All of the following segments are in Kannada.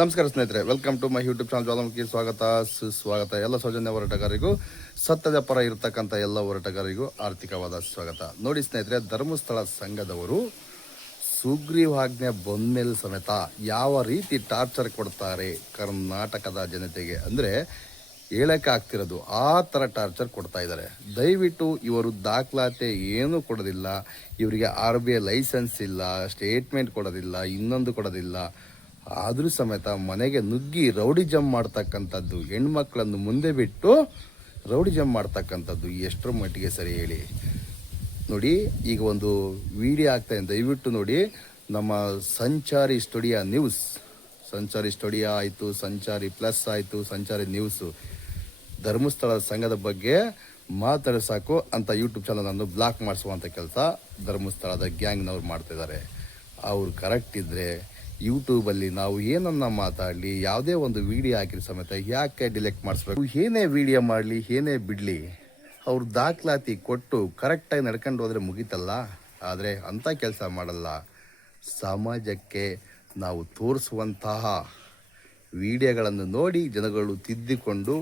ನಮಸ್ಕಾರ ಸ್ನೇಹಿತರೆ, welcome to my YouTube channel. ಜ್ವಾಲಾಮುಖಿ ಸ್ವಾಗತ ಸುಸ್ವಾಗತ. ಎಲ್ಲ ಸೌಜನ್ಯ ಹೋರಾಟಗಾರರಿಗೂ, ಸತ್ಯದ ಪರ ಇರತಕ್ಕಂಥ ಎಲ್ಲ ಹೋರಾಟಗಾರರಿಗೂ ಆರ್ಥಿಕವಾದ ಸ್ವಾಗತ. ನೋಡಿ ಸ್ನೇಹಿತರೆ, ಧರ್ಮಸ್ಥಳ ಸಂಘದವರು ಸುಗ್ರೀವಾಜ್ಞೆ ಬಂದ್ಮೇಲೆ ಸಮೇತ ಯಾವ ರೀತಿ ಟಾರ್ಚರ್ ಕೊಡ್ತಾರೆ ಕರ್ನಾಟಕದ ಜನತೆಗೆ ಅಂದರೆ ಹೇಳಕ್ಕೆ ಆಗ್ತಿರೋದು ಆ ಥರ ಟಾರ್ಚರ್ ಕೊಡ್ತಾ ಇದ್ದಾರೆ. ದಯವಿಟ್ಟು ಇವರು ದಾಖಲಾತಿ ಏನೂ ಕೊಡೋದಿಲ್ಲ, ಇವರಿಗೆ RBI ಲೈಸೆನ್ಸ್ ಇಲ್ಲ, ಸ್ಟೇಟ್ಮೆಂಟ್ ಕೊಡೋದಿಲ್ಲ, ಇನ್ನೊಂದು ಕೊಡೋದಿಲ್ಲ. ಆದರೂ ಸಮೇತ ಮನೆಗೆ ನುಗ್ಗಿ ರೌಡಿಜಮ್ ಮಾಡ್ತಕ್ಕಂಥದ್ದು, ಹೆಣ್ಮಕ್ಳನ್ನು ಮುಂದೆ ಬಿಟ್ಟು ರೌಡಿಜಮ್ ಮಾಡ್ತಕ್ಕಂಥದ್ದು ಎಷ್ಟರ ಮಟ್ಟಿಗೆ ಸರಿ ಹೇಳಿ? ನೋಡಿ, ಈಗ ಒಂದು ವಿಡಿಯೋ ಆಗ್ತಾಯಿದೆ, ದಯವಿಟ್ಟು ನೋಡಿ. ನಮ್ಮ ಸಂಚಾರಿ ಸ್ಟುಡಿಯೋ ನ್ಯೂಸ್, ಸಂಚಾರಿ ಸ್ಟುಡಿಯೋ ಆಯಿತು, ಸಂಚಾರಿ ಪ್ಲಸ್ ಆಯಿತು, ಸಂಚಾರಿ ನ್ಯೂಸು ಧರ್ಮಸ್ಥಳ ಸಂಘದ ಬಗ್ಗೆ ಮಾತಾಡಿ ಸಾಕು ಅಂತ ಯೂಟ್ಯೂಬ್ ಚಾನಲನ್ನು ಬ್ಲಾಕ್ ಮಾಡಿಸುವಂಥ ಕೆಲಸ ಧರ್ಮಸ್ಥಳದ ಗ್ಯಾಂಗ್ನವ್ರು ಮಾಡ್ತಿದ್ದಾರೆ. ಅವ್ರು ಕರೆಕ್ಟ್ ಇದ್ದರೆ ಯೂಟ್ಯೂಬಲ್ಲಿ ನಾವು ಏನನ್ನ ಮಾತಾಡಲಿ, ಯಾವುದೇ ಒಂದು ವಿಡಿಯೋ ಹಾಕಿದ ಸಮೇತ ಯಾಕೆ ಡಿಲೆಕ್ಟ್ ಮಾಡಿಸ್ಬೇಕು? ಏನೇ ವಿಡಿಯೋ ಮಾಡಲಿ, ಏನೇ ಬಿಡಲಿ, ಅವ್ರು ದಾಖಲಾತಿ ಕೊಟ್ಟು ಕರೆಕ್ಟಾಗಿ ನಡ್ಕೊಂಡು ಹೋದರೆ ಮುಗೀತಲ್ಲ. ಆದರೆ ಅಂಥ ಕೆಲಸ ಮಾಡಲ್ಲ. ಸಮಾಜಕ್ಕೆ ನಾವು ತೋರಿಸುವಂತಹ ವಿಡಿಯೋಗಳನ್ನು ನೋಡಿ ಜನಗಳು ತಿದ್ದಿಕೊಂಡು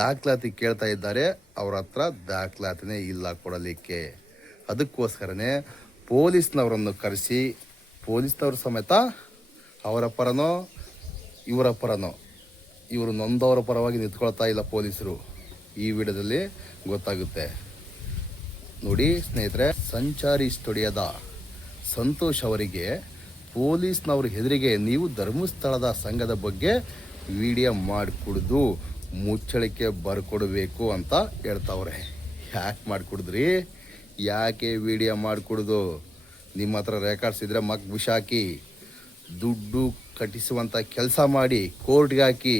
ದಾಖಲಾತಿ ಕೇಳ್ತಾ ಇದ್ದಾರೆ. ಅವ್ರ ಹತ್ರ ದಾಖಲಾತಿನೇ ಇಲ್ಲ ಕೊಡಲಿಕ್ಕೆ. ಅದಕ್ಕೋಸ್ಕರನೇ ಪೊಲೀಸ್ನವರನ್ನು ಕರೆಸಿ, ಪೊಲೀಸ್ನವರು ಸಮೇತ ಅವರ ಪರನೋ ಇವರ ಪರನೋ, ಇವರು ನೊಂದವರ ಪರವಾಗಿ ನಿಂತ್ಕೊಳ್ತಾ ಇಲ್ಲ ಪೊಲೀಸರು. ಈ ವಿಡಿಯೋದಲ್ಲಿ ಗೊತ್ತಾಗುತ್ತೆ ನೋಡಿ ಸ್ನೇಹಿತರೆ. ಸಂಚಾರಿ ಸ್ಟುಡಿಯೋದ ಸಂತೋಷ್ ಅವರಿಗೆ ಪೊಲೀಸ್ನವ್ರ ಎದುರಿಗೆ ನೀವು ಧರ್ಮಸ್ಥಳದ ಸಂಘದ ಬಗ್ಗೆ ವಿಡಿಯೋ ಮಾಡಿಕೊಡ್ದು ಮುಚ್ಚಳಿಕೆ ಬರ್ಕೊಡ್ಬೇಕು ಅಂತ ಹೇಳ್ತಾವ್ರೆ. ಯಾಕೆ ಮಾಡಿಕೊಡಿದ್ರಿ? ಯಾಕೆ ವಿಡಿಯೋ ಮಾಡಿಕೊಡ್ದು? ನಿಮ್ಮ ಹತ್ರ ರೆಕಾರ್ಡ್ಸ್ ಇದ್ದರೆ ಬಿಸಾಕಿ, ದುಡ್ಡು ಕಟ್ಟಿಸುವಂಥ ಕೆಲಸ ಮಾಡಿ ಕೋರ್ಟ್ಗೆ ಹಾಕಿ.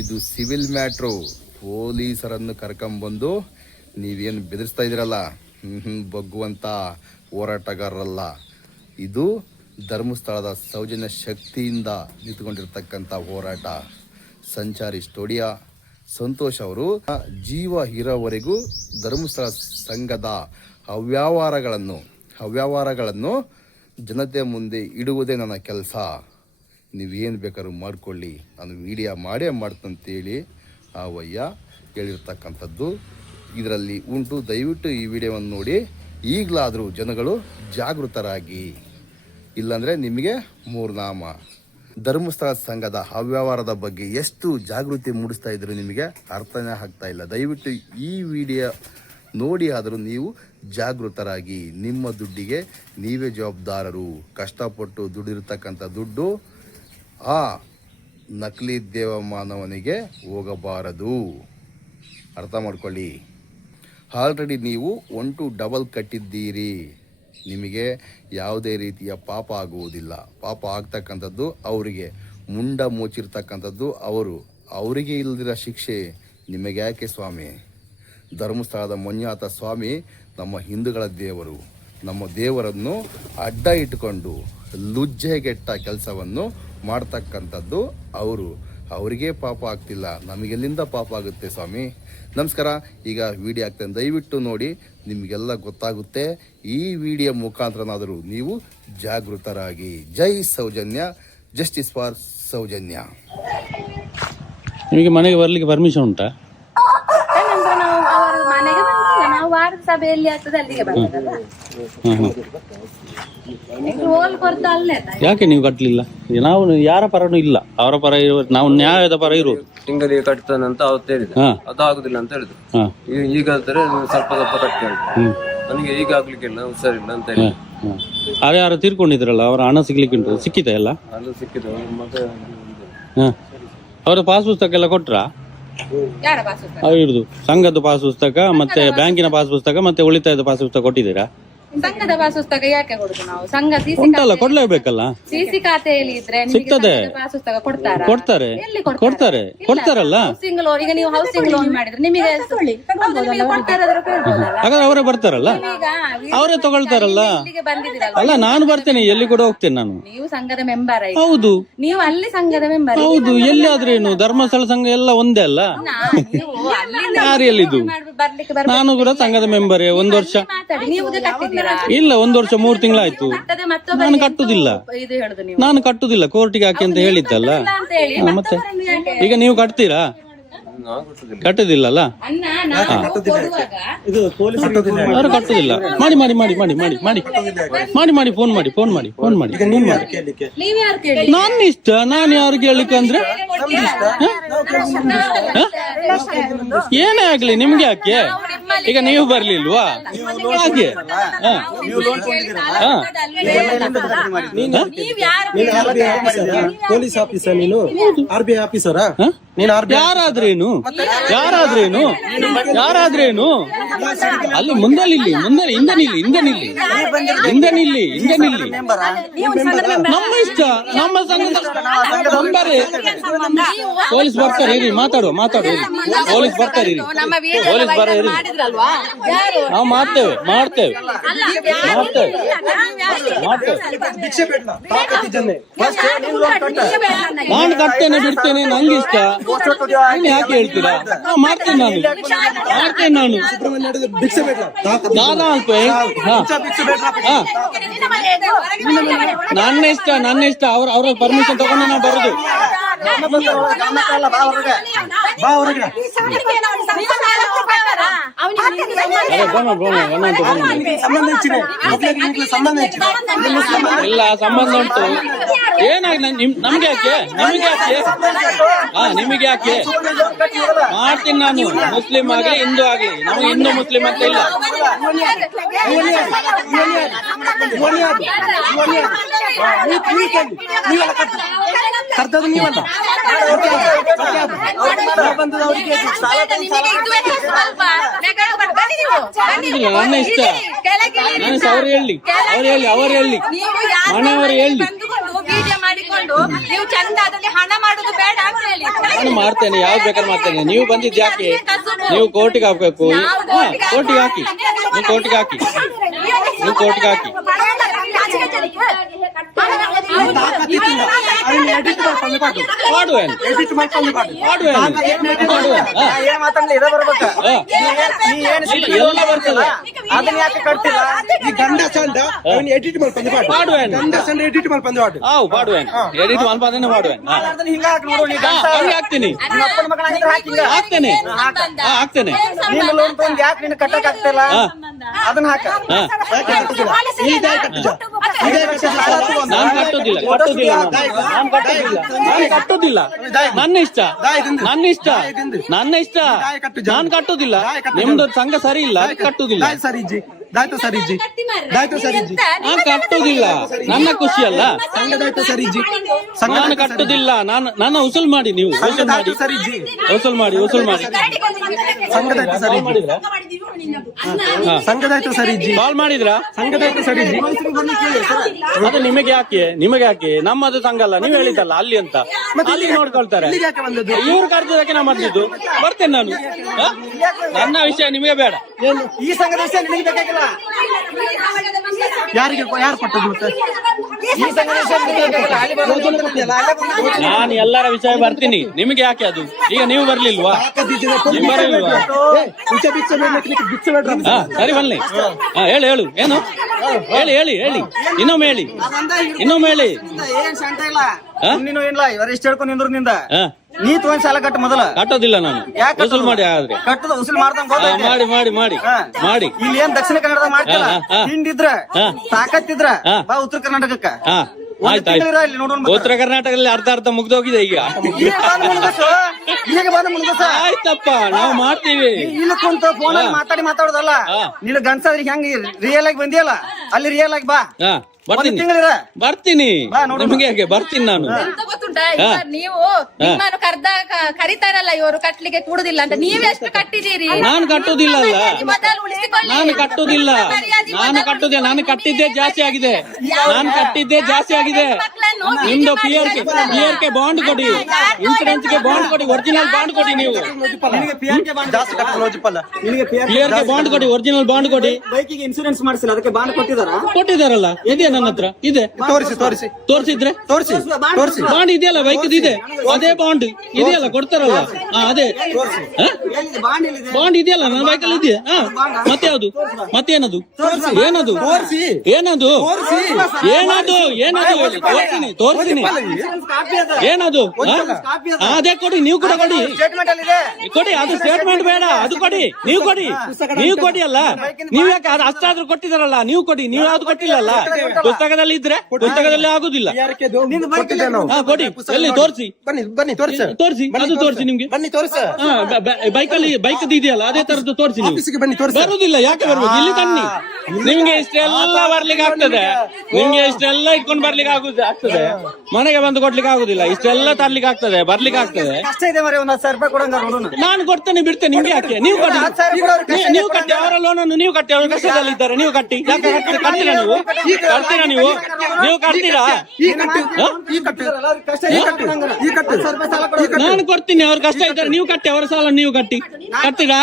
ಇದು ಸಿವಿಲ್ ಮ್ಯಾಟ್ರು. ಪೊಲೀಸರನ್ನು ಕರ್ಕೊಂಬಂದು ನೀವೇನು ಬೆದರಿಸ್ತಾ ಇದ್ದೀರಲ್ಲ, ಬಗ್ಗುವಂಥ ಹೋರಾಟಗಾರರಲ್ಲ. ಇದು ಧರ್ಮಸ್ಥಳದ ಸೌಜನ್ಯ ಶಕ್ತಿಯಿಂದ ನಿಂತುಕೊಂಡಿರ್ತಕ್ಕಂಥ ಹೋರಾಟ. ಸಂಚಾರಿ ಸ್ಟುಡಿಯೋ ಸಂತೋಷ್ ಅವರು ಜೀವ ಇರೋವರೆಗೂ ಧರ್ಮಸ್ಥಳ ಸಂಘದ ಅವ್ಯವಹಾರಗಳನ್ನು ಜನತೆ ಮುಂದೆ ಇಡುವುದೇ ನನ್ನ ಕೆಲಸ. ನೀವೇನು ಬೇಕಾದ್ರೂ ಮಾಡಿಕೊಳ್ಳಿ, ನಾನು ವಿಡಿಯೋ ಮಾಡೇ ಮಾಡ್ತಂತೇಳಿ ಆ ವಯ್ಯ ಹೇಳಿರ್ತಕ್ಕಂಥದ್ದು ಇದರಲ್ಲಿ ಉಂಟು. ದಯವಿಟ್ಟು ಈ ವಿಡಿಯೋವನ್ನು ನೋಡಿ. ಈಗಲಾದರೂ ಜನಗಳು ಜಾಗೃತರಾಗಿ, ಇಲ್ಲಾಂದರೆ ನಿಮಗೆ ಮೂರ್ನಾಮ. ಧರ್ಮಸ್ಥಳ ಸಂಘದ ಅವ್ಯವಹಾರದ ಬಗ್ಗೆ ಎಷ್ಟು ಜಾಗೃತಿ ಮೂಡಿಸ್ತಾ ಇದ್ರು ನಿಮಗೆ ಅರ್ಥನೇ ಆಗ್ತಾ ಇಲ್ಲ. ದಯವಿಟ್ಟು ಈ ವಿಡಿಯೋ ನೋಡಿ ಆದರೂ ನೀವು ಜಾಗೃತರಾಗಿ. ನಿಮ್ಮ ದುಡ್ಡಿಗೆ ನೀವೇ ಜವಾಬ್ದಾರರು. ಕಷ್ಟಪಟ್ಟು ದುಡಿರ್ತಕ್ಕಂಥ ದುಡ್ಡು ಆ ನಕಲಿ ದೇವಮಾನವನಿಗೆ ಹೋಗಬಾರದು. ಅರ್ಥ ಮಾಡ್ಕೊಳ್ಳಿ. ಆಲ್ರೆಡಿ ನೀವು 1 to 2 ಕಟ್ಟಿದ್ದೀರಿ. ನಿಮಗೆ ಯಾವುದೇ ರೀತಿಯ ಪಾಪ ಆಗುವುದಿಲ್ಲ. ಪಾಪ ಆಗ್ತಕ್ಕಂಥದ್ದು ಅವರಿಗೆ, ಮುಂಡ ಮುಚ್ಚಿರ್ತಕ್ಕಂಥದ್ದು ಅವರಿಗೆ ಇಲ್ಲದಿರೋ ಶಿಕ್ಷೆ ನಿಮಗೆ ಯಾಕೆ ಸ್ವಾಮಿ? ಧರ್ಮಸ್ಥಳದ ಮಂಜುನಾಥ ಸ್ವಾಮಿ ನಮ್ಮ ಹಿಂದೂಗಳ ದೇವರು. ನಮ್ಮ ದೇವರನ್ನು ಅಡ್ಡ ಇಟ್ಟುಕೊಂಡು ಲುಜ್ಜೆಗೆಟ್ಟ ಕೆಲಸವನ್ನು ಮಾಡ್ತಕ್ಕಂಥದ್ದು ಅವರಿಗೆ ಪಾಪ ಆಗ್ತಿಲ್ಲ, ನಮಗೆಲ್ಲಿಂದ ಪಾಪ ಆಗುತ್ತೆ ಸ್ವಾಮಿ? ನಮಸ್ಕಾರ. ಈಗ ವಿಡಿಯೋ ಆಗ್ತಾನೆ, ದಯವಿಟ್ಟು ನೋಡಿ, ನಿಮಗೆಲ್ಲ ಗೊತ್ತಾಗುತ್ತೆ. ಈ ವಿಡಿಯೋ ಮುಖಾಂತರನಾದರೂ ನೀವು ಜಾಗೃತರಾಗಿ. ಜೈ ಸೌಜನ್ಯ, ಜಸ್ಟಿಸ್ ಫಾರ್ ಸೌಜನ್ಯ. ನಿಮಗೆ ಮನೆಗೆ ಬರಲಿಕ್ಕೆ ಪರ್ಮಿಷನ್ ಉಂಟಾ? ನಾವು ವಾರದ ಸಭೆಯಲ್ಲಿ ಆಗ್ತದೆ ಅಲ್ಲಿಗೆ ಬರ್ತದಲ್ಲ. ಯಾಕೆ ನೀವು ಕಟ್ಟಲಿಲ್ಲ? ನಾವು ಯಾರ ಪರನೂ ಇಲ್ಲ, ಅವರ ಪರ ಇರುವ, ನಾವು ನ್ಯಾಯದ ಪರ ಇರುವುದು. ತಿಂಗಳಿಗೆ ಕಟ್ತಾನೆ ಅಂತ ಅವತ್ತು ಹೇಳಿದ್ರು, ಅದು ಆಗುದಿಲ್ಲ ಅಂತ ಹೇಳಿದ್ರು. ಈಗ ಹೇಳ್ತಾರೆ ಸ್ವಲ್ಪ ಕಟ್ಟಿ ಅಂತ. ನನಗೆ ಈಗ ಆಗ್ಲಿಕ್ಕಿಲ್ಲ, ಹುಷಾರಿಲ್ಲ ಅಂತ ಹೇಳಿ. ಅದೇ ಯಾರು ತೀರ್ಕೊಂಡಿದ್ರಲ್ಲ, ಅವರ ಹಣ ಸಿಗ್ಲಿಕ್ಕೆ ಉಂಟು, ಸಿಕ್ಕಿದೆ ಎಲ್ಲ? ಅದು ಸಿಕ್ಕಿದೆ. ಮತ್ತೆ ಅವರ ಪಾಸ್ ಪುಸ್ತಕ ಎಲ್ಲ ಕೊಟ್ರಾ? ಇರುದು ಸಂಘದ ಪಾಸ್ ಪುಸ್ತಕ, ಮತ್ತೆ ಬ್ಯಾಂಕಿನ ಪಾಸ್ ಪುಸ್ತಕ, ಮತ್ತೆ ಉಳಿತಾಯದ ಪಾಸ್ ಪುಸ್ತಕ ಕೊಟ್ಟಿದ್ದೀರಾ? ಸಂಘದ ಪಾಸ್ ಪುಸ್ತಕ ಯಾಕೆ ಕೊಡುದು ನಾವು? ಸಂಘ ಉಂಟಲ್ಲ, ಕೊಡ್ಲೇಬೇಕಲ್ಲ. ಸಿಸಿ ಖಾತೆಯಲ್ಲಿ ಇದ್ರೆ ಸಿಗ್ತದೆ. ಪಾಸ್ ಪುಸ್ತಕ ಕೊಡ್ತಾರಲ್ಲ. ಕೊಡ್ತಾರಲ್ಲ. ಹೌಸಿಂಗ್ ಲೋನ್, ಈಗ ನೀವು ಹೌಸಿಂಗ್ ಲೋನ್ ಮಾಡಿದ್ರೆ ನಿಮಗೆ ಹಾಗಾದ್ರೆ ಅವರೇ ಬರ್ತಾರಲ್ಲ, ಅವರೇ ತಗೊಳ್ತಾರಲ್ಲ. ಅಲ್ಲ, ನಾನು ಬರ್ತೇನೆ, ಎಲ್ಲಿ ಕೂಡ ಹೋಗ್ತೇನೆ ನಾನು. ನೀವು ಸಂಘದ ಮೆಂಬರ್. ಹೌದು, ನೀವು ಅಲ್ಲಿ ಸಂಘದ ಮೆಂಬರ್. ಹೌದು. ಎಲ್ಲಿ ಆದ್ರೇನು, ಧರ್ಮಸ್ಥಳ ಸಂಘ ಎಲ್ಲ ಒಂದೇ ಅಲ್ಲ. ಯಾರು ಎಲ್ಲಿದು? ನಾನು ಕೂಡ ಸಂಘದ ಮೆಂಬರೇ. 1 ವರ್ಷ ನೀವು ಕಟ್ಟಿದ್ದೀರಾ? ಕಟ್ಟಿದ್ದೀರಾ? ಇಲ್ಲ 1 ವರ್ಷ 3 ತಿಂಗಳಾಯ್ತು. ಕಟ್ಟದೆ ಮತ್ತೊಬ್ಬರಿಗೆ ನಾನು ಕಟ್ಟುದಿಲ್ಲ, ಇದು ಹೇಳುದು ನೀವು ನಾನು ಕಟ್ಟುದಿಲ್ಲ, ಕೋರ್ಟಿಗೆ ಹಾಕಿ ಅಂತ ಹೇಳಿದ್ದಲ್ಲ. ಅಂತ ಹೇಳಿ ಮತ್ತೆ ಮತ್ತೊಬ್ಬರನ್ನು ಯಾಕೆ? ಈಗ ನೀವು ಕಟ್ತೀರಾ? ನಾವು ಕಟ್ಟುದಿಲ್ಲ. ಕಟ್ಟುದಿಲ್ಲ ಅನ್ನ ನಾವು ಕೊಡುವಾಗ ಅವರು ಕಟ್ಟುದಿಲ್ಲ. ಮಾಡಿ ಮಾಡಿ ಮಾಡಿ ಮಾಡಿ ಮಾಡಿ ಮಾಡಿ ಮಾಡಿ ಮಾಡಿ ಫೋನ್ ಮಾಡಿ ಫೋನ್ ಮಾಡಿ ಫೋನ್ ಮಾಡಿ. ನೀವ್ ಯಾರು ಕೇಳಿ? ನನ್ನ ಇಷ್ಟ, ನಾನು ಯಾರು ಕೇಳಲಿಕ್ಕೆ ಅಂದ್ರೆ ಏನೇ ಆಗ್ಲಿ ನಿಮ್ಗೆ ಯಾಕೆ? ಈಗ ನೀವು ಬರ್ಲಿಲ್ವಾ ಹಾಗೆ? ನೀವ್ ಯಾರು ಪೊಲೀಸ್ ಆಫೀಸರ್ ನೀನು? RBI ಆಫೀಸರಾ ನೀನು? ಯಾರಾದ್ರೇನು ಯಾರಾದ್ರೇನು ಯಾರಾದ್ರೇನು ಅಲ್ಲಿ ಮುಂದೆ ನಿಲ್ಲಿ, ಮುಂದೆ ಹಿಂದೆ ನಿಲ್ಲಿ, ಹಿಂದೆ ನಿಲ್ಲಿ, ಹಿಂದೆ ನಿಲ್ಲಿ, ಹಿಂದೆ ನಿಲ್ಲಿ. ನಮ್ಮ ಇಷ್ಟ, ನಮ್ಮ ಸಂಘದ ನಂಬರೇ. ಪೊಲೀಸ್ ಬರ್ತಾರೆ ಇರಿ, ಮಾತಾಡುವ ಮಾತಾಡುವ ಇರಿ. ಪೊಲೀಸ್ ಬರ್ತಾರೆ ಇರಿ, ನಮ್ಮ ಪೊಲೀಸ್ ಬರ ಇರಿ. ಮಾಡಿದ್ರಲ್ವಾ? ಯಾರು? ನಾವು ಮಾಡ್ತೇವೆ ಮಾಡ್ತೇವೆ ಮಾಡ್ತೇವೆ ಮಾಡ್ತೇವೆ. ಭಿಕ್ಷೆ ಬೇಡ ತಾಕತ್ತಿದ್ದನ್ನೇ ನಾನು ಕಟ್ತೇನೆ ಬಿಡ್ತೇನೆ, ನಂಗೆ ಇಷ್ಟ. ನೀನ್ ಯಾಕೆ ಹೇಳ್ತೀರಾ? ಮಾಡ್ತೇನೆ ನಾನು, ಮಾಡ್ತೇನೆ ನಾನು. ಭಿಕ್ಷೆ ಬೇಡ ದಾದಾ ಅಲ್ಪ ಹಾ ನನ್ನ ಇಷ್ಟ, ನನ್ನ ಇಷ್ಟ. ಅವ್ರ ಪರ್ಮಿಷನ್ ತಗೊಂಡು ನಾವು ಬರುದು. ಬಾ ಹೊರಗೆ. ಸಂಬಂಧ ಹೆಚ್ಚಿದೆ, ಸಂಬಂಧ ಹೆಚ್ಚಿದೆ. ಇಲ್ಲ ಸಂಬಂಧ ಉಂಟು. ಏನಾಗಿ ನಮ್ಗೆ ಯಾಕೆ? ನಿಮಗೆ ಯಾಕೆ? ಹಾ ನಿಮಗೆ ಯಾಕೆ? ಮಾಡ್ತೀನಿ ನಾನು. ಮುಸ್ಲಿಂ ಆಗ್ಲಿ ಹಿಂದೂ ಆಗ್ಲಿ, ನಮಗೆ ಹಿಂದೂ ಮುಸ್ಲಿಂ ಅಂತ ಇಲ್ಲ. ಕರ್ತದ ನೀವಲ್ಲ ನನ್ನ ಇಷ್ಟ. ನಾನು ಅವ್ರು ಹೇಳಿ, ಅವ್ರು ಹೇಳಿ, ಅವರು ಹೇಳಿ, ಮನೆಯವರು ಹೇಳಿ. ವಿಡಿಯೋ ಮಾಡಿಕೊಂಡು ನೀವು ಚಂದ ಅದರಲ್ಲಿ ಹಣ ಮಾಡುದು ಬೇಡ ಅಂತ ಹೇಳಿ ನಾನು ಮಾಡ್ತೇನೆ, ಯಾವ್ದು ಬೇಕಾದ್ರೆ ಮಾಡ್ತೇನೆ. ನೀವು ಬಂದಿದ್ದು ಯಾಕೆ? ನೀವು ಕೋರ್ಟಿಗೆ ಹಾಕ್ಬೇಕು. ಕೋರ್ಟಿಗೆ ಹಾಕಿ, ನೀವು ಕೋರ್ಟಿಗೆ ಹಾಕಿ, ನೀವು ಕೋರ್ಟಿಗೆ ಹಾಕಿ. ಮಾಡುವೇನು ಎಲ್ಲ ಬರ್ತದೆ. ಅದನ್ನ ಯಾಕೆ ಕಟ್ತಿಲ್ಲ? ಈ ಗಂಡ ಚಂದ ಅವನ್ ಎಡಿಟ್ ಮಾಡ್ಕೊಂಡು ಮಾಡುವೇನು ಗಂಡ ಚಂದ ಎಡಿಟ್ ಮಾಡ್ಕೊಂಡು ಹಾವು ಮಾಡುವೇನು, ಎಡಿಟ್ ಮಾಡ್ಬಾರ್ದೇನೆ ಮಾಡುವೇನು. ಹಿಂಗ ಹಾಕಿ ನೋಡು. ನೀ ಹಂಗೆ ಹಾಕ್ತೀನಿ, ಅಪ್ಪನ ಮಗನ ಹಾಕಿದ್ರೆ ಹಾಕಿಂಗ ಹಾಕ್ತೇನೆ, ಹಾಕ್ತೇನೆ. ನೀನು ಲೋನ್ ತಗೊಂಡ್ ಯಾಕೆ ನಿನ್ನ ಕಟ್ಟಕ್ ಆಗ್ತಿಲ್ಲ? ಅದನ್ನ ಹಾಕ. ನಾನು ಕಟ್ಟುದಿಲ್ಲ, ಕಟ್ಟುದಿಲ್ಲ, ನಾನು ಕಟ್ಟುದಿಲ್ಲ, ನಾನು ಕಟ್ಟುದಿಲ್ಲ. ನನ್ನ ಇಷ್ಟ, ನನ್ನ ಇಷ್ಟ, ನನ್ನ ಇಷ್ಟ. ನಾನು ಕಟ್ಟುದಿಲ್ಲ. ನಿಮ್ದು ಸಂಘ ಸರಿ ಇಲ್ಲ, ಕಟ್ಟುದಿಲ್ಲ. ಸರಿಜಿ ದಾಯ್ತು ಸರಿಜಿ ದಾಯ್ತು ಸರಿಜಿ ನಾನು ಕಟ್ಟುದಿಲ್ಲ. ನನ್ನ ಖುಷಿ ಅಲ್ಲ. ಸಂಘದಾಯ್ತು ಸರಿಜಿ ನಾನು ಕಟ್ಟುದಿಲ್ಲ. ನನ್ನ ಉಸುಲ್ ಮಾಡಿ, ನೀವು ಉಸುಲ್ ಮಾಡಿ, ಸರಿಜಿ ಉಸುಲ್ ಮಾಡಿ, ಉಸುಲ್ ಮಾಡಿ. ಸಂಘದಾಯ್ತು ಸರಿಜಿ ಸಂಘದಾಯ್ತು ಸರಿಜಿ ಕಾಲ್ ಮಾಡಿದ್ರಾ? ಸಂಘದಾಯ್ತು ಸರಿಜಿ. ಅದು ನಿಮಗೆ ಯಾಕೆ? ನಿಮಗೆ ಯಾಕೆ? ನಮ್ಮದು ಸಂಘ ಅಲ್ಲ, ನೀವು ಹೇಳಿದ್ದಲ್ಲ ಅಲ್ಲಿ ಅಂತ. ಅಲ್ಲಿ ನೋಡ್ಕೊಳ್ತಾರೆ. ಯಾಕೆ ಬಂದದ್ದು? ಇವ್ರು ಕರೆದಕ್ಕೆ ನಾವು ಬಂದಿದ್ದು. ಬರ್ತೇನೆ ನಾನು. ಹ? ನನ್ನ ವಿಷಯ ನಿಮಗೆ ಬೇಡ. ಈ ಸಂಘದ ವಿಷಯ ನಿನಗೆ ಬೇಕಾಗಿಲ್ಲ. ಯಾರಿಗೆ ಯಾರು ಕೊಟ್ಟದ್ದು ಮತ್ತೆ? ಈ ಸಂಘದ ವಿಷಯ ನಿನಗೆ ಬೇಕಾಗಿಲ್ಲ. ಅಲ್ಲಿ ಬಂದು ನಾನು ಎಲ್ಲರ ವಿಷಯ ಬರ್ತೀನಿ. ನಿಮಗೆ ಯಾಕೆ ಅದು? ಈಗ ನೀವು ಬರ್ಲಿಲ್ವಾ? ನೀವು ಬರಲಿಲ್ವಾ? ಹಾ ಸರಿ ಬನ್ನಿ. ಹಾ ಹೇಳು ಹೇಳು, ಏನು ಹೇಳಿ ಹೇಳಿ ಹೇಳಿ, ಇನ್ನೊಮ್ಮೆ ಹೇಳಿ, ಇನ್ನೊಮ್ಮೆ ಹೇಳಿ. ಏನ್ ಸಂಟ ಇಲ್ಲ, ನೀನು ಏನಿಲ್ಲ. ಇವರು ಎಷ್ಟು ಹೇಳ್ಕೊಂಡು ನಿಂದ್ರು ನಿಂದ ಹಾ ನೀ ತಗೊಂಡ್ ಸಾಲ ಕಟ್ಟು ಮೊದಲ. ಕಟ್ಟೋದಿಲ್ಲ ನಾನು. ವಸೂಲ್ ಮಾಡಿ ಆದ್ರೆ ಕಟ್ಟದ ವಸೂಲ್ ಮಾಡ್ದಂಗ ಮಾಡಿ ಮಾಡಿ ಮಾಡಿ ಮಾಡಿ. ಇಲ್ಲಿ ಏನ್ ದಕ್ಷಿಣ ಕನ್ನಡದ ಮಾಡ್ತಿಲ್ಲ. ಹಿಂಡಿದ್ರ ತಾಕತ್ತಿದ್ರ ಬಾ ಉತ್ತರ ಕರ್ನಾಟಕಕ್ಕ. ಹಾ ಆಯ್ತಾಯ್ತು. ಇಲ್ಲಿ ನೋಡೋಣ. ಉತ್ತರ ಕರ್ನಾಟಕದಲ್ಲಿ ಅರ್ಧ ಮುಗ್ದೋಗಿದೆ ಈಗ. ಈಗ ಬಂದ ಮುಂದಸ ಆಯ್ತಪ್ಪ, ನಾವು ಮಾಡ್ತೀವಿ. ಇಲ್ಲಿ ಕುಂತ ಫೋನ್ ಅಲ್ಲಿ ಮಾತಾಡೋದಲ್ಲ. ನೀನು ಗನ್ಸಾದ್ರಿಗೆ ಹೆಂಗ್ ರಿಯಲ್ ಆಗಿ ಬಂದಿಯಲ್ಲ, ಅಲ್ಲಿ ರಿಯಲ್ ಆಗಿ ಬಾ. ಹಾ ಬರ್ತೀನಿ, ತಿಂಗಳಿರ ಬರ್ತೀನಿ. ನಿಮಗೆ ಯಾಕೆ? ಬರ್ತೀನಿ ನಾನು. ಎಂತ ಗೊತ್ತುಂಟಾ, ಇವಾಗ ನೀವು ನಿಮ್ಮನ್ನು ಕರಿತಾರಲ್ಲ ಇವರು ಕಟ್ಲಿಕ್ಕೆ ಕೂಡುದಿಲ್ಲ ಅಂತ, ನೀವೆಷ್ಟು ಕಟ್ಟಿದ್ದೀರಿ? ನಾನು ಕಟ್ಟುದಿಲ್ಲ ಅಲ್ಲ, ಮೊದಲು ಉಳಿಸಿಕೊಳ್ಳಿ. ನಾನು ಕಟ್ಟುದಿಲ್ಲ, ನಾನು ಕಟ್ಟುದಿಲ್ಲ. ನಾನು ಕಟ್ಟಿದ್ದೇ ಜಾಸ್ತಿ ಆಗಿದೆ, ನಾನು ಕಟ್ಟಿದ್ದೇ ಜಾಸ್ತಿ ಆಗಿದೆ. ನಿಮ್ದು PRK ಬಾಂಡ್ ಕೊಡಿ, ಇನ್ಸೂರೆನ್ಸ್ ಗೆ ಬಾಂಡ್ ಕೊಡಿ, ಒರಿಜಿನಲ್ ಬಾಂಡ್ ಕೊಡಿ. ನೀವು PRK ಬಾಂಡ್ ಕೊಡಿ, ಒರಿಜಿನಲ್ ಬಾಂಡ್ ಕೊಡಿ. ಬೈಕಿಗೆ ಇನ್ಸೂರೆನ್ಸ್ ಮಾಡಿಸಿಲ್ಲ, ಅದಕ್ಕೆ ಬಾಂಡ್ ಕೊಟ್ಟಿದಾರಲ್ಲ, ಇದೆಯಾ ನನ್ನ ಹತ್ರ? ಇದೆ, ತೋರಿಸಿದ್ರೆ ಬಾಂಡ್ ಇದೆಯಲ್ಲ, ಬೈಕ್ ಇದೆ, ಅದೇ ಬಾಂಡ್ ಇದೆಯಲ್ಲ, ಕೊಡ್ತಾರಲ್ಲ. ಅದೇ ಬಾಂಡ್ ಇದೆಯಲ್ಲ, ನನ್ನ ಬೈಕಲ್ಲಿ ಇದೆಯಾ? ಮತ್ತೆ ಯಾವುದು? ಮತ್ತೇನದು? ಏನದು? ಏನದು? ಏನದು? ಏನದು? ತೋರಿಸ್ತೀನಿ. ಏನದು? ಅದೇ ಕೊಡಿ, ನೀವು ಕೂಡ ಕೊಡಿ. ಕೊಡಿ, ಅದು ಸ್ಟೇಟ್ಮೆಂಟ್ ಬೇಡ, ಅದು ಕೊಡಿ, ನೀವು ಕೊಡಿ ಅಲ್ಲ. ನೀವ್ ಯಾಕೆ ಅದು ಅಷ್ಟಾದ್ರೂ ಕೊಟ್ಟಿದಾರಲ್ಲ, ನೀವು ಕೊಡಿ. ನೀವು ಯಾವ್ದು ಕೊಟ್ಟಿಲ್ಲಲ್ಲ, ಪುಸ್ತಕದಲ್ಲಿ ಇದ್ರೆ ಪುಸ್ತಕದಲ್ಲಿ ಆಗುದಿಲ್ಲ. ಕೊಡಿ, ಎಲ್ಲಿ ತೋರಿಸಿ, ಅದು ತೋರಿಸಿ ನಿಮ್ಗೆ. ಬೈಕ್ ಇದೆಯಲ್ಲ, ಅದೇ ತರದ್ದು ತೋರಿಸಿ. ಬರುದಿಲ್ಲ, ಯಾಕೆ ಬರ್ಬೇಕು? ಇಲ್ಲಿ ತನ್ನಿ. ನಿಮ್ಗೆ ಇಷ್ಟೆಲ್ಲ ಬರ್ಲಿಕ್ಕೆ ಆಗ್ತದೆ, ನಿಮ್ಗೆ ಇಷ್ಟೆಲ್ಲ ಇಟ್ಕೊಂಡು ಬರ್ಲಿಕ್ಕೆ ಆಗ್ತದೆ, ಮನೆಗೆ ಬಂದು ಕೊಡ್ಲಿಕ್ಕೆ ಆಗುದಿಲ್ಲ. ಇಷ್ಟೆಲ್ಲ ತರ್ಲಿಕ್ಕೆ ಆಗ್ತದೆ, ಬರ್ಲಿಕ್ಕೆ ಆಗ್ತದೆ. ನಾನು ಕೊಡ್ತೇನೆ, ಬಿಡ್ತೇನೆ. ನಿಮ್ಗೆ ಯಾಕೆ? ನೀವು ಕಟ್ಟಿ, ನೀವು ಕಟ್ಟಿ, ಅವರ ಲೋನನ್ನು ನೀವು ಕಟ್ಟಿ, ಅವರು ಕಷ್ಟದಲ್ಲಿದ್ದಾರೆ, ನೀವು ಕಟ್ಟಿ. ಯಾಕೆ ಕಟ್ತೀರಾ ನೀವು? ನೀವು ಕಟ್ತೀರಾ? ನಾನು ಕೊಡ್ತೀನಿ, ಅವ್ರ ಕಷ್ಟ ಇದ್ದಾರೆ, ನೀವು ಕಟ್ಟಿ, ಅವರ ಸಾಲ ನೀವು ಕಟ್ತೀರಾ?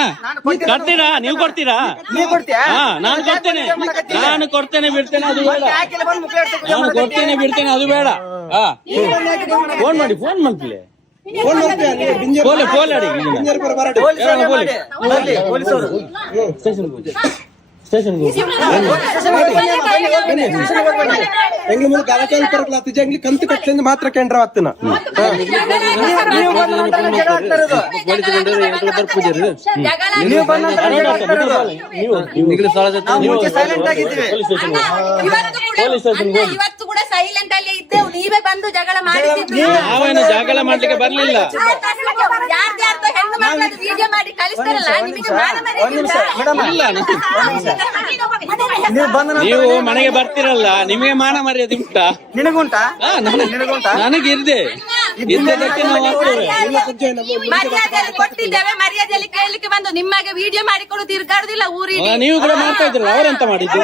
ನೀವು ಕೊಡ್ತೀರಾ? ನಾನು ಕೊಡ್ತೇನೆ, ಬಿಡ್ತೇನೆ, ಅದು ಬೇಡ. ನಾನು ಕೊಡ್ತೇನೆ, ಬಿಡ್ತೇನೆ, ಅದು ಬೇಡ. ಫೋನ್ ಮಾಡಿ, ಫೋನ್ ಮಾಡ್ತಿಲ್ಲ. ಕಂತು ಕಟ್ಟಲಿಂದ ಮಾತ್ರ ಕೇಂದ್ರ ಆಗ್ತಾನ ಇವತ್ತು ಕೂಡ ಸೈಲೆಂಟ್ ಅಲ್ಲಿ ಇದ್ದೆವು, ನೀವೇ ಬಂದು ಜಗಳ ಮಾಡಿದ್ರಿ. ನಾವೇನು ಜಗಳ ಮಾಡ್ಲಿಕ್ಕೆ ಬರ್ಲಿಲ್ಲ. ಯಾರ್ದು ಹೆಣ್ಣು ಮಕ್ಕಳದ್ದು ವಿಡಿಯೋ ಮಾಡಿ ಕಳಿಸ್ತಾರಲ್ಲ, ನಿಮಗೆ ಮಾನ ನೀವು ಮನೆಗೆ ಬರ್ತಿರಲ್ಲ, ನಿಮಗೆ ಮಾನ ಮರ್ಯಾದೆ ಉಂಟಾ? ನಿನಗುಂಟಾ? ನನಗಿರ್ದೆ ಇದ್ದದಕ್ಕೆ ನಾವು ಆಗ್ತೇವೆ. ಮರ್ಯಾದೆಯಲ್ಲಿ ಕೊಟ್ಟಿದ್ದೇವೆ, ಮರ್ಯಾದೆಯಲ್ಲಿ ಕೇಳಲಿಕ್ಕೆ ಬಂದು ನಿಮಗೆ ವಿಡಿಯೋ ಮಾಡಿ ಕೊಡು ತಿರ್ಗಾಡುದಿಲ್ಲ ಊರಿಗೆ. ನೀವು ಕೂಡ ಮಾಡ್ತಾ ಇದ್ರಲ್ಲ, ಅವರೆಂತ ಮಾಡಿದ್ದು?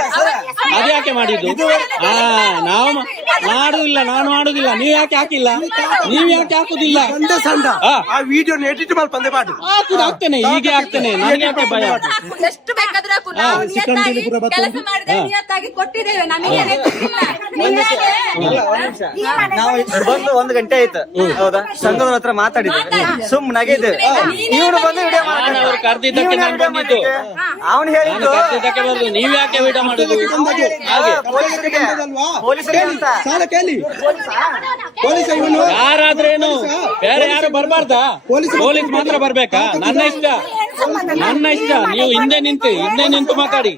ಅದ್ಯಾಕೆ ಮಾಡಿದ್ದು? ನಾವು ಮಾಡುದಿಲ್ಲ, ನಾನು ಮಾಡುದಿಲ್ಲ. ನೀವ್ ಯಾಕೆ ಹಾಕಿಲ್ಲ? ನೀವ್ ಯಾಕೆ ಹಾಕುದಿಲ್ಲ? ಆ ವಿಡಿಯೋ ಎಡಿಟ್ ಮಾಡಿ ಬಂದೆ ಮಾಡು. ಆಗ್ತೇನೆ, ಹೀಗೆ ಆಗ್ತೇನೆ. ನನಗೆ ಯಾಕೆ ಭಯ? ಎಷ್ಟು ಬೇಕಾದ್ರೂ ಹಾಕು. ನಾವು ನಿಯತ್ತಾಗಿ ಕೆಲಸ ಮಾಡಿದ್ರೆ ನಿಯತ್ತಾಗಿ ಕೊಟ್ಟಿದ್ದೇವೆ, ನಮಗೆ ಗೊತ್ತಿಲ್ಲ. ನಾವು ಬಂದು 1 ಗಂಟೆ ಆಯ್ತು, ಹೌದಾ? ಸಂಘದ ಹತ್ರ ಮಾತಾಡಿದ್ದೆ, ಸುಮ್ಮನಾಗಿದ್ದೇವೆ. ಇವ್ರು ಬಂದು ವಿಡಿಯೋ ಅವ್ರು ಕರ್ದಿದ್ದಕ್ಕೆ ನಾನು ಬಂದಿದ್ದು. ಅವನು ಹೇಳಿದ್ದು ಕರ್ದಿದ್ದಕ್ಕೆ ಬರುದು. ನೀವ್ ಯಾಕೆ ವಿಡಿಯೋ ಮಾಡುದು? ಹಾಗೆ ಯಾರಾದ್ರೇನು, ಬೇರೆ ಯಾರು ಬರ್ಬಾರ್ದಾ? ಪೊಲೀಸ್ ಮಾತ್ರ ಬರ್ಬೇಕಾ? ನನ್ನ ಇಷ್ಟ. ನೀವು ಹಿಂದೆ ನಿಂತು ಮಾತಾಡಿ.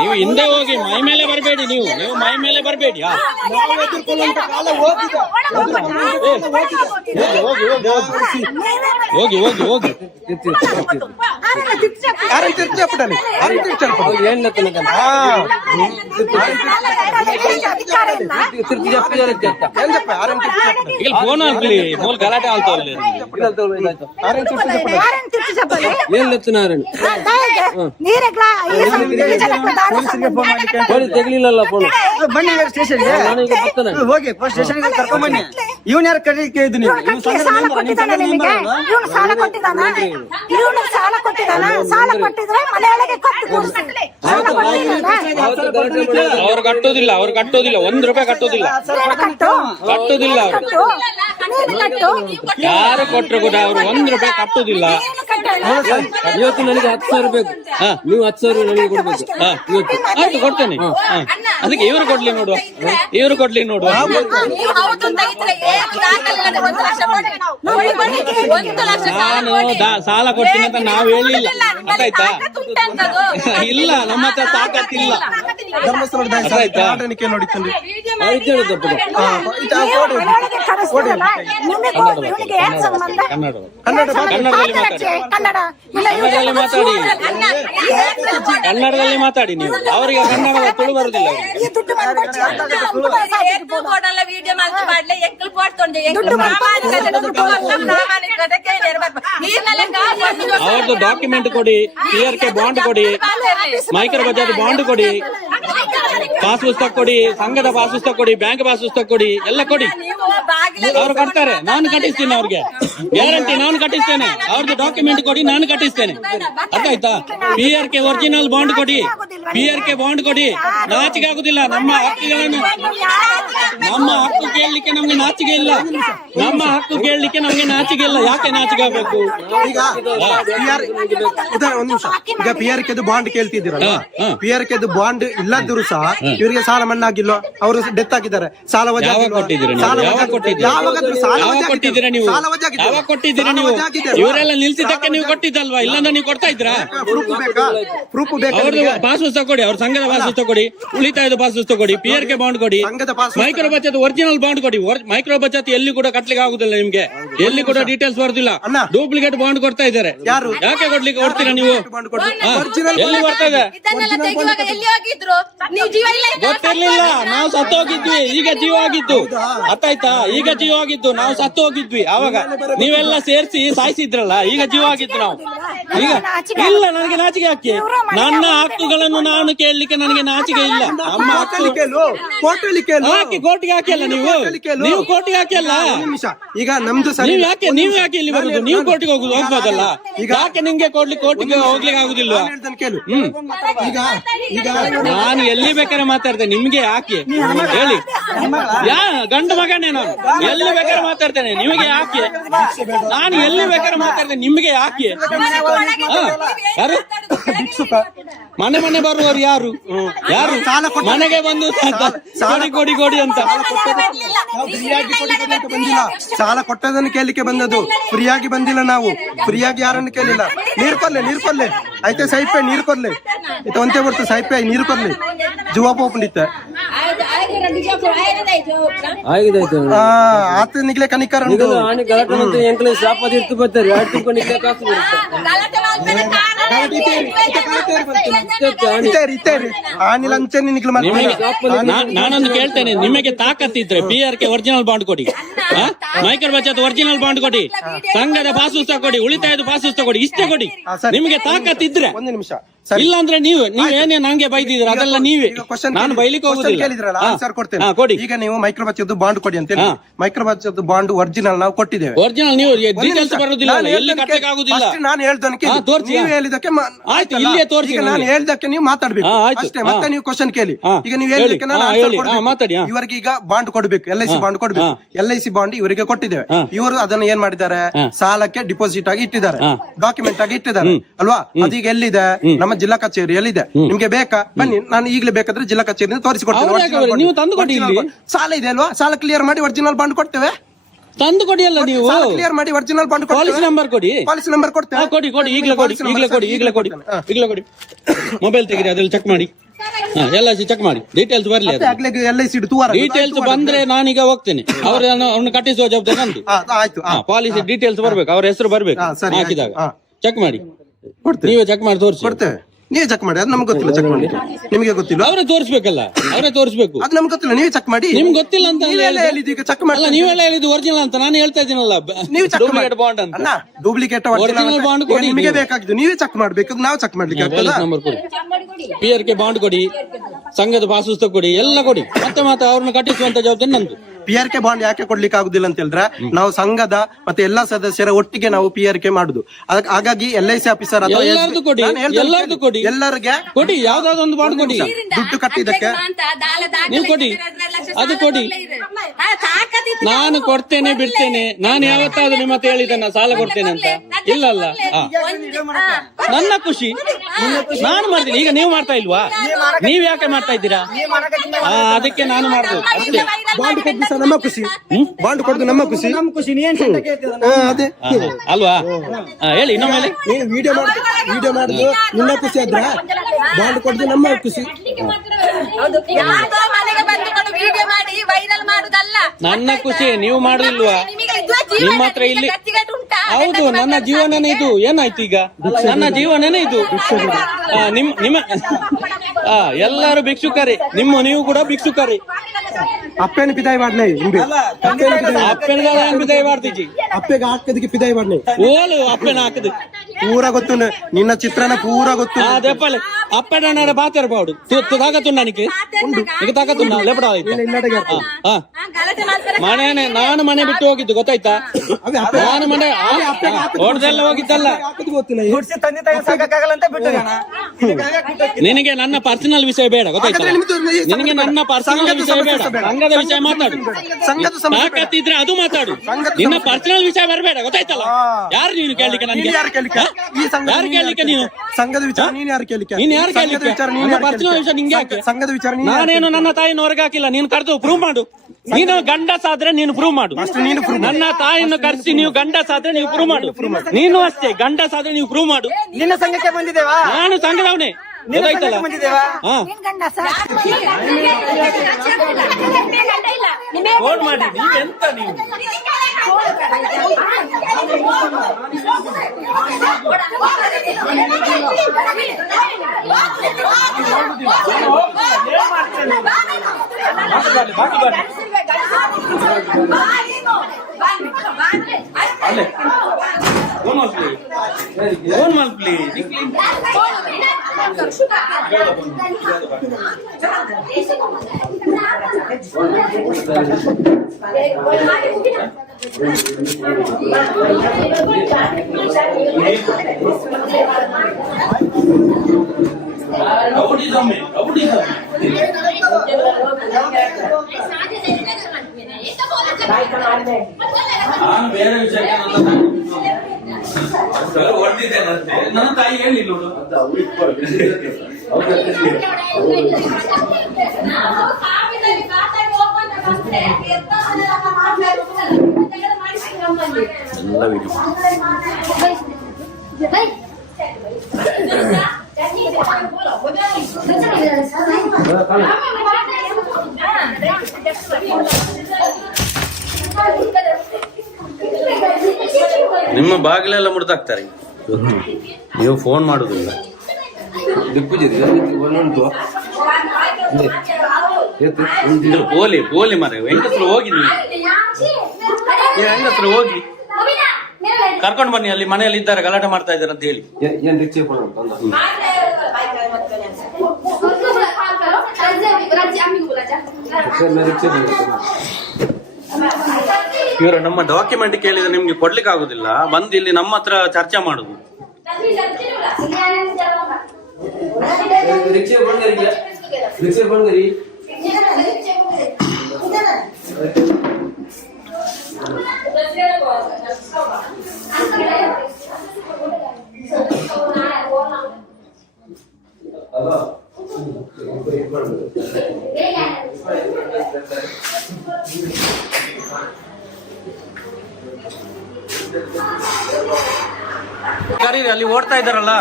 ನೀವು ಹಿಂದೆ ಹೋಗಿ, ಮೈ ಮೇಲೆ ಬರಬೇಡಿ. ನೀವು ಮೈ ಮೇಲೆ ಬರಬೇಡಿ. ಹೋಗಿ ఫోన్ ఆపలి మూల గలాటే ఆల్తోలే ఏం చెప్తున్నారండి తెగిలిಲ್ಲ ಫೋನ್ ಬನ್ನಿ ಸ್ಟೇಷನ್ಗೆ ಹೋಗಿ ಸ್ಟೇಷನ್ ಕರ್ಕೊಂಡ್ ಬನ್ನಿ. ಇವನ್ ಯಾರು ಕರೀಲಿಕ್ಕೆ ಇದ್ದು? ನೀವು ಸಾಲ ಕೊಟ್ಟಿದ್ರೆ ಮನೆಯೊಳಗೆ ಅವ್ರು ಕಟ್ಟೋದಿಲ್ಲ. 1 ರೂಪಾಯಿ ಕಟ್ಟೋದಿಲ್ಲ. ಯಾರು ಕೊಟ್ಟರು ಕೂಡ ಅವ್ರು 1 ರೂಪಾಯಿ ಕಟ್ಟೋದಿಲ್ಲ. ಇವತ್ತು ನನಗೆ 10,000 ಬೇಕು, ನೀವು 10,000 ನನಗೆ ಕೊಡ್ಬೇಕು. ಆಯ್ತು, ಕೊಡ್ತೇನೆ. ಅದಕ್ಕೆ ಇವರು ಕೊಡ್ಲಿ ನೋಡುವ. ನಾನು ಸಾಲ ಕೊಡ್ತೀನಿ ಅಂತ ನಾವು ಹೇಳಿಲ್ಲ, ಆಯ್ತಾ? ಇಲ್ಲ, ನಮ್ಮ ಹತ್ರ ತಾಕತ್ತಿಲ್ಲ. ಧರ್ಮಸ್ಥಳದ ಕನ್ನಡದಲ್ಲಿ ಮಾತಾಡಿ. ನೀವು ಅವರಿಗೆ ಕನ್ನಡ ತುಳು ಬರುದಿಲ್ಲ. ವಿಡಿಯೋ ಮಾಡ್ಲೆ ಎಕ್ಕಲ್ ಪಡ್ತೊಂಡೆ ಅವ್ರದ್ದು ಡಾಕ್ಯುಮೆಂಟ್ ಕೊಡಿ, PRK ಬಾಂಡ್ ಕೊಡಿ, ಮೈಕ್ರೋ ಬಜಾಜ್ ಬಾಂಡ್ ಕೊಡಿ. ಪಾಸ್ ಪುಸ್ತಕ ಕೊಡಿ, ಸಂಘದ ಪಾಸ್ ಪುಸ್ತಕ ಕೊಡಿ, ಬ್ಯಾಂಕ್ ಪಾಸ್ ಪುಸ್ತಕ ಕೊಡಿ, ಎಲ್ಲ ಕೊಡಿ. ನೀವು ಬಾಗಿಲ ಅವ್ರು ಕಟ್ತಾರೆ, ನಾನು ಕಟ್ಟಿಸ್ತೇನೆ ಅವ್ರಿಗೆ ಗ್ಯಾರಂಟಿ, ನಾನು ಕಟ್ಟಿಸ್ತೇನೆ. ಅವ್ರದ್ದು ಡಾಕ್ಯುಮೆಂಟ್ ಕೊಡಿ, ನಾನು ಕಟ್ಟಿಸ್ತೇನೆ. ಅರ್ಥ ಆಯ್ತಾ? PRK ಒರಿಜಿನಲ್ ಬಾಂಡ್ ಕೊಡಿ, PRK ಬಾಂಡ್ ಕೊಡಿ. ನಾಚಿಕೆ ಆಗುದಿಲ್ಲ. ನಮ್ಮ ಹಕ್ಕುಗಳನ್ನು, ನಮ್ಮ ಹಕ್ಕು ಕೇಳಲಿಕ್ಕೆ ನಮ್ಗೆ ನಾಚಿಕೆ ಇಲ್ಲ. ನಮ್ಮ ಹಕ್ಕು ಕೇಳಲಿಕ್ಕೆ ನಮ್ಗೆ ನಾಚಿಕೆ ಇಲ್ಲ. ಯಾಕೆ ನಾಚಿಕೆ ಆಗ್ಬೇಕು? ಈಗ ಒಂದ್ ನಿಮಿಷ, ಈಗ PRK ಬಾಂಡ್ ಕೇಳ್ತಿದ್ದೀರಲ್ಲ, PRK ಬಾಂಡ್ ಇಲ್ಲದಿದ್ರು ಸಹ ಇವರಿಗೆ ಸಾಲ ಮನ್ನಾ ಆಗಿಲ್ಲ, ಅವರು ಡೆತ್ ಆಗಿದ್ದಾರೆ, ಸಾಲ ವಜಾ ಯಾವಾಗ ಆಗಿಲ್ವಾ? ಕೊಟ್ಟಿದ್ದೀರಾ ನೀವು? ಸಾಲ ವಜಾ ಯಾವಾಗ ಕೊಟ್ಟಿದ್ದೀರಾ? ಯಾವಾಗಾದ್ರೂ ಸಾಲ ಯಾವಾಗ ವಜಾ ಕೊಟ್ಟಿದ್ದೀರಾ ನೀವು? ಸಾಲ ವಜಾ ಆಗಿದೆ. ಯಾವಾಗ ಕೊಟ್ಟಿದ್ದೀರಾ ಸಾಲ ನೀವು? ವಜಾ ಆಗಿದೆ. ಇವರೆಲ್ಲ ನಿಲ್ಸಿದ್ದಕ್ಕೆ ನೀವು ಕೊಟ್ಟಿದ್ದಲ್ವಾ? ಇಲ್ಲಾಂದ್ರೆ ನೀವು ಕೊಡ್ತಾ ಇದ್ರಾ? ಪ್ರೂಫ್ ಬೇಕಾ? ಪ್ರೂಫ್ ಬೇಕಾ? ಅವ್ರದ್ದು ಪಾಸ್ ಪುಸ್ತಕ ಕೊಡಿ, ಅವ್ರ ಸಂಘದ ಪಾಸ್ ಪುಸ್ತಕ ಕೊಡಿ, ಉಳಿತಾಯದ ಪಾಸ್ ಪುಸ್ತಕ ಕೊಡಿ, PRK ಬಾಂಡ್ ಕೊಡಿ, ಸಂಘದ ಪಾಸ್ ಪುಸ್ತಕ. ಮೈಕ್ರೋ ಬಚತ್ ಒರಿಜಿನಲ್ ಬಾಂಡ್ ಕೊಡಿ. ಮೈಕ್ರೋ ಬಚತ್ ಎಲ್ಲಿ ಕೂಡ ಕಟ್ಲಿಕ್ಕೆ ಆಗುದಿಲ್ಲ ನಿಮ್ಗೆ, ಎಲ್ಲಿ ಕೂಡ ಡೀಟೇಲ್ಸ್ ಬರುದಿಲ್ಲ. ಅಣ್ಣ. ಡೂಪ್ಲಿಕೇಟ್ ಬಾಂಡ್ ಕೊಡ್ತಾ ಇದ್ದಾರೆ. ಯಾರು? ಯಾಕೆ ಕೊಡ್ಲಿಕ್ಕೆ ಕೊಡ್ತೀರಾ ನೀವು? ಬಾಂಡ್ ಕೊಡಿ. ಹಾ. ಒರಿಜಿನಲ್ ಎಲ್ಲಿ ಬರ್ತಾ ಇದೆ? ಇದನ್ನೆಲ್ಲ ತೆಗೆಯುವಾಗ ಎಲ್ಲಿ ಹೋಗಿದ್ರು? ನೀವು ಜೀವ ಇಲ್ಲ ಅಂತ ಗೊತ್ತಿರ್ಲಿಲ್ಲ. ನಾವು ಸತ್ತು ಹೋಗಿದ್ವಿ, ಈಗ ಜೀವ ಆಗಿದ್ದು. ಅರ್ಥ ಆಯ್ತಾ? ಈಗ ಜೀವ ಆಗಿದ್ದು, ನಾವು ಸತ್ತು ಹೋಗಿದ್ವಿ ಆವಾಗ. ನೀವೆಲ್ಲ ಸೇರಿಸಿ ಸಾಯಿಸಿದ್ರಲ್ಲ, ಈಗ ಜೀವ ಆಗಿದ್ದು ನಾವು. ಈಗ ಇಲ್ಲ, ನನಗೆ ನಾಚಿಕೆ ಹಾಕಿ. ನನ್ನ ಹಕ್ಕುಗಳನ್ನು ನಾನು ಕೇಳಲಿಕ್ಕೆ ನನಗೆ ನಾಚಿಕೆ ಇಲ್ಲ. ನಮ್ಮ ಹಕ್ಕು ಕೋರ್ಟಲ್ಲಿ ಕೇಳು. ಹಾಕಿ ಕೋರ್ಟಿಗೆ ಹಾಕಿಲ್ಲ ನೀವು. ನೀವು ಕೋರ್ಟಿಗೆ ಹಾಕಿಲ್ಲ. ಒಂದ್ ನಿಮಿಷ, ಈಗ ನಮ್ದು ಸರಿ ನೀವು ಯಾಕೆ ಇಲ್ಲಿ ಬರುದು? ನೀವು ಕೋರ್ಟಿಗೆ ಹೋಗ್ಬೋದಲ್ಲ. ಯಾಕೆ ನಿಮ್ಗೆ ಕೋರ್ಟಿಗೆ ಹೋಗ್ಲಿಕ್ಕೆ ಆಗುದಿಲ್ಲ? ನಾನ್ ಹೇಳ್ದನ್ನ ಕೇಳು. ಈಗ ಈಗ ನಾನು ಎಲ್ಲಿ ಬೇಕಾದ್ರೆ ಮಾತಾಡ್ತೇನೆ, ನಿಮ್ಗೆ ಯಾಕೆ ಹೇಳಿ? ಗಂಡು ಮಗನೇ ನಾನು, ಎಲ್ಲಿ ಬೇಕಾದ್ರೆ ಮಾತಾಡ್ತೇನೆ, ನಿಮಗೆ ಯಾಕೆ? ನಾನು ಎಲ್ಲಿ ಬೇಕಾದ್ರೆ ಮಾತಾಡ್ತೇನೆ, ನಿಮ್ಗೆ ಯಾಕೆ? ಯಾರು ಮನೆ ಬರುವವರು ಯಾರು? ಯಾರು ಮನೆಗೆ ಬಂದು ಕೊಡಿ ಅಂತ ಬಂದಿಲ್ಲ, ಸಾಲ ಕೊಟ್ಟದನ್ನು ಕೇಳಲಿಕ್ಕೆ ಬಂದದ್ದು, ಫ್ರೀಯಾಗಿ ಬಂದಿಲ್ಲ. ನಾವು ಫ್ರೀಯಾಗಿ ಯಾರನ್ನು ಕೇಳಿಲ್ಲ. ನೀರು ಕೊರ್ಲೆ ಆಯ್ತಾ? ಸೈಪೆ ನೀರು ಕೊರ್ಲೆ ಇತ್ತ ಒಂತೆ ಬರ್ತು, ಸೈಪೆ ನೀರು ಕೊರ್ಲೆ ಜುವಾಬ ಪಂಡಿತ ಆತ ನಿಗ್ಲೆ ಕನಿಕಾರ ಉಂಟು. ಆನೆ ಗಲಾಟೆ ಅಂತ ಎಂಕ್ಲೆ ಶಾಪದ ಇರ್ತು ಬರ್ತಾರೆ, ಎರಡು ತಿಳ್ಕೊಂಡು ನಿಗ್ಲೆ ಕಾಸು ಬರುತ್ತೆ. ಆನಿಲ್ ಅಂಚೆ ನಿಗ್ಲು ನಾನೊಂದು ಕೇಳ್ತೇನೆ, ನಿಮಗೆ ತಾಕತ್ತಿದ್ರೆ PRK ಒರಿಜಿನಲ್ ಬಾಂಡ್ ಕೊಡಿ, ಮೈಕ್ರೋ ಬಚತ್ ಒರಿಜಿನಲ್ ಬಾಂಡ್ ಕೊಡಿ, ಸಂಘದ ಪಾಸ್ ಪುಸ್ತಕ ಕೊಡಿ, ಉಳಿತಾಯದ ಪಾಸ್ ಪುಸ್ತಕ ಕೊಡಿ, ಇಷ್ಟೇ ಕೊಡಿ. ನಿಮಗೆ ತಾಕತ್ತಿದ್ರೆ. ಒಂದು ನಿಮಿಷ, ಇಲ್ಲ ಅಂದ್ರೆ ನೀವೇನೇ ನಂಗೆ ಬೈದಿದ್ರ ಅದೆಲ್ಲ ನೀವೇ. ನಾನು ಬೈಲಿಕ್ಕೆ ಹೋಗುದಿಲ್ಲ. ಆನ್ಸರ್ ಕೊಡ್ತೇನೆ. ಕೊಡಿ. ಈಗ ನೀವು ಮೈಕ್ರೋ ಬಚತ್ ಬಾಂಡ್ ಕೊಡಿ ಅಂತ ಹೇಳಿ, ಮೈಕ್ರೋ ಬಚತ್ ಬಾಂಡ್ ಒರಿಜಿನಲ್ ನಾವು ಕೊಟ್ಟಿದ್ದೇವೆ. ಒರಿಜಿನಲ್ ನೀವು ಡೀಟೇಲ್ಸ್ ಬರುದಿಲ್ಲ, ಎಲ್ಲಿ ಕಟ್ಟಲಿಕ್ಕೆ ಆಗುದಿಲ್ಲ. ನಾನು ಹೇಳ್ದಕ್ಕೆ ನೀವು ಹೇಳಿದಕ್ಕೆ ಆಯ್ತು, ಇಲ್ಲೇ ತೋರಿಸಿ. ನಾನು ಹೇಳ್ದಕ್ಕೆ ನೀವು ಮಾತಾಡ್ಬೇಕು ಅಷ್ಟೇ, ಮತ್ತೆ ನೀವು ಕ್ವಶನ್ ಕೇಳಿ. ಈಗ ನೀವು ಹೇಳಿದಕ್ಕೆ ನಾನು ಮಾತಾಡಿ. ಇವರಿಗೆ ಈಗ ಬಾಂಡ್ ಕೊಡ್ಬೇಕು, LIC ಬಾಂಡ್ ಕೊಡ್ಬೇಕು. LIC ಬಾಂಡ್ ಇವರಿಗೆ ಕೊಟ್ಟಿದ್ದೇವೆ. ಇವರು ಅದನ್ನು ಏನ್ ಮಾಡಿದ್ದಾರೆ? ಸಾಲಕ್ಕೆ ಡಿಪಾಸಿಟ್ ಆಗಿ ಇಟ್ಟಿದ್ದಾರೆ, ಡಾಕ್ಯುಮೆಂಟ್ ಆಗಿ ಇಟ್ಟಿದ್ದಾರೆ ಅಲ್ವಾ? ಅದೀಗ ಎಲ್ಲಿದೆ? ನಮ್ಮ ಜಿಲ್ಲಾ ಕಚೇರಿಯಲ್ಲಿದೆ. ನಿಮ್ಗೆ ಬೇಕಾ? ಬನ್ನಿ, ನಾನು ಈಗಲೇ ಬೇಕಾದ್ರೆ ಜಿಲ್ಲಾ ಕಚೇರಿ ತೋರಿಸಿಕೊಡ್ತೇನೆ. ನೀವು ತಂದು ಕೊಡಿ. ಸಾಲ ಇದೆ ಅಲ್ವಾ? ಸಾಲ ಕ್ಲಿಯರ್ ಮಾಡಿ ಒರಿಜಿನಲ್ ಬಾಂಡ್ ಕೊಡ್ತೇವೆ. ತಂದು ಕೊಡಿ ಅಲ್ಲ ನೀವು. ಕ್ಲಿಯರ್ ಮಾಡಿ ಒರಿಜಿನಲ್ ಬಾಂಡ್ ಪಾಲಿಸಿ ನಂಬರ್ ಕೊಡಿ. ಪಾಲಿಸಿ ನಂಬರ್ ಕೊಡ್ತೇವೆ. ಕೊಡಿ ಈಗಲೇ ಕೊಡಿ. ಮೊಬೈಲ್ ತೆಗಿರಿ, ಅದ್ರಲ್ಲಿ ಚೆಕ್ ಮಾಡಿ. LIC ಚೆಕ್ ಮಾಡಿ, ಡೀಟೇಲ್ಸ್ ಬರ್ಲಿ. LIC ಡೀಟೇಲ್ಸ್ ಬಂದ್ರೆ ನಾನೀಗ ಹೋಗ್ತೇನೆ. ಅವ್ರನ್ನ ಕಟ್ಟಿಸುವ ಜವಾಬ್ದಾರಿ ನಂದು. ಆಯ್ತು. ಪಾಲಿಸಿ ಡೀಟೇಲ್ಸ್ ಬರ್ಬೇಕು, ಅವ್ರ ಹೆಸರು ಬರ್ಬೇಕು. ಹಾಕಿದಾಗ ಚೆಕ್ ಮಾಡಿ, ಕೊಡ್ತೇವೆ. ನೀವೇ ಚೆಕ್ ಮಾಡಿ ತೋರಿಸಿ. ಕೊಡ್ತೇವೆ, ನೀವೇ ಚೆಕ್ ಮಾಡಿ. ಅದು ನಮ್ಗೆ ಗೊತ್ತಿಲ್ಲ, ಚೆಕ್ ಮಾಡಿ. ನಿಮಗೆ ಗೊತ್ತಿಲ್ಲ, ಅವರೇ ತೋರಿಸ್ಬೇಕಲ್ಲ, ಅವರೇ ತೋರಿಸ್ಬೇಕು. ಅದು ನಮ್ಗೆ ಗೊತ್ತಿಲ್ಲ, ನೀವೇ ಚೆಕ್ ಮಾಡಿ. ನಿಮ್ಗೆ ಗೊತ್ತಿಲ್ಲ ಅಂತ ಹೇಳಿದ್ದು ಈಗ ಚೆಕ್ ಮಾಡಿ. ನೀವೆಲ್ಲ ಹೇಳಿದ್ದು ಒರಿಜಿನಲ್ ಅಂತ ನಾನು ಹೇಳ್ತಾ ಇದ್ದೀನಲ್ಲ. ನೀವು ಚೆಕ್ ಡೂಪ್ಲಿಕೇಟ್ ಬಾಂಡ್ ಅಂತ. ಡೂಪ್ಲಿಕೇಟ್ ಒರಿಜಿನಲ್ ಬಾಂಡ್ ಕೊಡಿ. ನಿಮಗೆ ಬೇಕಾಗಿದ್ದು ನೀವೇ ಚೆಕ್ ಮಾಡ್ಬೇಕು, ನಾವು ಚೆಕ್ ಮಾಡ್ಲಿಕ್ಕೆ ಆಗ್ತದಾ? ನಂಬರ್ ಕೊಡಿ, PRK ಬಾಂಡ್ ಕೊಡಿ, ಸಂಘದ ಪಾಸ್ ಪುಸ್ತಕ ಕೊಡಿ, ಎಲ್ಲ ಕೊಡಿ. ಮತ್ತೆ ಅವ್ರನ್ನ ಕಟ್ಟಿಸುವಂತ ಜವಾಬ್ದಾರಿ ನಂದು. PRK ಬಾಂಡ್ ಯಾಕೆ ಕೊಡ್ಲಿಕ್ಕೆ ಆಗುದಿಲ್ಲ ಅಂತ ಹೇಳಿದ್ರೆ, ನಾವು ಸಂಘದ ಮತ್ತೆ ಎಲ್ಲಾ ಸದಸ್ಯರ ಒಟ್ಟಿಗೆ ನಾವು PRK ಮಾಡುದು. ಹಾಗಾಗಿ LIC ಆಫೀಸರ್ ಎಲ್ಲರದು ಕೊಡಿ, ಎಲ್ಲರದು ಕೊಡಿ, ಎಲ್ಲರಿಗೆ ಕೊಡಿ. ಯಾವ್ದಾದ್ರು ಒಂದು ಬಾಂಡ್ ಕೊಡಿ. ದುಡ್ಡು ಕಟ್ಟಿದ್ದಕ್ಕೆ ನೀವು ಕೊಡಿ, ಅದು ಕೊಡಿ. ನಾನು ಕೊಡ್ತೇನೆ ಬಿಡ್ತೇನೆ. ನಾನು ಯಾವತ್ತಾದ್ರೂ ನಿಮ್ಮ ಹತ್ರ ಹೇಳಿದ್ದನ್ನ ಸಾಲ ಕೊಡ್ತೇನೆ ಅಂತ ಇಲ್ಲಲ್ಲ. ನನ್ನ ಖುಷಿ ನಾನು ಮಾಡ್ತೀನಿ. ಈಗ ನೀವು ಮಾಡ್ತಾ ಇಲ್ವಾ? ನೀವ್ ಯಾಕೆ ಮಾಡ್ತಾ ಇದ್ದೀರಾ? ಅದಕ್ಕೆ ನಾನು ಮಾಡ್ಬೋದು ಅಷ್ಟೇ. ಬಾಂಡ್ ಕೊಟ್ಟು ನಮ್ಮ ಖುಷಿ, ಬಾಂಡ್ ಕೊಡುದು ನಮ್ಮ ಖುಷಿ. ಅದೇ ಅಲ್ವಾ? ಹೇಳಿ ಇನ್ನೊಮ್ಮೆ. ನೀನು ವಿಡಿಯೋ ಮಾಡುದು ನಿನ್ನ ಖುಷಿ ಆದ್ರ, ಬಾಂಡ್ ಕೊಡುದು ನಮ್ಮ ಖುಷಿ. ನನ್ನ ಖುಷಿ, ನೀವು ಮಾಡುದಿಲ್ವಾ? ನಿಮ್ಮ ಹತ್ರ ಇಲ್ಲಿ ಹೌದು, ನನ್ನ ಜೀವನನೇ ಇದು. ಏನಾಯ್ತು ಈಗ? ನನ್ನ ಜೀವನನೇ ಇದು. ನಿಮ್ಮ ಎಲ್ಲರೂ ಭಿಕ್ಷುಕರೇ. ನೀವು ಕೂಡ ಭಿಕ್ಷುಕರೇ. ಅಪ್ಪೇನು ಪಿದಾಯಿ ಮಾಡ್ಲೇ ಅಪ್ಪೆನ ಪಿದಾಯಿ ಮಾಡ್ತೀಜಿ. ಅಪ್ಪೆಗೆ ಹಾಕದಕ್ಕೆ ಪಿದಾಯಿ ಮಾಡ್ಲೇ ಓಲು ಅಪ್ಪೆನ ಹಾಕದು ಪೂರ ಗೊತ್ತು ನಿನ್ನ ಚಿತ್ರಣ ಪೂರ ಗೊತ್ತು అదేపలే అప్పడన్నాడు బాతేరపాడు తాగతున్నానికి నీకు తాగతున్నా లేపడా ಮನೆನೆ ನಾನು ಮನೆ ಬಿಟ್ಟು ಹೋಗಿದ್ದು ಗೊತ್ತಾಯ್ತಾ ನಾನು ಮನೆ ಹೊಡೆದೆಲ್ಲ ಹೋಗಿದ್ದಲ್ಲ ಗುಡ್ಸಿ ತಂದೆ ತಾಯಿ ಸಾಕಾಗಲ್ಲ ಅಂತ ಬಿಟ್ಟು ನಿನಗೆ ನನ್ನ ಪರ್ಸನಲ್ ವಿಷಯ ಬೇಡ ಗೊತ್ತಾಯ್ತಾ ನಿನಗೆ ನನ್ನ ಪರ್ಸನಲ್ ವಿಷಯ ಬೇಡ ಸಂಘದ ವಿಷಯ ಮಾತಾಡು ತಾಕತ್ತಿದ್ರೆ ಅದು ಮಾತಾಡು ನಿನ್ನ ಪರ್ಸನಲ್ ವಿಷಯ ಬರಬೇಡ ಗೊತ್ತಾಯ್ತಲ್ಲ ಯಾರು ನೀನು ಕೇಳಲಿಕ್ಕೆ ನನಗೆ ಯಾರು ಕೇಳಲಿಕ್ಕೆ ನೀನು ಸಂಘದ ವಿಚಾರ ನೀನ್ ಯಾರು ಕೇಳಿಕೆ ನೀನ್ ಯಾರು ಕೇಳಲಿಕ್ಕೆ ಪರ್ಸನಲ್ ವಿಷಯ ನಿಂಗೆ ಯಾಕೆ ಸಂಘದ ವಿಚಾರ ನಾನೇನು ನನ್ನ ತಾಯಿನ ಹೊರಗೆ ಹಾಕಿಲ್ಲ ನೀನು ಕರೆದು ಪ್ರೂವ್ ಮಾಡು ನೀನು ಗಂಡಸಾದ್ರೆ ನೀನು ಪ್ರೂವ್ ಮಾಡು ನನ್ನ ತಾಯಿಯನ್ನು ಕರೆಸಿ ನೀವು ಗಂಡಸಾದ್ರೆ ನೀವು ಪ್ರೂವ್ ಮಾಡು ನೀನು ಅಷ್ಟೇ ಗಂಡಸಾದ್ರೆ ನೀವು ಪ್ರೂವ್ ಮಾಡು ನಿನ್ನ ಸಂಘಕ್ಕೆ ಬಂದಿದ್ದೇವಾ ನಾನು ಸಂಘದವನೇ ಗೊತ್ತಾಯ್ತಲ್ಲ ಬಂದಿದ್ದೇವಾ ಹಾ ಫೋನ್ ಮಾಡಿ ನೀವೆಂತ ನೀವು ನಾನು ಬೇರೆ ವಿಷಯಕ್ಕೆ ಹೊಡೆದಿದ್ದೇನಂತೆ ನನ್ನ ತಾಯಿ ಹೇಳಿಲ್ಲ ಎಲ್ಲ ವಿಡಿಯೋ ನಿಮ್ಮ ಬಾಗಿಲೆಲ್ಲ ಮುರಿದಾಕ್ತಾರೆ ನೀವು ಫೋನ್ ಮಾಡುದಿಲ್ಲ ಪೋಲಿ ಪೋಲಿ ಮರ ಹೆಂಗಸರು ಹೋಗಿ ನೀವು ಹೆಂಗಸರು ಹೋಗಿ ಕರ್ಕೊಂಡು ಬನ್ನಿ ಅಲ್ಲಿ ಮನೆಯಲ್ಲಿ ಇದ್ದಾರೆ ಗಲಾಟೆ ಮಾಡ್ತಾ ಇದ್ದಾರೆ ಅಂತ ಹೇಳಿ ಇವರು ನಮ್ಮ ಡಾಕ್ಯುಮೆಂಟ್ ಕೇಳಿದ್ರೆ ನಿಮ್ಗೆ ಕೊಡ್ಲಿಕ್ಕೆ ಆಗುದಿಲ್ಲ ಬಂದು ಇಲ್ಲಿ ನಮ್ಮ ಹತ್ರ ಚರ್ಚೆ ಮಾಡುದು ಕರೀರಿ ಅಲ್ಲಿ ಓಡ್ತಾ ಇದ್ದಾರಲ್ಲ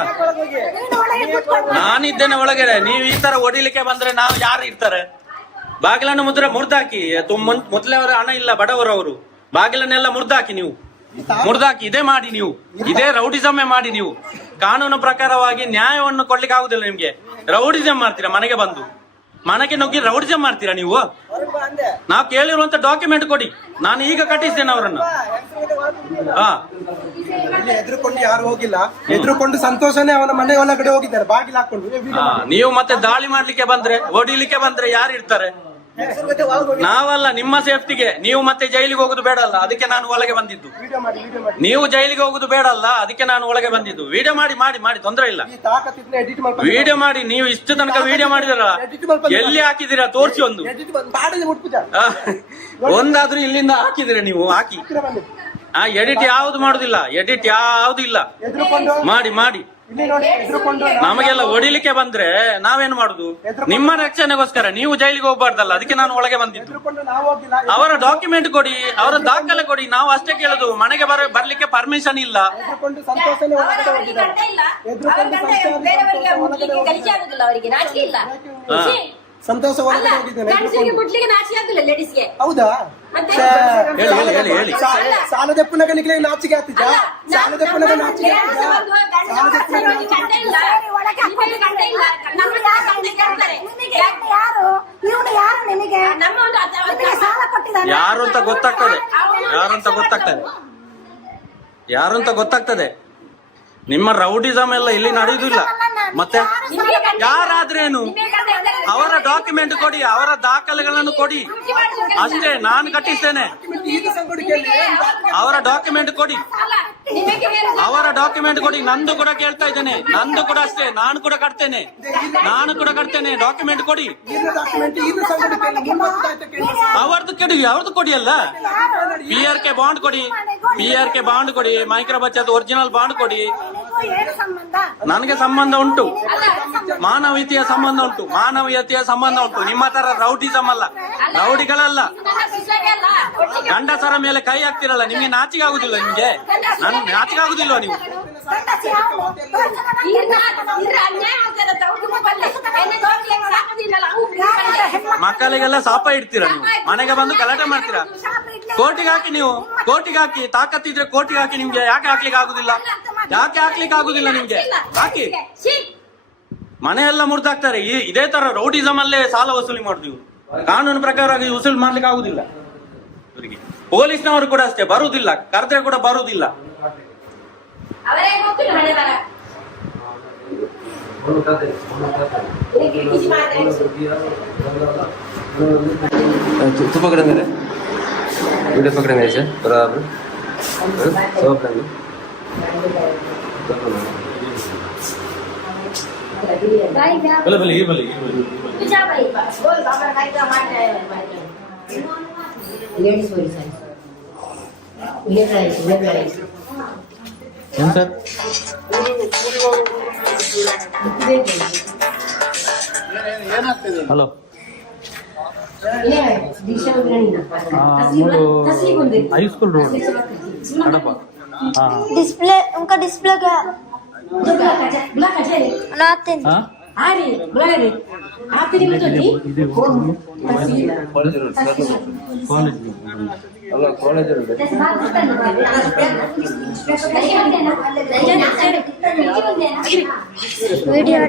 ನಾನಿದ್ದೇನೆ ಒಳಗಡೆ ನೀವು ಈ ತರ ಹೊಡಿಲಿಕ್ಕೆ ಬಂದ್ರೆ ನಾವು ಯಾರು ಇರ್ತಾರೆ ಬಾಗಿಲನ್ನು ಮುರ್ದಾಕಿ ಮೊದಲೇ ಅವರ ಹಣ ಇಲ್ಲ ಬಡವರವರು ಬಾಗಿಲನ್ನೆಲ್ಲ ಮುರ್ದಾಕಿ ನೀವು ಮುರ್ದಾಕಿ ಇದೇ ಮಾಡಿ ನೀವು ಇದೇ ರೌಡಿಸಮೇ ಮಾಡಿ ನೀವು ಕಾನೂನು ಪ್ರಕಾರವಾಗಿ ನ್ಯಾಯವನ್ನು ಕೊಡ್ಲಿಕ್ಕೆ ಆಗುದಿಲ್ಲ ನಿಮ್ಗೆ ರೌಡಿಸಮ್ ಮಾಡ್ತೀರಾ ಮನೆಗೆ ಬಂದು ಮನೆಗೆ ನುಗ್ಗಿ ರೌಡಿಸಮ್ ಮಾಡ್ತೀರಾ ನೀವು ನಾವು ಕೇಳಿರುವಂತ ಡಾಕ್ಯುಮೆಂಟ್ ಕೊಡಿ ನಾನು ಈಗ ಕಟ್ಟಿಸ್ತೇನೆ ಅವರನ್ನು ಎದುರುಕೊಂಡು ಯಾರು ಹೋಗಿಲ್ಲ ಎದುರುಕೊಂಡು ಸಂತೋಷನೇ ಅವನ ಮನೆ ಒಳಗಡೆ ಹೋಗಿದ್ದಾರೆ ಬಾಗಿಲು ಹಾಕೊಂಡು ನೀವು ಮತ್ತೆ ದಾಳಿ ಮಾಡ್ಲಿಕ್ಕೆ ಬಂದ್ರೆ ಹೊಡಿಲಿಕ್ಕೆ ಬಂದ್ರೆ ಯಾರು ಇರ್ತಾರೆ ನಾವಲ್ಲ ನಿಮ್ಮ ಸೇಫ್ಟಿಗೆ ನೀವು ಮತ್ತೆ ಜೈಲಿಗೆ ಹೋಗುದು ಬೇಡ ಅಲ್ಲ ಅದಕ್ಕೆ ನಾನು ಒಳಗೆ ಬಂದಿದ್ದು ನೀವು ಜೈಲಿಗೆ ಹೋಗುದು ಬೇಡ ಅಲ್ಲ ಅದಕ್ಕೆ ನಾನು ಒಳಗೆ ಬಂದಿದ್ದು ವಿಡಿಯೋ ಮಾಡಿ ಮಾಡಿ ಮಾಡಿ ತೊಂದರೆ ಇಲ್ಲ ವಿಡಿಯೋ ಮಾಡಿ ನೀವು ಇಷ್ಟು ತನಕ ವಿಡಿಯೋ ಮಾಡಿದಿರ ಎಲ್ಲಿ ಹಾಕಿದಿರಾ ತೋರಿಸಿ ಒಂದಾದ್ರೂ ಇಲ್ಲಿಂದ ಹಾಕಿದಿರ ನೀವು ಹಾಕಿ ಎಡಿಟ್ ಯಾವ್ದು ಮಾಡುದಿಲ್ಲ ಎಡಿಟ್ ಯಾವ್ದು ಇಲ್ಲ ಮಾಡಿ ಮಾಡಿ ನಮಗೆಲ್ಲ ಹೊಡಿಲಿಕ್ಕೆ ಬಂದ್ರೆ ನಾವೇನ್ ಮಾಡುದು ನಿಮ್ಮ ರಕ್ಷಣೆಗೋಸ್ಕರ ನೀವು ಜೈಲಿಗೆ ಹೋಗ್ಬಾರ್ದಲ್ಲ ಅದಕ್ಕೆ ನಾನು ಒಳಗೆ ಬಂದಿದ್ದು ಅವರ ಡಾಕ್ಯುಮೆಂಟ್ ಕೊಡಿ ಅವರ ದಾಖಲೆ ಕೊಡಿ ನಾವು ಅಷ್ಟೇ ಕೇಳುದು ಮನೆಗೆ ಬರ್ಲಿಕ್ಕೆ ಪರ್ಮಿಷನ್ ಇಲ್ಲ ಸಂತೋಷ ಹೌದಾ ಹೇಳಿ ಸಾಲದ ಪುನಗನಿಗೆ ನಾಚಿಕೆ ಆಗ್ತಿದ್ದ ಸಾಲದ ಪುನಗ ನಾಚಿಕೆ ಯಾರು ಅಂತ ಗೊತ್ತಾಗ್ತದೆ ಯಾರು ಅಂತ ಗೊತ್ತಾಗ್ತದೆ ನಿಮ್ಮ ರೌಡಿಸಮ್ ಎಲ್ಲ ಇಲ್ಲಿ ನಡೆಯುವುದಿಲ್ಲ. ಮತ್ತೆ ಯಾರಾದ್ರೇನು ಅವರ ಡಾಕ್ಯುಮೆಂಟ್ ಕೊಡಿ, ಅವರ ದಾಖಲೆಗಳನ್ನು ಕೊಡಿ ಅಷ್ಟೇ. ನಾನು ಕಟ್ಟಿಸ್ತೇನೆ, ಅವರ ಡಾಕ್ಯುಮೆಂಟ್ ಕೊಡಿ, ಅವರ ಡಾಕ್ಯುಮೆಂಟ್ ಕೊಡಿ. ನಂದು ಕೂಡ ಕೇಳ್ತಾ ಇದ್ದೇನೆ, ನಂದು ಕೂಡ ಅಷ್ಟೇ, ನಾನು ಕೂಡ ಕಟ್ತೇನೆ ಡಾಕ್ಯುಮೆಂಟ್ ಕೊಡಿ. ಅವ್ರದ್ದು ಕೊಡಿ ಅಲ್ಲ. PRK ಬಾಂಡ್ ಕೊಡಿ, ಮೈಕ್ರೋ ಬಚತ್ ಒರಿಜಿನಲ್ ಬಾಂಡ್ ಕೊಡಿ. ನನಗೆ ಸಂಬಂಧ ಉಂಟು, ಮಾನವೀಯತೆಯ ಸಂಬಂಧ ಉಂಟು. ನಿಮ್ಮ ತರ ರೌಡಿಸಮ್ ಅಲ್ಲ, ರೌಡಿಗಳಲ್ಲ. ಗಂಡಸರ ಮೇಲೆ ಕೈ ಹಾಕ್ತಿರಲ್ಲ, ನಿಮ್ಗೆ ನಾಚಿಕೆ ಆಗುದಿಲ್ಲ? ನಾಚಿಕೆ ಆಗುದಿಲ್ವಾ ನೀವು? ಮಕ್ಕಳಿಗೆಲ್ಲ ಶಾಪ ಇಡ್ತೀರಾ ನೀವು, ಮನೆಗೆ ಬಂದು ಗಲಾಟೆ ಮಾಡ್ತೀರಾ. ಕೋರ್ಟಿಗೆ ಹಾಕಿ ತಾಕತ್ತಿದ್ರೆ ಕೋರ್ಟಿಗೆ ಹಾಕಿ. ನಿಮ್ಗೆ ಯಾಕೆ ಹಾಕ್ಲಿಕ್ಕೆ ಆಗುದಿಲ್ಲ ನಿಮ್ಗೆ? ಹಾಕಿ. ಮನೆಯೆಲ್ಲ ಮುರಿದಾಕ್ತಾರೆ. ಇದೇ ತರ ರೌಡಿಸಮ್ ಅಲ್ಲೇ ಸಾಲ ವಸೂಲಿ ಮಾಡುದು. ಕಾನೂನು ಪ್ರಕಾರವಾಗಿ ವಸೂಲಿ ಮಾಡ್ಲಿಕ್ಕೆ ಆಗುದಿಲ್ಲ ಇವರಿಗೆ. ಪೊಲೀಸ್ನವರು ಕೂಡ ಅಷ್ಟೇ, ಬರುವುದಿಲ್ಲ, ಕರೆದ್ರೆ ಕೂಡ ಬರುವುದಿಲ್ಲ. तो पकड़े मेरे वीडियो पकड़े मेरे से बराबर सब पकड़े ಏನ್ sir? Hello, high school road Kadapa. Display उनका डिस्प्ले क्या नाते वीडियो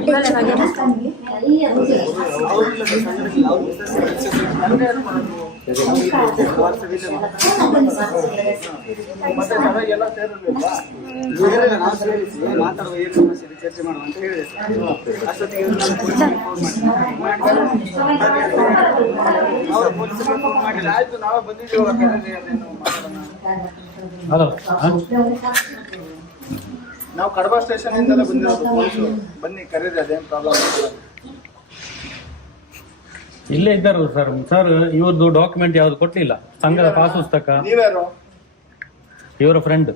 ಹಲೋ, ನಾವು ಕಡಬ ಸ್ಟೇಷನ್ ಇಂದಲೇ ಬಂದಿರೋದು. ಪೊಲೀಸರು ಬನ್ನಿ ಕರೀರಿ, ಅದೇನು ಪ್ರಾಬ್ಲಮ್ ಇಲ್ಲ. ಇಲ್ಲೇ ಇದ್ದಾರಲ್ಲ ಸರ್. ಇವ್ರದ್ದು ಡಾಕ್ಯುಮೆಂಟ್ ಯಾವ್ದು ಕೊಡ್ಲಿಲ್ಲ. ಸಂಘದ ಪಾಸ್ ಪುಸ್ತಕ. ನೀವ್ಯಾರು? ಇವರ ಫ್ರೆಂಡ್.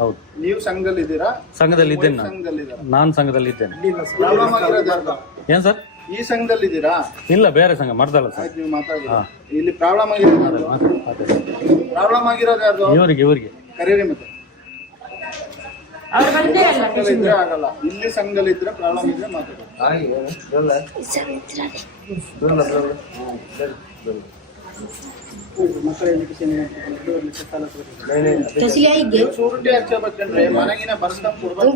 ಹೌದು. ನೀವು ಸಂಘದಲ್ಲಿ ಇದ್ದೀರಾ? ಸಂಘದಲ್ಲಿ ಇದ್ದೇನೆ ನಾನು ಸಂಘದಲ್ಲಿ ಇದ್ದೇನೆ. ಏನ್ ಸರ್? ಈ ಸಂಘದಲ್ಲಿ ಇದ್ದೀರಾ? ಇಲ್ಲ, ಬೇರೆ ಸಂಘ ಮರ್ದಲ್ಲ ಸರ್. ನೀವು ಮಾತಾಡಿ. ಇಲ್ಲಿ ಪ್ರಾಬ್ಲಮ್ ಆಗಿರೋದು ಯಾರು? ಇವ್ರಿಗೆ ಕರೀರಿ. ಮತ್ತೆ ಇದ್ರೆ ಆಗಲ್ಲ. ಇಲ್ಲಿ ಸಂಘದಲ್ಲಿ ಇದ್ರೆ ಪ್ರಾಬ್ಲಮ್ ಇದ್ರೆ ಮಾತಾಡಿ. ಶೂರಿಟಿ ಹಚ್ಚಬೇಕಂದ್ರೆ ಮನೆಗಿನ ಬರ್ಸ್ಕೊಂಡ್ ಕೊಡ್ಬೇಕು.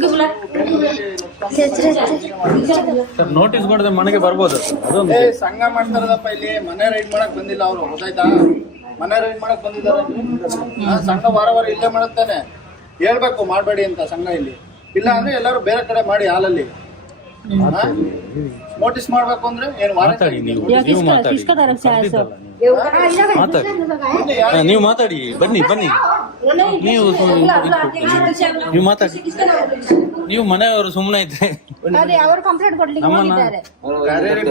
ನೋಟಿಸ್ ಕೊಡದೆ ಮನೆಗೆ ಬರ್ಬೋದು. ಸಂಘ ಮಾಡ್ತಾರದಪ್ಪ. ಇಲ್ಲಿ ಮನೆ ರೈಡ್ ಮಾಡಕ್ ಬಂದಿಲ್ಲ ಅವರು, ಗೊತ್ತಾಯ್ತಾ? ಮನೆ ರೈಡ್ ಮಾಡಕ್ ಬಂದಿದ್ದಾರೆ. ಸಂಘ ವಾರ ಇಲ್ಲೇ ಮಾಡುತ್ತಾನೆ. ಹೇಳ್ಬೇಕು ಮಾಡ್ಬೇಡಿ ಅಂತ ಸಂಘ ಇಲ್ಲಿ. ಇಲ್ಲ ಅಂದ್ರೆ ಎಲ್ಲರೂ ಬೇರೆ ಕಡೆ ಮಾಡಿ ಹಾಲಲ್ಲಿ ನೋಟಿಸ್ ಮಾಡ್ಬೇಕು. ಅಂದ್ರೆ ಏನು ನೀವು ಮಾತಾಡಿ, ಬನ್ನಿ ನೀವು ಮಾತಾಡಿ. ನೀವು ಮನೆಯವರು ಸುಮ್ಮನೆ ಇದ್ರೆ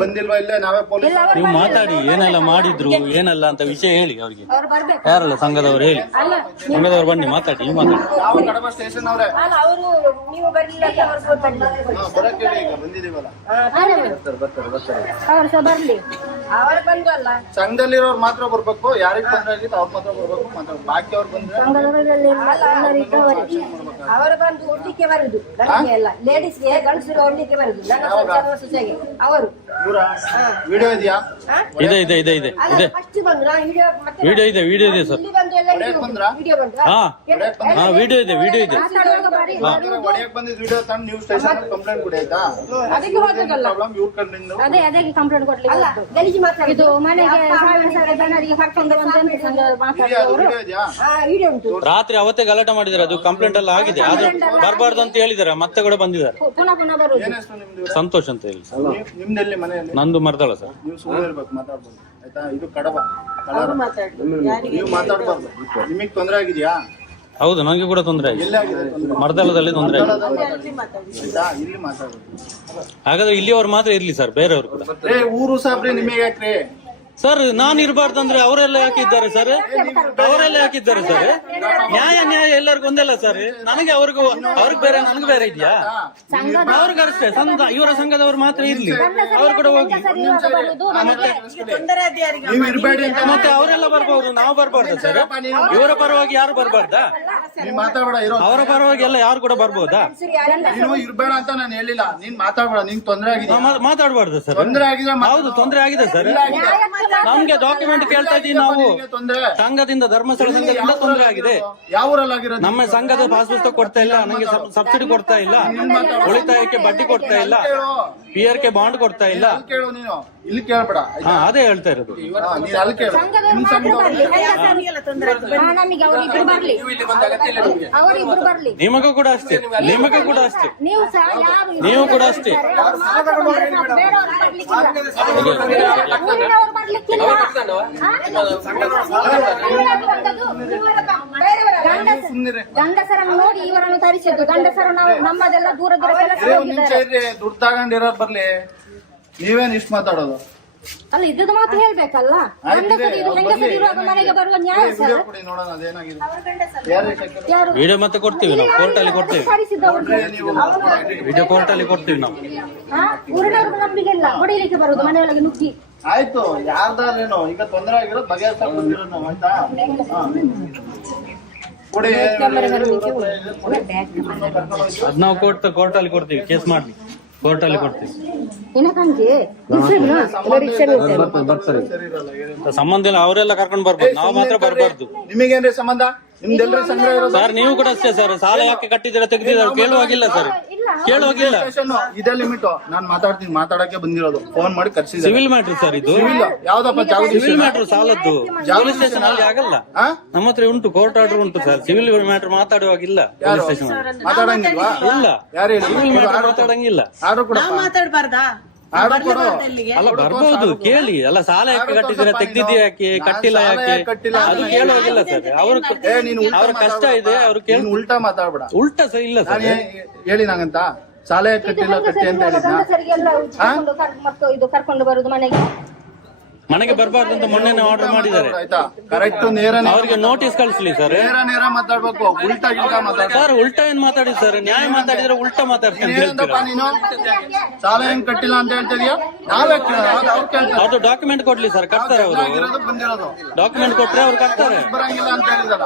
ಬಂದಿಲ್ವಾ? ಇಲ್ಲೇ ನಾವೇ ಪೊಲೀಸ್. ನೀವು ಮಾತಾಡಿ, ಏನೆಲ್ಲ ಮಾಡಿದ್ರು ಏನೆಲ್ಲ ಅಂತ ವಿಷಯ ಹೇಳಿ ಅವ್ರಿಗೆ. ಯಾರಲ್ಲ ಸಂಘದವ್ರು ಹೇಳಿ, ಸಂಘದವ್ರು ಬನ್ನಿ ಮಾತಾಡಿ. ನೀವು ಮಾತಾಡಿ. ನಾವು ಕಡಬ ಸ್ಟೇಷನ್ ಅವರೇ ಬಂದಿದೀವಲ್ಲ. ಸಂಘದಲ್ಲಿರೋರು ಮಾತ್ರ ಬರ್ಬೇಕು. ಯಾರಿಗೆ ತೊಂದರೆ ಆಗಿತ್ತು ಅವ್ರು ಮಾತ್ರ ಬರ್ಬೇಕು. ಮಾತ್ರ ಬಾಕಿ ಅವ್ರು ಬಂದ್ರೆ ಅವರು ಬಂದು ಒಡ್ಲಿಕ್ಕೆ ಬರುದು. ಲೇಡೀಸ್ಗೆ ಗಂಡಸರು ಒಡ್ಲಿಕ್ಕೆ ಬರುದು. ಅವರು ವಿಡಿಯೋ ಇದೆಯಾ? ಇದೆ ಫಸ್ಟ್ ಬಂದ್ರು ವಿಡಿಯೋ ಇದೆ ಸರ್. ವಿಡಿಯೋ ಬಂತು. ಹಾ ವಿಡಿಯೋ ಇದೆ ಒಡೆಯಕ್ ಬಂದಿದ್ ವಿಡಿಯೋ ತಂದು ನೀವು ಸ್ಟೇಷನ್ ಕಂಪ್ಲೇಂಟ್ ಕೊಡಿ ಆಯ್ತಾ? ಅದಕ್ಕೆ ಹೋಗ್ಬೇಕಲ್ಲ. ಪ್ರಾಬ್ಲಮ್ ಇವ್ರ ಕಡೆಯಿಂದ ಅದೇ ಕಂಪ್ಲೇಂಟ್ ಕೊಡ್ಲಿಕ್ಕೆ ಗಲೀಜು ಇದು ಮನೆಗೆ ಸಾವಿರ ಜನರಿಗೆ ಕರ್ಕೊಂಡು ಬಂದು ಸಂಘ ಮಾತಾಡಿದವರು ವಿಡಿಯೋ ಉಂಟು. ರಾತ್ರಿ ಅವತ್ತೇ ಗಲಾಟೆ ಮಾಡಿದ್ದಾರೆ, ಅದು ಕಂಪ್ಲೇಂಟ್ ಎಲ್ಲ ಆಗಿದೆ, ಆದ್ರೆ ಬರಬಾರ್ದು ಅಂತ ಹೇಳಿದ್ದಾರೆ, ಮತ್ತೆ ಕೂಡ ಬಂದಿದ್ದಾರೆ. ಪುನಃ ಬರುದು. ಸಂತೋಷ್ ಅಂತ ಹೇಳಿ ಸರ್. ನಿಮ್ದೆಲ್ಲಿ ಮನೆಯಲ್ಲಿ? ನಂದು ಮರ್ದಳ ಸರ್. ನೀವು ಸುಮ್ಮನೆ ಇರ್ಬೇಕು, ಮಾತಾಡ್ಬೋದು ಆಯ್ತಾ? ಇದು ಕಡಬ, ನೀವು ಮಾತಾಡ್ಬಾರ್ದು. ನಿಮಗೆ ತೊಂದರೆ ಆಗಿದ್ಯಾ? ಹೌದು, ನನಗೆ ಕೂಡ ತೊಂದರೆ ಆಗಿದೆ. ಎಲ್ಲಿ ಆಗಿದೆ ತೊಂದರೆ? ಮರ್ದಳದಲ್ಲಿ ತೊಂದರೆ ಆಗಿದೆ. ಆಯ್ತಾ? ಇಲ್ಲಿ ಮಾತಾಡ್ಬೋದು. ಹಾಗಾದ್ರೆ ಇಲ್ಲಿಯವ್ರು ಮಾತ್ರ ಇರ್ಲಿ ಸರ್, ಬೇರೆಯವರು ಕೂಡ. ಊರು ಸಾಬ್ರಿ ನಿಮಗೆ ಯಾಕ್ರಿ? ಸರ್ ನಾನು ಇರಬಾರ್ದು ಅಂದ್ರೆ ಅವರೆಲ್ಲ ಯಾಕಿದ್ದಾರೆ ಸರ್? ಅವರೆಲ್ಲ ಯಾಕಿದ್ದಾರೆ ಸರ್? ನ್ಯಾಯ ಎಲ್ಲರಿಗೂ ಒಂದಲ್ಲ ಸರ್. ನನಗೆ ಅವ್ರಿಗೂ ಬೇರೆ, ನನಗೆ ಬೇರೆ ಇದೆಯಾ? ಅವ್ರಿಗಷ್ಟೇ ಇವರ ಸಂಘದವ್ರು ಮಾತ್ರ ಇರ್ಲಿ, ಅವ್ರು ಕೂಡ ಹೋಗಿ. ನೀವು ಇರ್ಬೇಡಿ ಅಂತ ಮತ್ತೆ ಅವರೆಲ್ಲ ಬರ್ಬಹುದು, ನಾವು ಬರ್ಬಾರ್ದು ಸರ್? ಇವರ ಪರವಾಗಿ ಯಾರು ಬರ್ಬಾರ್ದಾ? ನೀನ್ ಮಾತಾಡ್ಬೇಡ, ಇರೋ. ಅವರ ಪರವಾಗಿ ಎಲ್ಲ ಯಾರು ಕೂಡ ಬರ್ಬೋದಾ? ನೀನು ಇರ್ಬೇಡ ಅಂತ ನಾನು ಹೇಳಿಲ್ಲ, ನೀನ್ ಮಾತಾಡ್ಬೇಡ. ನಿಂಗೆ ತೊಂದರೆ ಆಗಿದೆ, ಮಾತಾಡ್ಬಾರ್ದು ಸರ್. ತೊಂದರೆ ಆಗಿದೆ. ಹೌದು, ತೊಂದರೆ ಆಗಿದೆ ಸರ್. ನಮ್ಗೆ ಡಾಕ್ಯುಮೆಂಟ್ ಕೇಳ್ತಾ ಇದೀವಿ ನಾವು. ತೊಂದರೆ ಸಂಘದಿಂದ, ಧರ್ಮಸ್ಥಳ ಸಂಘದಿಂದ ತೊಂದರೆ ಆಗಿದೆ. ಯಾವ ಊರಲ್ಲಾಗಿರೋದು? ನಮ್ಮ ಸಂಘದ ಪಾಸ್ ಪುಸ್ತಕ ಕೊಡ್ತಾ ಇಲ್ಲ, ನನಗೆ ಸಬ್ಸಿಡಿ ಕೊಡ್ತಾ ಇಲ್ಲ, ಉಳಿತಾಯಕ್ಕೆ ಬಡ್ಡಿ ಕೊಡ್ತಾ ಇಲ್ಲ, ಪಿಆರ್ಕೆ ಬಾಂಡ್ ಕೊಡ್ತಾ ಇಲ್ಲ. ಕೇಳು ನೀನು, ಇಲ್ಲಿ ಕೇಳ್ಬೇಡ. ಹಾ, ಅದೇ ಹೇಳ್ತಾ ಇರೋದು. ನೀನ್ ಅಲ್ಲಿ ಕೇಳು. ನಿಮ್ ನಮಗೆ ಅವರಿಬ್ರು ಬರ್ಲಿ, ಅವರಿಬ್ರು ಬರ್ಲಿ. ನಿಮಗೂ ಕೂಡ ಅಷ್ಟೇ, ನಿಮಗೂ ಕೂಡ ಅಷ್ಟೇ, ನೀವು ಸಹ ಯಾರು ನೀವು ಕೂಡ ಅಷ್ಟೇ. ಬೇಡವರು ಬರ್ಲಿಕ್ಕಿಲ್ಲ. ಗಂಡಸರನ್ನು ನೋಡಿ ಇವರನ್ನು ತರಿಸಿದ್ದು. ಗಂಡಸರು ನಾವು ನಮ್ಮದೆಲ್ಲ ದೂರ ದೂರ ಕೆಲಸ ಹೋಗಿದ್ದಾರೆ. ದುಡ್ಡು ತಗೊಂಡಿರೋದ್ ಬರ್ಲಿ, ನೀವೇನ್ ಇಷ್ಟ ಮಾತಾಡೋದು? ಅಲ್ಲ, ಇದ್ದದ್ದು ಮಾತು ಹೇಳ್ಬೇಕಲ್ಲ. ಗಂಡಸರು ಇದು ಹೆಂಗಸರು ಇರುವಾಗ ಮನೆಗೆ ಬರುವ ನ್ಯಾಯ ಸರ್. ಕೊಡಿ ನೋಡೋಣ ಅದೇನಾಗಿದೆ. ಯಾರು ವಿಡಿಯೋ ಮತ್ತೆ ಕೊಡ್ತೀವಿ ನಾವು, ಕೋರ್ಟ್ ಅಲ್ಲಿ ಕೊಡ್ತೀವಿ. ತರಿಸಿದ್ದವರು ವಿಡಿಯೋ ಕೋರ್ಟ್ ಅಲ್ಲಿ ಕೊಡ್ತೀವಿ ನಾವು. ಊರಿನವ್ರಿಗೆ ನಂಬಿಕೆಲ್ಲ ಹೊಡಿಲಿಕ್ಕೆ ಬರುದು ಮನೆಯೊಳಗೆ ನುಗ್ಗಿ. ಆಯ್ತು, ಯಾರ್ದಾರೇನು ಈಗ ತೊಂದರೆ ಆಗಿರೋದು ಬಗೆಹರಿಸಕ್ ಬಂದಿರೋದು ನಾವು, ಆಯ್ತಾ? ಕೊಡಿ. ಅದ್ ನಾವು ಕೋರ್ಟ್ ಅಲ್ಲಿ ಕೊಡ್ತೀವಿ, ಕೇಸ್ ಮಾಡ್ಲಿ, ಕೋರ್ಟ್ ಅಲ್ಲಿ ಕೊಡ್ತೀವಿ. ಸಂಬಂಧ ಇಲ್ಲ, ಅವರೆಲ್ಲ ಕರ್ಕೊಂಡು ಬರ್ಬೋದು, ನಾವು ಮಾತ್ರ ಬರ್ಬಾರ್ದು. ನಿಮಗೇನ್ರಿ ಸಂಬಂಧ? ನಿಮ್ದೆಲ್ಲರ ಸಂಘ ಇರೋದು? ಸರ್ ನೀವು ಕೂಡ ಅಷ್ಟೇ ಸರ್, ಸಾಲ ಯಾಕೆ ಕಟ್ಟಿದ್ದೀರಾ ತೆಗ್ದಿದ್ದಾರೆ ಕೇಳುವಾಗಿಲ್ಲ ಸರ್, ಕೇಳುವಾಗಿಲ್ಲ. ಇದೇ ಲಿಮಿಟ್. ನಾನ್ ಮಾತಾಡ್ತೀನಿ, ಮಾತಾಡಕ್ಕೆ ಬಂದಿರೋದು. ಫೋನ್ ಮಾಡಿ ಕರ್ಸಿದ್ದೀನಿ. ಸಿವಿಲ್ ಮ್ಯಾಟ್ರ್ ಸರ್ ಇದು. ಯಾವ್ದಪ್ಪ ಸಿವಿಲ್ ಮ್ಯಾಟ್ರ್, ಸಾಲದ್ದು. ಪೊಲೀಸ್ ಸ್ಟೇಷನ್ ಅಲ್ಲಿ ಆಗಲ್ಲ. ನಮ್ಮ ಹತ್ರ ಉಂಟು, ಕೋರ್ಟ್ ಆರ್ಡರ್ ಉಂಟು ಸರ್. ಸಿವಿಲ್ ಮ್ಯಾಟ್ರ್ ಮಾತಾಡುವಾಗಿಲ್ಲ ಪೊಲೀಸ್ ಸ್ಟೇಷನ್ ಮಾತಾಡಂಗಿಲ್ವಾ? ಇಲ್ಲ, ಯಾರು ಹೇಳಿ? Civil matter ಮಾತಾಡಂಗಿಲ್ಲ. ಆರ್ಡರ್ ಕೊಡ, ಮಾತಾಡ್ಬಾರ್ದಾ? ಆರ್ಡರ್ ಕೊಡು. ಅಲ್ಲ ಬರ್ಬೋದು, ಕೇಳಿ. ಅಲ್ಲ ಸಾಲ ಯಾಕೆ ಕಟ್ಟಿದ್ದೀರಾ, ತೆಗ್ದಿದ್ದೀ ಯಾಕೆ, ಕಟ್ಟಿಲ್ಲ ಯಾಕೆ, ಅದು ಕೇಳುವಾಗಿಲ್ಲ ಸರ್. ಅವ್ರ ಕಷ್ಟ ಇದೆ, ಅವ್ರು ಕೇಳಿ. ಉಲ್ಟಾ ಮಾತಾಡ್ಬೇಡ. ಉಲ್ಟಾ ಸರ್ ಇಲ್ಲ ಸರ್. ಹೇಳಿ ನಂಗಂತ ಸಾಲ ಯಾಕೆ ಕಟ್ಟಿಲ್ಲ, ಕಟ್ಟಿ ಅಂತ ಹೇಳಿದ್ನ? ಇದು ಕರ್ಕೊಂಡು ಬರುದು ಮನೆಗೆ. ಮನೆಗೆ ಬರಬಾರ್ದು ಅಂತ ಮೊನ್ನೆ ಆರ್ಡರ್ ಮಾಡಿದ್ದಾರೆ. ಆಯ್ತಾ? ಕರೆಕ್ಟ್ ನೇರ ಅವ್ರಿಗೆ ನೋಟಿಸ್ ಕಳಿಸ್ಲಿ ಸರ್. ನೇರ ಮಾತಾಡ್ಬೇಕು, ಉಲ್ಟಾ ಗಿಲ್ಟಾ ಮಾತಾಡ. ಸರ್ ಉಲ್ಟಾ ಏನ್ ಮಾತಾಡಿ ಸರ್, ನ್ಯಾಯ ಮಾತಾಡಿದ್ರೆ ಉಲ್ಟಾ ಮಾತಾಡ್ತೀನಿ ಅಂತ ಹೇಳ್ತೀರಾ? ನೀನು ಸಾಲ ಹೆಂಗ್ ಕಟ್ಟಿಲ್ಲ ಅಂತ ಹೇಳ್ತಿದ್ಯಾ? ನಾವೇ ಅವ್ರು ಕೇಳ್ತಾರೆ. ಅದು ಡಾಕ್ಯುಮೆಂಟ್ ಕೊಡ್ಲಿ ಸರ್, ಕಟ್ತಾರೆ ಅವರು. ಬಂದಿರೋದು ಡಾಕ್ಯುಮೆಂಟ್ ಕೊಟ್ರೆ ಅವ್ರು ಕಟ್ತಾರೆ. ಬರಂಗಿಲ್ಲ ಅಂತ ಹೇಳಿದಾರ.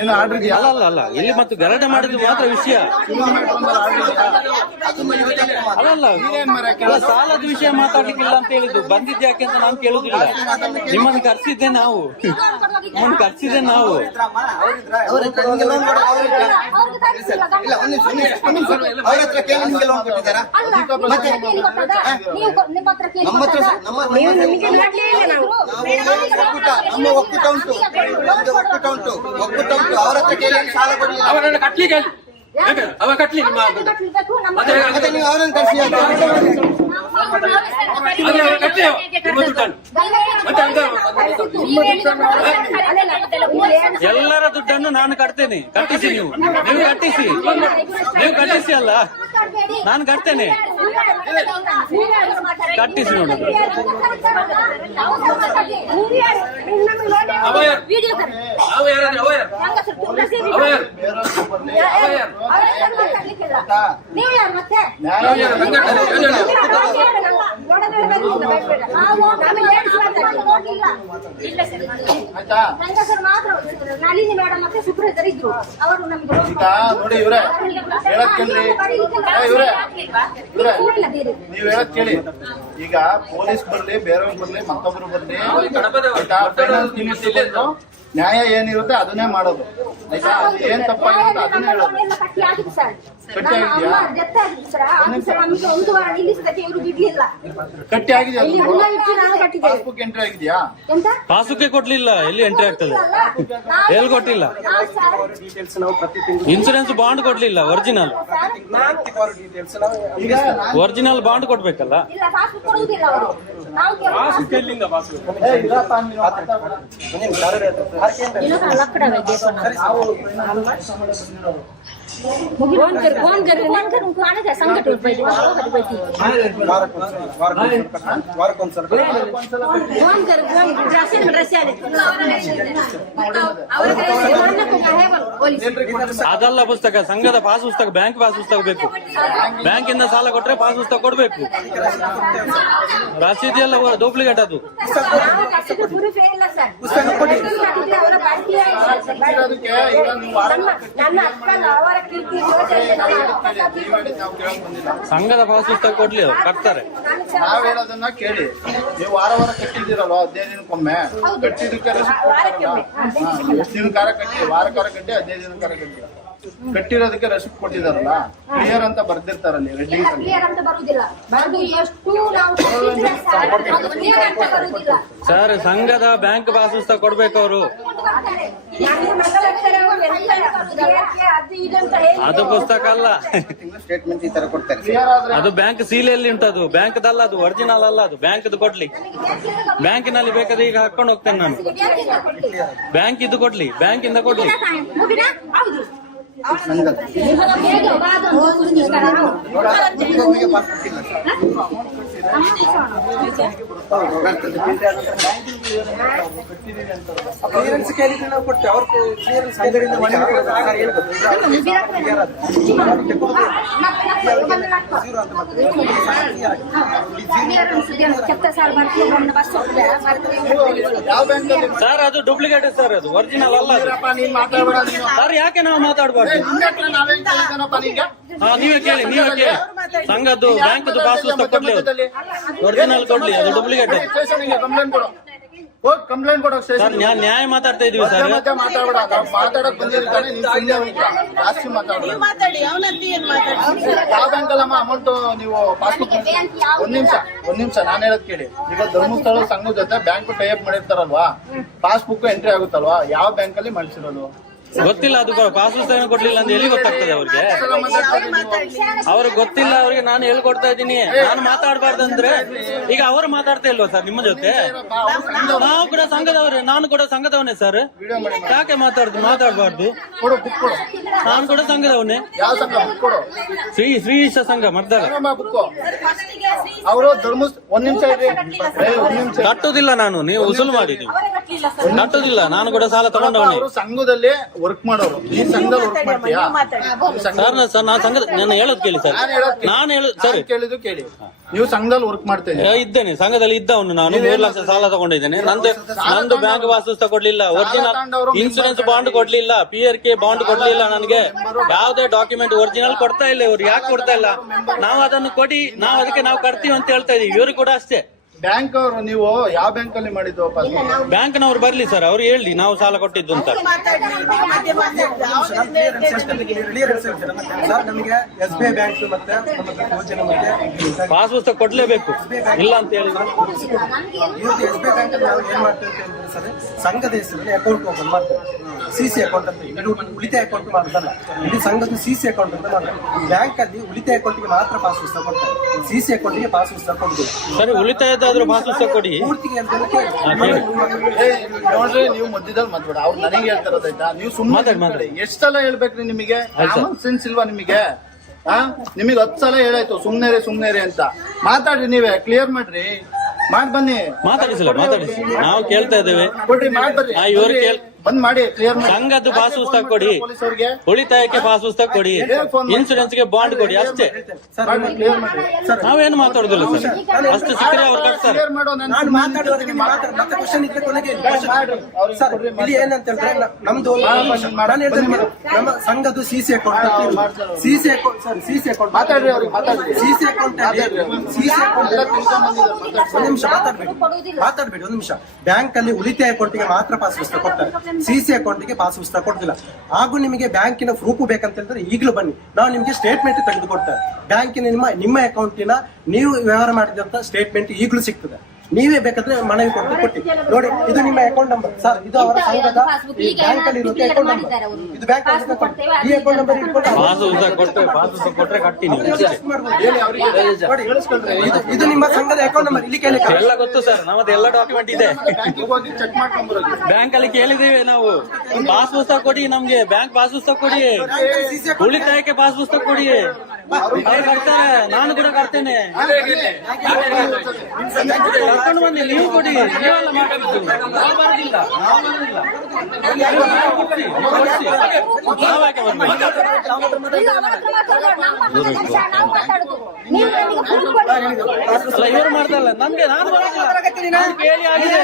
ಏನು ಆರ್ಡರ್ ಇದೆಯಾ? ಅಲ್ಲ ಇಲ್ಲಿ ಮತ್ತು ಗಲಾಟೆ ಮಾಡಿದ್ದು ಮಾತ್ರ ವಿಷಯ ಅಲ್ಲ. ಸಾಲದ ವಿಷಯ ಮಾತಾಡ್ಲಿಕ್ಕಿಲ್ಲ ಅಂತ ಹೇಳಿದ್ದು. ಬಂದಿದ್ದೆ ಯಾಕೆ ಅಂತ ನಾನು ಕೇಳುದಿಲ್ಲ. ನಿಮ್ಮನ್ನು ಕರ್ಸಿದ್ದೆ ನಾವು, ನಿಮ್ಮನ್ನು ಕರ್ಸಿದ್ದೆ ನಾವು. ಅವರನ್ನು ಕಟ್ಲಿಕ್ಕೆ ಅವ ಕಟ್ಲಿ ಎಲ್ಲರ ದುಡ್ಡನ್ನು ನಾನು ಕಟ್ತೇನೆ, ಕಟ್ಟಿಸಿ ನೀವು ಕಟ್ಟಿಸಿ, ನೀವು ಕಟ್ಟಿಸಿ ಅಲ್ಲ, ನಾನು ಕಟ್ತೇನೆ, ಕಟ್ಟಿಸಿ ನೋಡು. ನಳಿನಿ ಮೇಡಮ್ ಮತ್ತೆ ಸುಪ್ರೀತರು ಇದ್ರು. ಅವರು ನಮ್ಗೆ ನೋಡಿ ಇವ್ರೆ ಹೇಳಕ್ ಕೇಳ್ರಿ, ನೀವ್ ಹೇಳಕ್ ಕೇಳಿ. ಈಗ ಪೊಲೀಸ್ ಬರ್ಲಿ, ಬೇರೆಯವ್ರು ಬರ್ಲಿ, ಮತ್ತೊಬ್ರು ಬರ್ಲಿ, ನ್ಯಾಯ ಏನಿರುತ್ತೆ ಅದನ್ನೇ ಮಾಡೋದು. ಆಯ್ತಾ? ಏನ್ ತಪ್ಪಾಗಿರುತ್ತೆ ಅದನ್ನೇ ಹೇಳೋದು. ಕಟ್ಟಿ ಆಗಿದ್ಯಾ? ಡೆತ್ ಆಗಿತ್ತು ಸರ್. ಆಫೀಸರ್ ನಮ್ಗೆ ಒಂದು ವಾರ ನಿಲ್ಲಿಸಿದಕ್ಕೆ ಇವರು ಬಿಡ್ಲಿಲ್ಲ. ಕಟ್ಟಿ ಆಗಿದೆಯಾ? ಇಲ್ಲಿ ಹುಲ್ಲ ಇಟ್ಟು ನಾವು ಕಟ್ಟಿದ್ದೇವೆ. ಪಾಸ್ಬುಕ್ ಎಂಟ್ರಿ ಆಗಿದೆಯಾ? ಎಂತ? ಪಾಸುಕ್ಕೆ ಕೊಡ್ಲಿಲ್ಲ, ಎಲ್ಲಿ ಎಂಟ್ರಿ ಆಗ್ತದೆ? ಎಲ್ಲಿ ಕೊಟ್ಟಿಲ್ಲ? ಡೀಟೇಲ್ಸ್ ನಾವು ಪ್ರತಿ ತಿಂಗಳು ಇನ್ಸೂರೆನ್ಸ್ ಬಾಂಡ್ ಕೊಡ್ಲಿಲ್ಲ, ಒರಿಜಿನಲ್ ಡೀಟೇಲ್ಸ್ ನಾವು ಒರಿಜಿನಲ್ ಬಾಂಡ್ ಕೊಡ್ಬೇಕಲ್ಲ. ಇಲ್ಲ ಪಾಸ್ಬುಕ್ ಕೊಡುವುದಿಲ್ಲ ಅವರು. ನಾವು ಸಂಘಟ ವಾರಕ್ಕೊಂದ್ಸಲ ಅದಲ್ಲ ಪುಸ್ತಕ, ಸಂಘದ ಪಾಸ್ ಪುಸ್ತಕ, ಬ್ಯಾಂಕ್ ಪಾಸ್ ಪುಸ್ತಕ ಬೇಕು. ಬ್ಯಾಂಕ್ ಇಂದ ಸಾಲ ಕೊಟ್ರೆ ಪಾಸ್ ಪುಸ್ತಕ ಕೊಡ್ಬೇಕು. ರಸೀದಿ ಎಲ್ಲ ಡೂಪ್ಲಿಕೇಟ್ ಅದು. ಸಂಘದ ಪಾಸ್ ಪುಸ್ತಕ ಕೊಡ್ಲಿ, ಅವ್ರು ಕಟ್ತಾರೆ. ನಾವ್ ಹೇಳೋದನ್ನ ಕೇಳಿ. ನೀವು ವಾರ ವಾರ ಕಟ್ಟಿದ್ದೀರಲ್ವ 15 ದಿನಕ್ಕೊಮ್ಮೆ, ಕಟ್ಟಿದ್ದಕ್ಕೆ ಎಷ್ಟು ದಿನಕಾರ ಕಟ್ಟಿ, ವಾರಕಾರ ಕಟ್ಟಿ 15 ದಿನಕಾರ ಕಟ್ಟಿ, ಕಟ್ಟಿರೋದಕ್ಕೆ ರಸೀಟ್ ಕೊಟ್ಟಿದಾರಲ್ಲ, ಕ್ಲಿಯರ್ ಅಂತ ಬರ್ದಿರ್ತಾರಲ್ಲಿ ರೆಡ್ಡಿಂಗ್ ಅಲ್ಲಿ. ಕ್ಲಿಯರ್ ಅಂತ ಬರುವುದಿಲ್ಲ. ಎಷ್ಟು ನಾವು ಕ್ಲಿಯರ್ ಅಂತ ಬರುವುದಿಲ್ಲ. ಸರ್, ಸಂಘದ ಬ್ಯಾಂಕ್ ಪಾಸ್ ಪುಸ್ತಕ ಕೊಡ್ಬೇಕು ಅವರು. ಅದು ಪುಸ್ತಕ ಅಲ್ಲ, ಸ್ಟೇಟ್ಮೆಂಟ್ ಈ ತರ ಕೊಡ್ತಾರೆ. ಕ್ಲಿಯರ್ ಆದ್ರೆ ಅದು ಬ್ಯಾಂಕ್ ಸೀಲೆಯಲ್ಲಿ ಉಂಟು. ಅದು ಬ್ಯಾಂಕ್ದಲ್ಲ, ಅದು ಒರಿಜಿನಲ್ ಅಲ್ಲ. ಅದು ಬ್ಯಾಂಕ್ದು ಕೊಡ್ಲಿ. ಬ್ಯಾಂಕಿನಲ್ಲಿ ಬೇಕಾದ್ರೆ ಈಗ ಹಾಕೊಂಡು ಹೋಗ್ತೇನೆ ನಾನು. ಬ್ಯಾಂಕ್ ಇದು ಕೊಡ್ಲಿ, ಬ್ಯಾಂಕಿಂದ ಕೊಡ್ಲಿ. ಕ್ಲಿಯರೆನ್ಸ್ ಕೇಳಿದ್ರೆ ನಾವು ಕೊಡ್ತೇವೆ. ಅವ್ರ ಕ್ಲಿಯರೆನ್ಸ್ ಯಾವ ಬ್ಯಾಂಕ್ ಅಲ್ಲಿ ಸರ್, ಅದು ಡೂಪ್ಲಿಕೇಟ್ ಸರ್, ಅದು ಒರಿಜಿನಲ್ ಅಲ್ಲ ಅದು. ನೀನ್ ಮಾತಾಡ್ಬೇಡ ನೀನು. ಸರ್, ಯಾಕೆ ನಾವು ಮಾತಾಡ್ಬಾರ್ದು? ನಾವೇನ್ ಕೇಳಿದನಪ್ಪ ನಿಂಗೆ? ನೀವೇ ಕೇಳಿ. ಸಂಘದ್ದು ಬ್ಯಾಂಕ್ದು ಪಾಸ್ ಪುಸ್ತಕ ಕೊಡ್ಲಿ, ಒರಿಜಿನಲ್ ಕೊಡ್ಲಿ, ಅದು ಡೂಪ್ಲಿಕೇಟ್. ಸ್ಟೇಷನ್ಗೆ ಕಂಪ್ಲೇಂಟ್ ಕೊಡು. ಹೋಗಿ ಕಂಪ್ಲೇಂಟ್ ಕೊಡೋ ಸರ್, ಸ್ಟೇಷನ್. ನ್ಯಾಯ ಮಾತಾಡ್ತಾ ಇದೀವಿ ಸರ್. ಮತ್ತೆ ಮಾತಾಡ್ಬೇಡ. ನಾವು ಮಾತಾಡಕ್ ಬಂದಿರ್ತಾನೆ, ನೀನ್ ಸುಮ್ಮನೆ ಹೋಗ್ತಾ ಜಾಸ್ತಿ ಮಾತಾಡ್ಬೇಡ. ಯಾವ ಬ್ಯಾಂಕ್ ಅಲ್ಲಮ್ಮ ಅಮೌಂಟ್ ನೀವು ಪಾಸ್ಬುಕ್? ಒಂದ್ ನಿಮಿಷ ನಾನು ಹೇಳೋದ್ ಕೇಳಿ. ಈಗ ಧರ್ಮಸ್ಥಳ ಸಂಘದ ಜೊತೆ ಬ್ಯಾಂಕ್ ಟೈಅಪ್ ಮಾಡಿರ್ತಾರಲ್ವಾ, ಪಾಸ್ಬುಕ್ ಎಂಟ್ರಿ ಆಗುತ್ತಲ್ವಾ, ಯಾವ ಬ್ಯಾಂಕ್ ಅಲ್ಲಿ ಮಾಡಿಸಿರೋದು ಗೊತ್ತಿಲ್ಲ. ಅದು ಪಾಸ್ ಪುಸ್ತಕ ಕೊಡ್ಲಿಲ್ಲ ಅಂತ ಎಲ್ಲಿ ಗೊತ್ತಾಗ್ತದೆ ಅವ್ರಿಗೆ? ಅವ್ರಿಗೆ ಗೊತ್ತಿಲ್ಲ. ಅವ್ರಿಗೆ ನಾನು ಹೇಳ್ಕೊಡ್ತಾ ಇದ್ದೀನಿ. ನಾನು ಮಾತಾಡ್ಬಾರ್ದಂದ್ರೆ ಈಗ ಅವರು ಮಾತಾಡ್ತಾ ಇಲ್ವಾ ಸರ್ ನಿಮ್ಮ ಜೊತೆ? ನಾವು ಕೂಡ ಸಂಘದವ್ರೆ, ನಾನು ಕೂಡ ಸಂಘದವನೇ ಸರ್. ಯಾಕೆ ಮಾತಾಡ್ಬಾರ್ದು? ಕೊಡು, ಬುಕ್ ಕೊಡು. ನಾನು ಕೂಡ ಸಂಘದವನೇ. ಯಾವ ಸಂಘ? ಬುಕ್ ಕೊಡು. ಶ್ರೀ ಈಶ ಸಂಘ ಮರ್ದಲ್ಲ. ಬುಕ್ ಅವರು ಒಂದ್ ನಿಮಿಷ ಇರಿ. ಒಂದ್ ನಿಮಿಷ. ಕಟ್ಟುದಿಲ್ಲ ನಾನು, ನೀವು ಉಸುಲು ಮಾಡಿ. ನೀವು ಕಟ್ಟುದಿಲ್ಲ, ನಾನು ಕೂಡ ಸಾಲ ತಗೊಂಡವನೇ. ಅವರು ಸಂಘದಲ್ಲಿ ವರ್ಕ್ ಮಾಡೋರು. ಈ ಸಂಘದಲ್ಲಿ ವರ್ಕ್ ಮಾಡ್ತೀಯಾ? ಸರ್, ನಾನು ಸಂಘದ, ನಾನು ಹೇಳೋದು ಕೇಳಿ ಸರ್. ನಾನು ಹೇಳೋದು ಸರ್, ಕೇಳಿದ್ದು ಕೇಳಿ. ನೀವು ಸಂಘದಲ್ಲಿ ವರ್ಕ್ ಮಾಡ್ತಾ ಇದ್ದೀರಾ? ಇದ್ದೇನೆ, ಸಂಘದಲ್ಲಿ ಇದ್ದವನು ನಾನು. 3 ಲಕ್ಷ ಸಾಲ ತಗೊಂಡಿದ್ದೇನೆ. ನಂದು ಬ್ಯಾಂಕ್ ಪಾಸ್ ಪುಸ್ತಕ ಕೊಡ್ಲಿಲ್ಲ, ಒರಿಜಿನಲ್ ಇನ್ಸೂರೆನ್ಸ್ ಬಾಂಡ್ ಕೊಡ್ಲಿಲ್ಲ, PRK ಬಾಂಡ್ ಕೊಡ್ಲಿಲ್ಲ ನನಗೆ. ಯಾವುದೇ ಡಾಕ್ಯುಮೆಂಟ್ ಒರಿಜಿನಲ್ ಕೊಡ್ತಾ ಇಲ್ಲ ಇವ್ರು. ಯಾಕೆ ಕೊಡ್ತಾ ಇಲ್ಲ? ನಾವು ಅದನ್ನು ಕೊಡಿ, ನಾವು ಅದಕ್ಕೆ ನಾವು ಕಟ್ತೀವಿ ಅಂತ ಹೇಳ್ತಾ ಇದೀವಿ. ಇವರು ಕೂಡ ಅಷ್ಟೇ. ಬ್ಯಾಂಕ್ ಅವರು ನೀವು ಯಾವ ಬ್ಯಾಂಕ್ ಅಲ್ಲಿ ಮಾಡಿದ್ದು? ಬ್ಯಾಂಕ್ನವ್ರು ಬರ್ಲಿ ಸರ್, ಅವ್ರು ಹೇಳಿ ನಾವು ಸಾಲ ಕೊಟ್ಟಿದ್ದು ಅಂತ. ನಮಗೆ SBI ಬ್ಯಾಂಕ್ ಮತ್ತೆ ಯೋಜನೆ ಮತ್ತೆ ಪಾಸ್ ಪುಸ್ತಕ ಕೊಡ್ಲೇಬೇಕು, ಇಲ್ಲ ಅಂತ ಹೇಳಿದ್ರೆ. ಇವತ್ತು SBI ಬ್ಯಾಂಕ್ ಅಲ್ಲಿ ನಾವು ಏನ್ ಮಾಡ್ತೇವೆ ಅಂತ ಹೇಳಿದ್ರೆ ಸರ್, ಸಂಘದ ಹೆಸರಲ್ಲಿ ಅಕೌಂಟ್ ಓಪನ್ ಮಾಡ್ತೇವೆ. CC ಅಕೌಂಟ್ ಅಂತ. ಇದು ಉಳಿತಾಯ ಅಕೌಂಟ್ ಮಾಡೋದಲ್ಲ, ಇದು ಸಂಘದ CC ಅಕೌಂಟ್ ಅಂತ ಮಾಡ್ತಾರೆ. ಬ್ಯಾಂಕ್ ಅಲ್ಲಿ ಉಳಿತಾಯ ಅಕೌಂಟ್ಗೆ ಮಾತ್ರ ಪಾಸ್ ಪುಸ್ತಕ ಕೊಡ್ತಾರೆ, CC ಅಕೌಂಟ್ಗೆ ಪಾಸ್ ಪುಸ್ತಕ ಕೊಡುದು. ಸರಿ, ಉಳಿತಾಯದಾದ್ರೂ ಪಾಸ್ ಪುಸ್ತಕ ಕೊಡಿ. ಪೂರ್ತಿಗೆ ಅಂತ ನೋಡ್ರಿ, ನೀವು ಮಧ್ಯದಲ್ಲಿ ಮಾತಾಡ. ಅವ್ರು ನನಗೆ ಹೇಳ್ತಾರದಾಯ್ತಾ? ನೀವು ಸುಮ್ಮನೆ ಮಾತಾಡಿ. ಎಷ್ಟ್ ಸಲ ಹೇಳ್ಬೇಕ್ರಿ ನಿಮಗೆ? ಕಾಮನ್ ಸೆನ್ಸ್ ಇಲ್ವಾ ನಿಮಗೆ? ನಿಮಗೆ 10 ಸಲ ಹೇಳಾಯ್ತು ಸುಮ್ನೆ ಅಂತ. ಮಾತಾಡ್ರಿ, ನೀವೇ ಕ್ಲಿಯರ್ ಮಾಡ್ರಿ. ಮಾಡ್ ಬನ್ನಿ, ಮಾತಾಡಿಸಿಲ್ಲ, ಮಾತಾಡಿಸಿ. ನಾವು ಕೇಳ್ತಾ ಇದ್ದೇವೆ. ಕೊಡ್ರಿ, ಮಾಡ್ ಬರ್ರಿ. ಇವ್ರು ಬಂದ್ ಮಾಡಿ, ಕ್ಲಿಯರ್ ಮಾಡಿ. ಸಂಘದ್ದು ಪಾಸ್ ಪುಸ್ತಕ ಕೊಡಿ, ಉಳಿತಾಯಕ್ಕೆ ಪಾಸ್ ಪುಸ್ತಕ ಕೊಡಿ, ಇನ್ಸೂರೆನ್ಸ್ ಗೆ ಬಾಂಡ್ ಕೊಡಿ, ಅಷ್ಟೇ. ಕ್ಲಿಯರ್ ಮಾಡಿ. ನಾವೇನು ಮಾತಾಡುದಿಲ್ಲ ಸರ್. ಅಷ್ಟು ಸಿಕ್ಕರೆ ಅವ್ರು ಕಟ್ತಾರೆ. ಕ್ಲಿಯರ್ ಮಾಡೋ. ನಾನು ಮಾತಾಡೋದಕ್ಕೆ ಮತ್ತೆ ಕ್ವಶನ್ ಇದ್ರೆ ಕೊನೆಗೆ ಸರ್, ಇಲ್ಲಿ ಏನಂತ ಹೇಳಿದ್ರೆ ನಮ್ದು ನಮ್ಮ ಸಂಘದ CC ಅಕೌಂಟ್ ಮಾತಾಡ್ರಿ, ಅವ್ರಿಗೆ ಮಾತಾಡ್ರಿ. CC ಅಕೌಂಟ್ ಒಂದ್ ನಿಮಿಷ ಮಾತಾಡ್ಬೇಡಿ. ಒಂದ್ ನಿಮಿಷ. ಬ್ಯಾಂಕ್ ಅಲ್ಲಿ ಉಳಿತಾಯ ಅಕೌಂಟ್ಗೆ ಮಾತ್ರ ಪಾಸ್ ಪುಸ್ತಕ ಕೊಡ್ತಾರೆ. CC ಅಕೌಂಟ್ಗೆ ಪಾಸ್ ಪುಸ್ತಕ ಕೊಡ್ತಿಲ್ಲ. ಹಾಗೂ ನಿಮಗೆ ಬ್ಯಾಂಕಿನ ಪ್ರೂಫ್ ಬೇಕಂತ ಹೇಳಿದ್ರೆ ಈಗಲೂ ಬನ್ನಿ, ನಾವು ನಿಮಗೆ ಸ್ಟೇಟ್ಮೆಂಟ್ ತೆಗೆದು ಕೊಡ್ತೇವೆ. ಬ್ಯಾಂಕಿನ ನಿಮ್ಮ ಅಕೌಂಟಿನ ನೀವು ವ್ಯವಹಾರ ಮಾಡಿದಂತ ಸ್ಟೇಟ್ಮೆಂಟ್ ಈಗಲೂ ಸಿಗ್ತದೆ. ನೀವೇ ಬೇಕಾದ್ರೆ ಮನವಿ ಕೊಟ್ಟು ನೋಡಿ, ಇದು ನಿಮ್ಮ ಅಕೌಂಟ್ ನಂಬರ್ ಸರ್, ಇದು ಅವರ ಸಂಘದ ಬ್ಯಾಂಕ್ ಅಲ್ಲಿ ಇರುತ್ತೆ ಅಕೌಂಟ್ ನಂಬರ್. ಇದು ಬ್ಯಾಂಕ್ ಈ ಅಕೌಂಟ್ ನಂಬರ್ ಇದು ನಿಮ್ಮ ಸಂಘದ ಅಕೌಂಟ್ ನಂಬರ್. ಇಲ್ಲಿ ಕೇಳಿ ಎಲ್ಲ ಗೊತ್ತು ಸರ್, ನಮ್ಮದು ಎಲ್ಲ ಡಾಕ್ಯುಮೆಂಟ್ ಇದೆ. ಬ್ಯಾಂಕ್ ಅಲ್ಲಿ ಕೇಳಿದೀವಿ ನಾವು, ಪಾಸ್ ಪುಸ್ತಕ ಕೊಡಿ ನಮ್ಗೆ, ಬ್ಯಾಂಕ್ ಪಾಸ್ ಪುಸ್ತಕ ಕೊಡಿ, ಉಳಿತಾಯಕ್ಕೆ ಪಾಸ್ ಪುಸ್ತಕ ಕೊಡಿ. ಅವ್ರು ಕಟ್ತಾರೆ, ನಾನು ಕೂಡ ಕಟ್ತೇನೆ. ಕರ್ಕೊಂಡು ಬಂದಿ, ನೀವು ಕೊಡಿ, ನೀವೆಲ್ಲ ಮಾಡಬೇಕು. ನಾವು ಬರೋದಿಲ್ಲ. ಇವರು ಮಾಡ್ತಾರಲ್ಲ ನಮ್ಗೆ, ನಾನು ಬರೋದಿಲ್ಲ. ಕೇಳಿ ಆಗಿದೆ,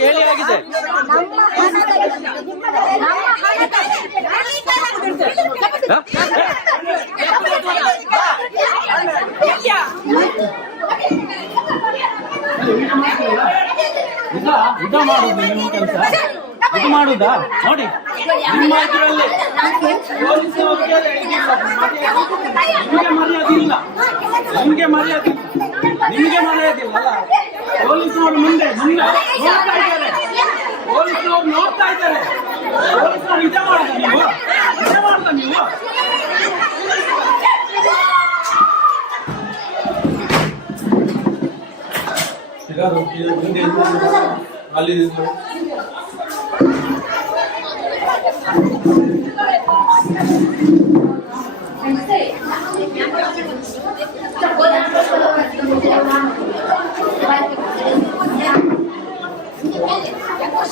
ಕೇಳಿ ಆಗಿದೆ. ಇದು ಮಾಡುದು ನೀವು ಕೆಲಸ, ಇದು ಮಾಡುದಾ ನೋಡಿ ನಿಮ್ಮ ಇದರಲ್ಲಿ ನಿಮಗೆ ಮರ್ಯಾದೆ ಇಲ್ಲ, ನಿಮಗೆ ಮರ್ಯಾದೆ ಇಲ್ಲ. ಪೊಲೀಸರು ಮುಂದೆ ನೋಡ್ತಾ ಇದ್ದಾರೆ, ಪೊಲೀಸರು ನೋಡ್ತಾ ಇದ್ದಾರೆ. ಪೊಲೀಸರು ಇದೇ ಮಾಡುದ ನೀವು, ಇದೇ ಮಾಡುದ ನೀವು. ಅಲ್ಲಿ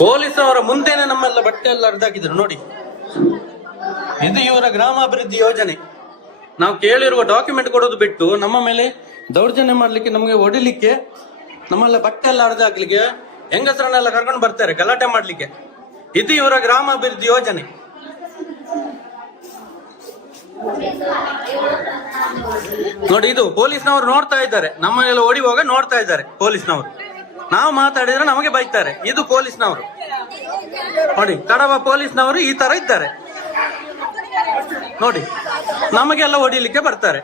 ಪೊಲೀಸವರ ಮುಂದೆನೆ ನಮ್ಮೆಲ್ಲ ಬಟ್ಟೆ ಎಲ್ಲ ಹರಿದಾಕಿದ್ರು ನೋಡಿ. ಇದು ಇವರ ಗ್ರಾಮಾಭಿವೃದ್ಧಿ ಯೋಜನೆ. ನಾವು ಕೇಳಿರುವ ಡಾಕ್ಯುಮೆಂಟ್ ಕೊಡೋದು ಬಿಟ್ಟು ನಮ್ಮ ಮೇಲೆ ದೌರ್ಜನ್ಯ ಮಾಡ್ಲಿಕ್ಕೆ, ನಮಗೆ ಹೊಡಿಲಿಕ್ಕೆ, ನಮ್ಮೆಲ್ಲ ಬಟ್ಟೆ ಎಲ್ಲ ಹರಿದಾಕ್ಲಿಕ್ಕೆ, ಹೆಂಗಸರನ್ನೆಲ್ಲ ಕರ್ಕೊಂಡು ಬರ್ತಾರೆ ಗಲಾಟೆ ಮಾಡ್ಲಿಕ್ಕೆ. ಇದು ಇವರ ಗ್ರಾಮಾಭಿವೃದ್ಧಿ ಯೋಜನೆ. ನೋಡಿ, ಇದು ಪೊಲೀಸ್ನವರು ನೋಡ್ತಾ ಇದ್ದಾರೆ, ನಮ್ಮನ್ನೆಲ್ಲ ಹೊಡಿಯುವಾಗ ನೋಡ್ತಾ ಇದ್ದಾರೆ ಪೊಲೀಸ್ನವರು. ನಾವು ಮಾತಾಡಿದ್ರೆ ನಮಗೆ ಬೈತಾರೆ. ಇದು ಪೊಲೀಸ್ನವರು ನೋಡಿ, ಕಡವ ಪೊಲೀಸ್ನವರು ಈ ತರ ಇದ್ದಾರೆ ನೋಡಿ, ನಮಗೆಲ್ಲ ಹೊಡಿಲಿಕ್ಕೆ ಬರ್ತಾರೆ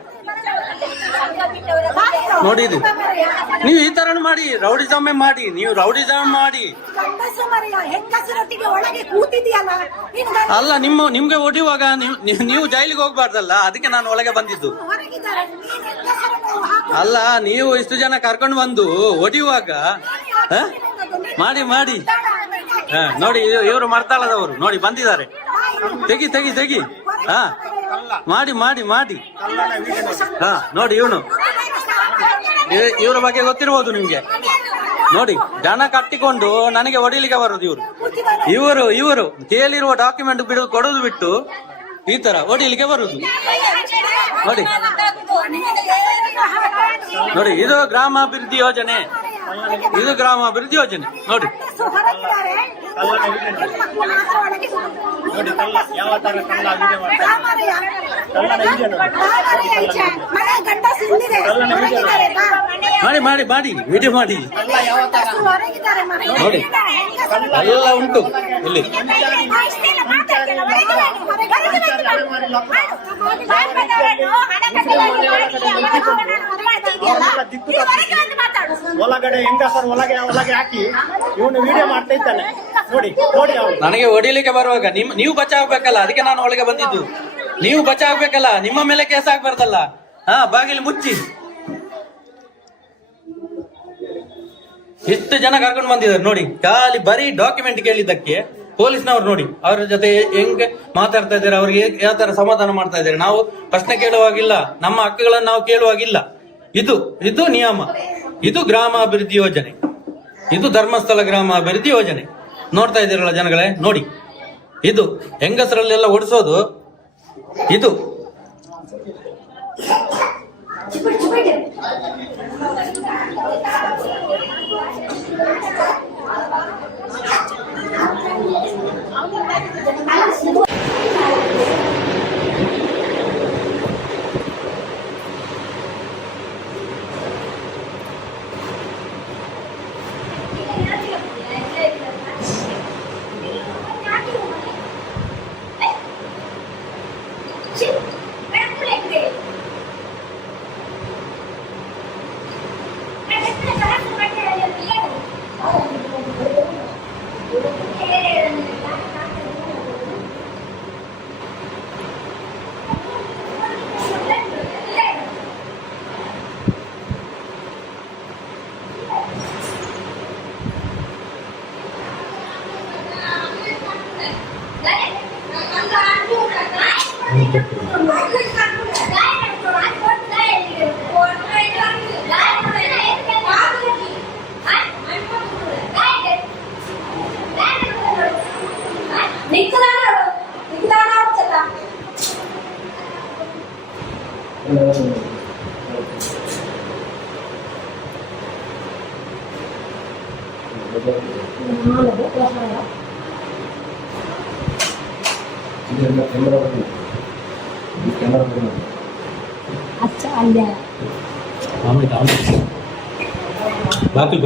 ನೋಡಿ. ಇದು ನೀವು ಈ ತರ ಮಾಡಿ ರೌಡಿಸಮ್ ಮಾಡಿ, ನೀವು ರೌಡಿಸಮ್ ಮಾಡಿ ಅಲ್ಲ, ನಿಮ್ಗೆ ಹೊಡಿಯುವಾಗ ನೀವು ಜೈಲಿಗೆ ಹೋಗ್ಬಾರ್ದಲ್ಲ, ಅದಕ್ಕೆ ನಾನು ಒಳಗೆ ಬಂದಿದ್ದು. ಅಲ್ಲ, ನೀವು ಇಷ್ಟು ಜನ ಕರ್ಕೊಂಡು ಬಂದು ಹೊಡಿಯುವಾಗ ಮಾಡಿ ನೋಡಿ, ಇವರು ಮರ್ತಾಳದವರು ನೋಡಿ ಬಂದಿದ್ದಾರೆ. ತೆಗಿ ಹಾ, ಮಾಡಿ ಹಾ ನೋಡಿ, ಇವ್ರ ಬಗ್ಗೆ ಗೊತ್ತಿರ್ಬೋದು ನಿಮ್ಗೆ. ನೋಡಿ, ಜನ ಕಟ್ಟಿಕೊಂಡು ನನಗೆ ಹೊಡಿಲಿಕ್ಕೆ ಬರೋದು ಇವರು ಕೇಳಿರುವ ಡಾಕ್ಯುಮೆಂಟ್ ಕೊಡೋದು ಬಿಟ್ಟು ಈ ತರ ಹೊಡಿಲಿಕ್ಕೆ ಬರುದು ನೋಡಿ. ಇದು ಗ್ರಾಮಾಭಿವೃದ್ಧಿ ಯೋಜನೆ, ನೋಡಿ. ಮಾಡಿ ವಿಡಿಯೋ ಮಾಡಿ ನೋಡಿ, ಎಲ್ಲ ಉಂಟು ಇಲ್ಲಿ. ಒಳಗಡೆ ಹೆಂಗಸರು ಒಳಗೆ ಹಾಕಿ ಇವನು ವಿಡಿಯೋ ಮಾಡ್ತಾ ಇದ್ದಾನೆ ನೋಡಿ. ನನಗೆ ಹೊಡಿಲಿಕ್ಕೆ ಬರುವಾಗ ನೀವು ಬಚಾವ್ಬೇಕಲ್ಲ, ಅದಕ್ಕೆ ನಾನು ಒಳಗೆ ಬಂದಿದ್ದು. ನೀವು ಬಚಾವ್ಬೇಕಲ್ಲ, ನಿಮ್ಮ ಮೇಲೆ ಕೇಸ್ ಆಗ್ಬಾರ್ದಲ್ಲ. ಹಾ, ಬಾಗಿಲು ಮುಚ್ಚಿ. ಎಷ್ಟು ಜನ ಕರ್ಕೊಂಡು ಬಂದಿದ್ದಾರೆ ನೋಡಿ, ಖಾಲಿ ಬರೀ ಡಾಕ್ಯುಮೆಂಟ್ ಕೇಳಿದ್ದಕ್ಕೆ ಪೊಲೀಸ್ನವ್ರು ನೋಡಿ ಅವ್ರ ಜೊತೆ ಹೆಂಗ್ ಮಾತಾಡ್ತಾ ಇದ್ದಾರೆ, ಅವ್ರಿಗೆ ಯಾವ ತರ ಸಮಾಧಾನ ಮಾಡ್ತಾ ಇದ್ದಾರೆ. ನಾವು ಪ್ರಶ್ನೆ ಕೇಳುವಾಗಿಲ್ಲ, ನಮ್ಮ ಹಕ್ಕುಗಳನ್ನು ನಾವು ಕೇಳುವಾಗಿಲ್ಲ. ಇದು ನಿಯಮ. ಇದು ಗ್ರಾಮಾಭಿವೃದ್ಧಿ ಯೋಜನೆ, ಇದು ಧರ್ಮಸ್ಥಳ ಗ್ರಾಮಾಭಿವೃದ್ಧಿ ಯೋಜನೆ. ನೋಡ್ತಾ ಇದ್ದೀರಲ್ಲ ಜನಗಳೇ, ನೋಡಿ. ಇದು ಹೆಂಗಸರಲ್ಲೆಲ್ಲ ಓಡಿಸೋದು ಇದು. अच्छा अल्ले ಬಾಕಲ್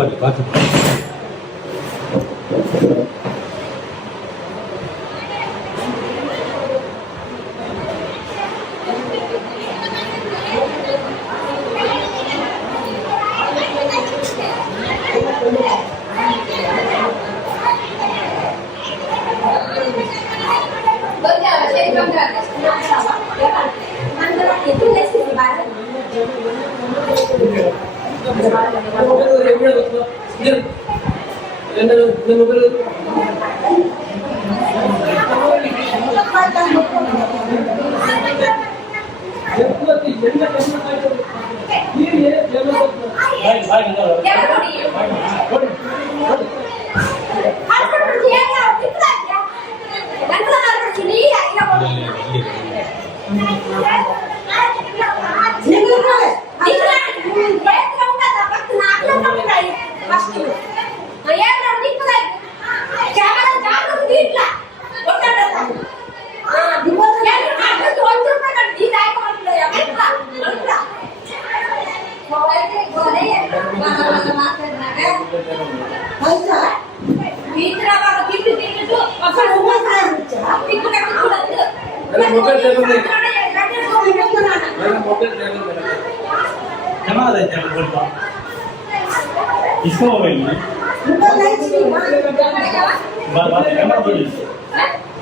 इसको मोबाइल में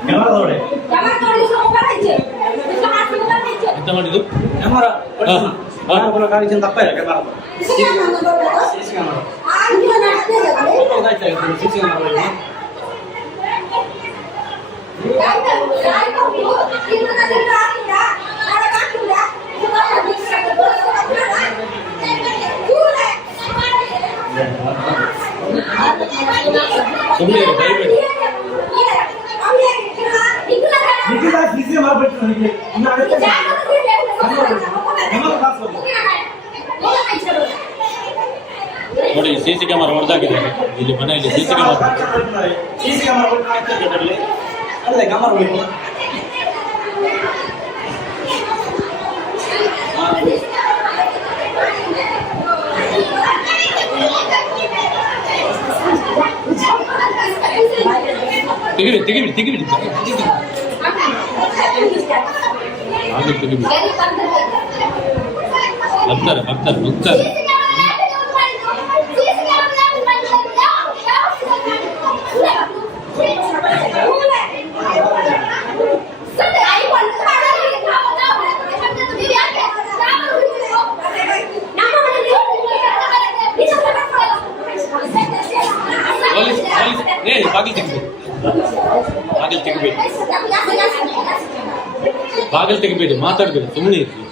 कैमरा तोड़े ಎಂತ ಮಾಡಿದ್ದು ಕ್ಯಾಮರಾ ತಪ್ಪ ಇಲ್ಲ ಕ್ಯಾಮರಾ ಸುಮ್ಮನೆ ದಯಬೇಡಿ ನೋಡಿ ಸಿಸಿ ಕ್ಯಾಮರಾ ಹೊಡೆದಾಗಿದೆ ಇಲ್ಲಿ ಮನೆಯಲ್ಲಿ ಸಿಸಿ ತೆಗಿಬಿಡಿ ಹಾಗೆ ತೆಗಿಬಿಡಿ ಹೋಗ್ತಾರೆ ಬಾಗಿಲು ತೆಗಿಬೇಡಿ ಮಾತಾಡ್ಬೇಡಿ ಸುಮ್ಮನೆ ಇರ್ರಿ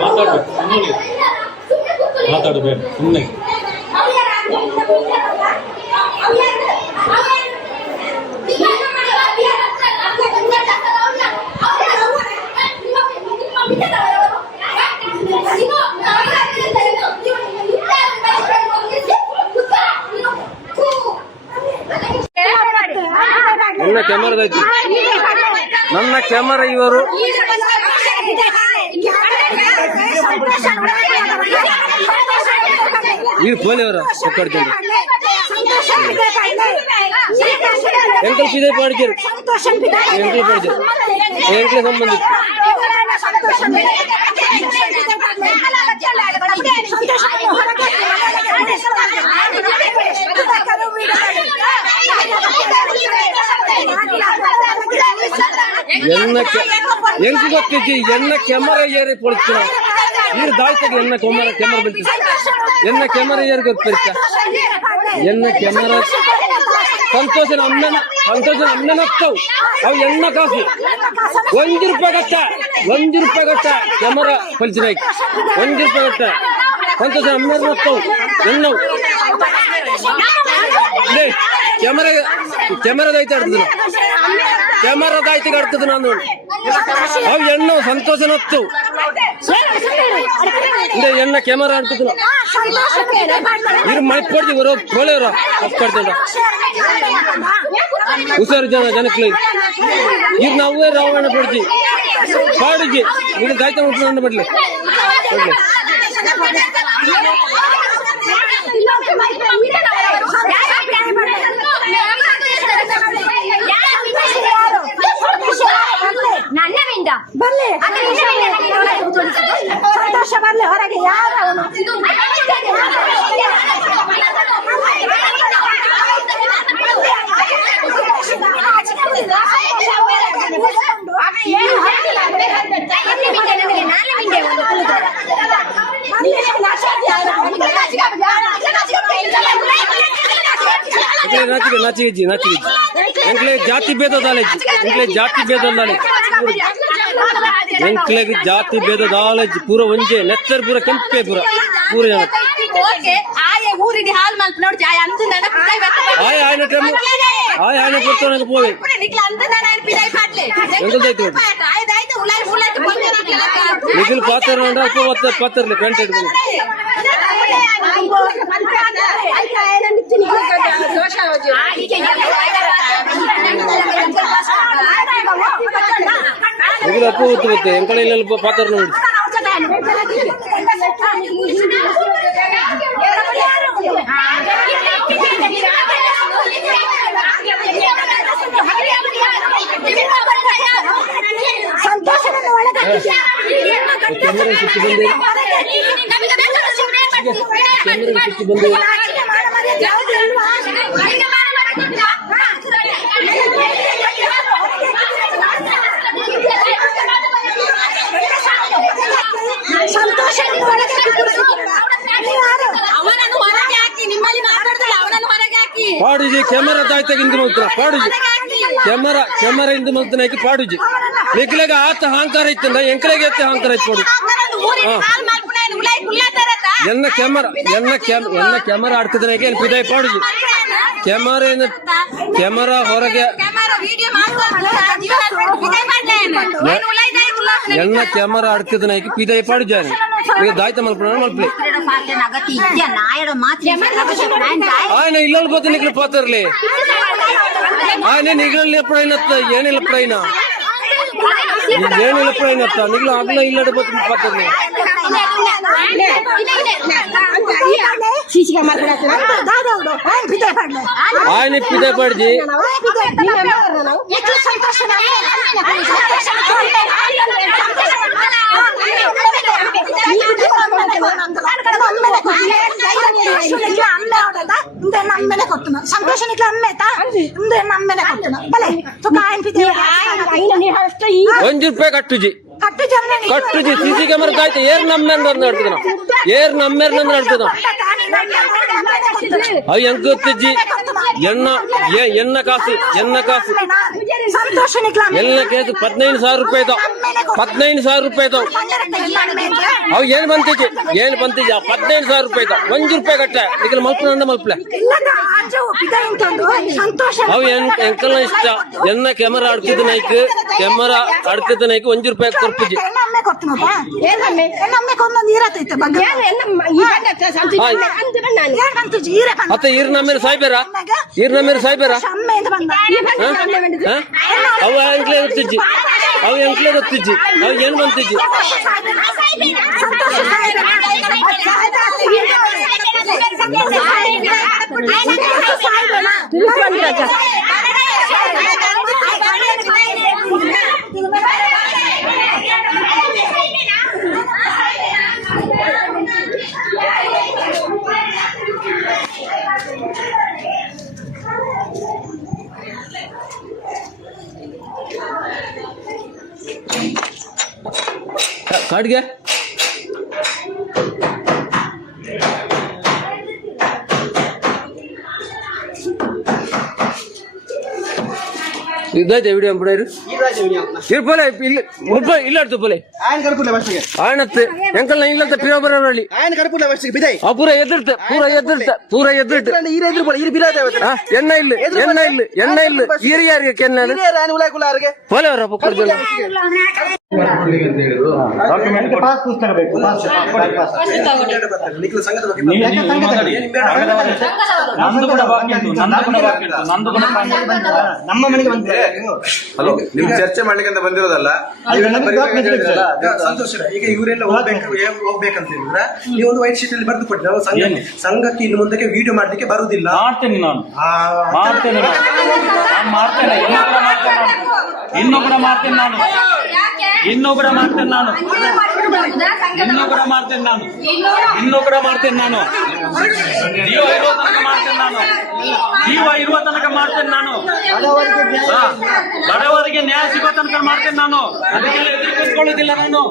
ಮಾತಾಡ್ಬೇಕು ಸುಮ್ಮನೆ ಮಾತಾಡಬೇಡಿ ಸುಮ್ಮನೆ ನನ್ನ ಕ್ಯಾಮರಾದೈತಿ ನನ್ನ ಕ್ಯಾಮರಾ ಇವರು ಈ ಫೋನ್ ಅವರ ಒಕ್ಕಡ್ಕೊಂಡು ಎಂಕಲ್ ಸಿದೆ ಪಾಡಿದ್ರು ಎಂಕಲ್ ಪಾಡಿದ್ರು ಎಂಕಲ್ ಸಂಬಂಧಿತ ಎಂಕ ಗೊತ್ತಿದ್ದಿ ಎನ್ನ ಕ್ಯಾಮರಾ ಏರಿ ಪೊಳಿಸ್ತೀರ ನೀರು ದಾಳ್ತದೆ ಎನ್ನ ಕ್ಯಾಮರಾ ಬೆಳ್ತಿ ಎನ್ನ ಕ್ಯಾಮರಾ ಏರಿ ಗೊತ್ತಿರ್ತ ಎನ್ನ ಕ್ಯಾಮರಾ ಸಂತೋಷನ ಅಮ್ಮನ ಹತ್ತವು ಅವು ಎಣ್ಣ ಕಾಸು ₹1 ಗಟ್ಟ ಕ್ಯಾಮರಾ ಪಲ್ಚಿನ ₹1 ಗಟ್ಟ ಸಂತೋಷ ಅಮ್ಮನ ಹತ್ತವು ಎಣ್ಣವು ಕ್ಯಾಮರಾದೈತೆ ಆಡ್ತದ ಕ್ಯಾಮರಾದೈತಿಗೆ ಆಡ್ತದ ನಾನು ಅವು ಎಣ್ಣವು ಸಂತೋಷನ ಹತ್ತವು ಎಣ್ಣ ಕ್ಯಾಮರಾ ಆಡ್ತದ ಇರು ಮೈ ಪಡ್ತಿ ಬರೋ ತೋಳೆವ್ರ ಅಪ್ಪಾಡ್ತಂಡ ಹುಷಾರು ಜನಕ್ಕೆ ಇರು ನಾವೇ ರಾವಣ ಪಡ್ತಿ ಪಾಡಿಗೆ ಇದು ಗಾಯ್ತ ಮುಟ್ಕೊಂಡು ಬಿಡ್ಲಿ ನನ್ನವಿಂದ ಬರ್ಲಿ ಸಂತೋಷ ಬರ್ಲಿ ಹೊರಗೆ ಯಾರು ನಾಚಿಗೆ ಎಂಕ್ಲೆ ಜಾತಿ ಭೇದದಾಲೆಜ್ಜಿ ಎಂಕ್ಲೆಗ್ ಜಾತಿ ಭೇದದಾಲೆಜ್ಜಿ ಪೂರ ಒಂಜೆ ನೆತ್ತರ್ ಪೂರ ಕೆಂಪೆ ಪೂರ ಜನ ಊರಿಗೆ ಹಾಲ್ ಮಾಲ್ತ ನೋಡಿ ಆಯ್ನ ಟೈಮ್ ಆಯ್ನ ಕೊಡ್ತಾನೆ ಪೋವೆ ನಿಖಿಲ್ ಪಾತ್ರ ಪಾತ್ರಲಿ ಪೆಂಟ್ ಇಟ್ಕೊಂಡು ನಿಖಿಲ್ ಅಪ್ಪು ಗೊತ್ತು ಎಂಕಡೆ ಇಲ್ಲ ಪಾತ್ರ ನೋಡಿ ಸಂತೋಷವನ್ನು ಪಾಡುಜಿ ಕ್ಯಾಮರಾ ದಾಯ್ತಾಗಿಂದ ಮಾತ್ರ ಪಾಡುಜಿ ಕ್ಯಾಮರಾ ಇಂದ ಮಾತ್ರ ಪಾಡುಜಿ ನಿಖಿಲಾಗ ಆತ ಅಹಂಕಾರ ಇತ್ತಂದ ಎಂಕಲೆಗೆ ಎತ್ತ ಅಹಂಕಾರ ಇತ್ತು ನೋಡು ಎನ್ನ ಕ್ಯಾಮರಾ ಆಡ್ತಿದ್ರಾಗೆ ಏನ್ ಪಿದಾಯ್ ಪಾಡುಜಿ ಕ್ಯಾಮರಾ ಹೊರಗೆ ಎನ್ನ ಕ್ಯಾಮರಾ ಆಡ್ತಿದ್ನಾಯ್ಕೆ ಪಿದಾಯ್ ಪಾಡುಜಾನೆ ಈಗ ದಾಯ್ತ ಮಲ್ಪಳೆ ఆయన ఇళ్ళ పోతే నీకు పోతారులే ఆయన నిగలు ఎప్పుడైనా ఏనిల్ ఎప్పుడైనా ఏనిల్ ఎప్పుడైనా నిగలు అగ్ల ఇల్లడి పోతే పోతారులే ఆయన పిదే పడిచి ಸಂತೋಷನಿಗೆ ಅಮ್ಮೇತಾ ನಮ್ಮೇಲೆ ಕೊಡ್ತಾನ ಬಲೆ ₹1 ಕಟ್ಟುಜಿ ಸಿಸಿ ಕ್ಯಾಮರಾ ಕಾಯ್ತು ಏರ್ ನಮ್ಮೇರ್ ನಡ್ತದ ಅವು ಹೆಂಗ್ ಗೊತ್ತಿಜ್ಜಿ ಎಣ್ಣ ಕಾಸು ಎಲ್ಲ ಕೇಸು ₹15,000 ಇದಾವ್ ಅವು ಏನ್ ಬಂತಿಜ್ಜಿ ₹15,000 ₹1 ಕಟ್ಟ ನಿಖಿಲ್ ಮಲ್ಪಲೆ ಅವು ಎಂಕಲ್ನ ಇಷ್ಟ ಎನ್ನ ಕ್ಯಾಮರಾ ಆಡ್ತಿದ್ದ ನೈಕ್ ₹1 ಕೊರ್ಪುಜಿ ಅತ್ತ ಈರ್ ನಮ್ಮೇಲೆ ಸಾಯ್ಬೇರ ಅವು ಎಂಕ್ಲೆ ಗೊತ್ತಿಜ್ಜಿ ಅವು ಏನ್ ಬಂತಿಜ್ಜಿ ಕಾಡ್ಗೆ ಇದ್ದೈತೆ ವಿಡಿಯೋ ಬಿಡೋರು ಇರ್ಪೋಲೆ ಇಲ್ಲಿ ಮುಪ್ಪ ಇಲ್ಲಾಡ್ತು ಪೋಲೆ ఆయన కడుపులే ఫస్ట్ ಆಣತ್ತೆ ಎಂಕಲ್ನ ಇಲ್ಲಂತ ಪ್ರಿಯ ಬರೋಳಿ ఆయన ಕడుపులే ಫಸ್ಟ್ ಬಿದೈ ಪೂರ ಎದುರ್ತ ఈర ఎదురు పోలే ఈర బిరాదే ಎಣ್ಣ ಇಲ್ಲ ಹಿರಿಯರಿಗೆ ಕೆನ್ನ రాని ఉలాయ కులారಗೆ ಪೋಲೆ ಅವರ ಪಕ್ಕದ ಪಾಸ್ ಪುಸ್ತಕ ಬೇಕು ನಿಖಿಲ ಸಂಘದ ಬಗ್ಗೆ ನಮ್ಮ ಮನೆಗೆ ಬಂದಿದೆ ಹಲೋ ನಿಮ್ ಚರ್ಚೆ ಮಾಡ್ಲಿಕ್ಕೆ ಅಂತ ಬಂದಿರೋದಲ್ಲ ಸಂತೋಷ ಈಗ ಇವರೆಲ್ಲ ಹೋಗ್ಬೇಕಂತ ಹೇಳಿದ್ರೆ ನೀವು ಒಂದು ವೈಟ್ ಶೀಟ್ ಅಲ್ಲಿ ಬರೆದು ಕೊಟ್ಟು ನಾವು ಸಂಘಕ್ಕೆ ಇನ್ನು ಮುಂದಕ್ಕೆ ವಿಡಿಯೋ ಮಾಡ್ಲಿಕ್ಕೆ ಬರುವುದಿಲ್ಲ ಮಾಡ್ತೇನೆ ನಾನು ಮಾಡ್ತೇನೆ ಇನ್ನೂ ಕೂಡ ಮಾಡ್ತೇನೆ ನಾನು ಜೀವ ಇರುವ ತನಕ ಮಾಡ್ತೇನೆ ನಾನು ಬಡವರಿಗೆ ನ್ಯಾಯ ಸಿಗೋ ತನಕ ಮಾಡ್ತೇನೆ ನಾನು ಅದಕ್ಕೆಲ್ಲ ಎದುರು ಕೂತ್ಕೊಳ್ಳೋದಿಲ್ಲ ನಾನು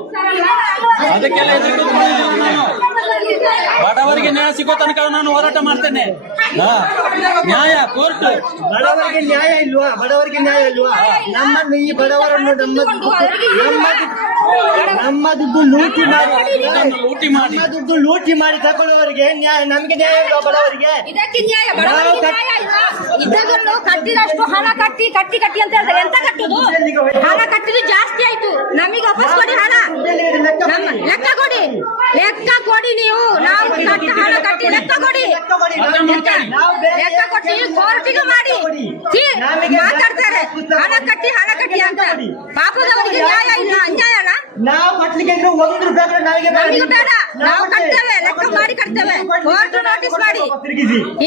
ಬಡವರಿಗೆ ನ್ಯಾಯ ಸಿಗೋ ತನಕ ನಾನು ಹೋರಾಟ ಮಾಡ್ತೇನೆ ನ್ಯಾಯ ಕೋರ್ಟ್ ಬಡವರಿಗೆ ನ್ಯಾಯ ಇಲ್ವಾ ನಮ್ಮನ್ನು ಈ ಬಡವರನ್ನು ನಮ್ಮ ದುಡ್ಡು ಲೂಟಿ ಮಾಡಿ ತಗೊಳ್ಳುವವರಿಗೆ ನ್ಯಾಯ ನಮಗೆ ನ್ಯಾಯ ಇಲ್ವಾ ಬಡವರಿಗೆ ಇದಕ್ಕೆ ನ್ಯಾಯ ಬಡವರಿಗೆ ನ್ಯಾಯ ಇಲ್ವಾ? ಇದನ್ನು ಕಟ್ಟಿದಷ್ಟು ಹಣ ಕಟ್ಟಿ ಅಂತ ಹೇಳ್ತಾರೆ. ಎಂತ ಕಟ್ಟುದು? ಹಣ ಕಟ್ಟಿದ್ದು ಜಾಸ್ತಿ ಆಯ್ತು. ನಮಗೆ ವಾಪಸ್ ಕೊಡಿ ಹಣ. ಲೆಕ್ಕ ಕೊಡಿ ನೀವು. ನಾವು ಹಣ ಕಟ್ಟಿ ಲೆಕ್ಕ ಕೊಡಿ. ಲೆಕ್ಕ ಕೊಟ್ಟಿ ಕೋರ್ಟಿಗೆ ಮಾಡಿ ಮಾತಾಡ್ತಾರೆ. ಹಣ ಕಟ್ಟಿ ಅಂತ ಪಾಪದವರಿಗೆ ನ್ಯಾಯ ಇಲ್ಲ, ಅನ್ಯಾಯನ ನಾವು ಕಟ್ಲಿಕ್ಕೆ ₹1 ನಮಗೆ ಬೇಡ. ನಾವು ಕಟ್ತೇವೆ, ಲೆಕ್ಕ ಮಾಡಿ ಕಟ್ತೇವೆ. ಕೋರ್ಟ್ ನೋಟಿಸ್ ಮಾಡಿ.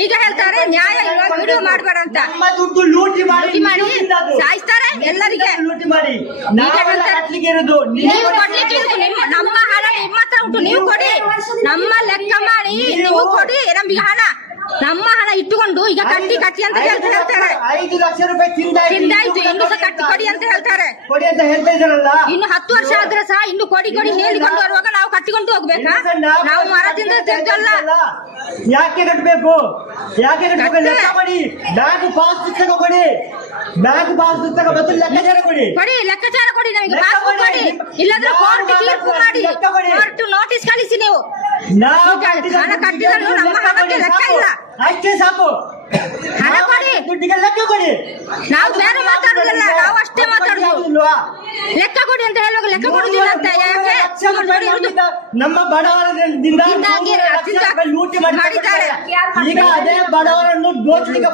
ಈಗ ಹೇಳ್ತಾರೆ ನ್ಯಾಯ ಇಲ್ವಾ, ವಿಡಿಯೋ ಮಾಡಬೇಡ ಅಂತ. ನಮ್ಮ ದುಡ್ಡು ಲೂಟಿ ಮಾಡಿ ಸಾಯಿಸ್ತಾರೆ ಎಲ್ಲರಿಗೆ. ಲೂಟಿ ಮಾಡಿ ಈಗ ಹೇಳ್ತಾರೆ, ನೀವು ಕೊಡ್ಲಿಕ್ಕೆ ಇರುದು ನಮ್ಮ ಹಣ ನಿಮ್ಮ ಹತ್ರ ಉಂಟು, ನೀವು ಕೊಡಿ. ನಮ್ಮ ಲೆಕ್ಕ ಮಾಡಿ ನೀವು ಕೊಡಿ ನಮಗೆ ಹಣ. ನಮ್ಮ ಹಣ ಇಟ್ಟುಕೊಂಡು ಈಗ ಕಟ್ಟಿ ಅಂತ ಹೇಳ್ತಾರೆ. 5 ಲಕ್ಷ ರೂಪಾಯಿ ತಿಂದಾಯ್ತು, ಇನ್ನು ಸಹ ಕಟ್ಟಿ ಕೊಡಿ ಅಂತ ಹೇಳ್ತಾರೆ. ಕೊಡಿ ಅಂತ ಹೇಳ್ತಾ ಇದ್ದಾರಲ್ಲ. ಇನ್ನು 10 ವರ್ಷ ಆದ್ರೆ ಸಹ ಇನ್ನು ಕೊಡಿ ಹೇಳಿಕೊಂಡು ಬರುವಾಗ ನಾವು ಕಟ್ಟಿಕೊಂಡು ಹೋಗ್ಬೇಕಾ? ನಾವು ಮರದಿಂದ ತೆಗೆದಲ್ಲ. ಯಾಕೆ ಕಟ್ಟಬೇಕು? ಲೆಕ್ಕ ಕೊಡಿ. ಬ್ಯಾಂಕ್ ಪಾಸ್ ಪುಸ್ತಕ ಕೊಡಿ. ಮತ್ತು ಲೆಕ್ಕಾಚಾರ ಕೊಡಿ. ಲೆಕ್ಕಾಚಾರ ಕೊಡಿ ನಮಗೆ. ಪಾಸ್ಬುಕ್ ಕೊಡಿ, ಇಲ್ಲಾಂದ್ರೆ ಕೋರ್ಟ್ ತೀರ್ಪು ಮಾಡಿ, ಕೋರ್ಟ್ ನೋಟಿಸ್ ಕಳಿಸಿ. ನೀವು ಹಣ ಕಟ್ಟಿದ್ರು ನಮ್ಮ ಹಣಕ್ಕೆ ಲೆಕ್ಕ ಇಲ್ಲ. ಅಷ್ಟೇ ಸಾಕು. ಹಣ ಕೊಡಿ, ದುಡ್ಡಿಗೆ ಲೆಕ್ಕ ಕೊಡಿ. ನಾವು ಬೇರೆ ಮಾತಾಡುದಿಲ್ಲ, ನಾವು ಅಷ್ಟೇ ಮಾತಾಡುದು. ಲೆಕ್ಕ ಕೊಡಿ ಅಂತ ಹೇಳುವಾಗ ಲೆಕ್ಕ ಕೊಡುದಿಲ್ಲ ಅಂತ ಯಾಕೆ? ನಮ್ಮ ಬಡವರದಿಂದ ಲೂಟಿ ಮಾಡಿದ್ದಾರೆ. ಈಗ ಅದೇ ಬಡವರನ್ನು ದೋಚಲಿಕ್ಕೆ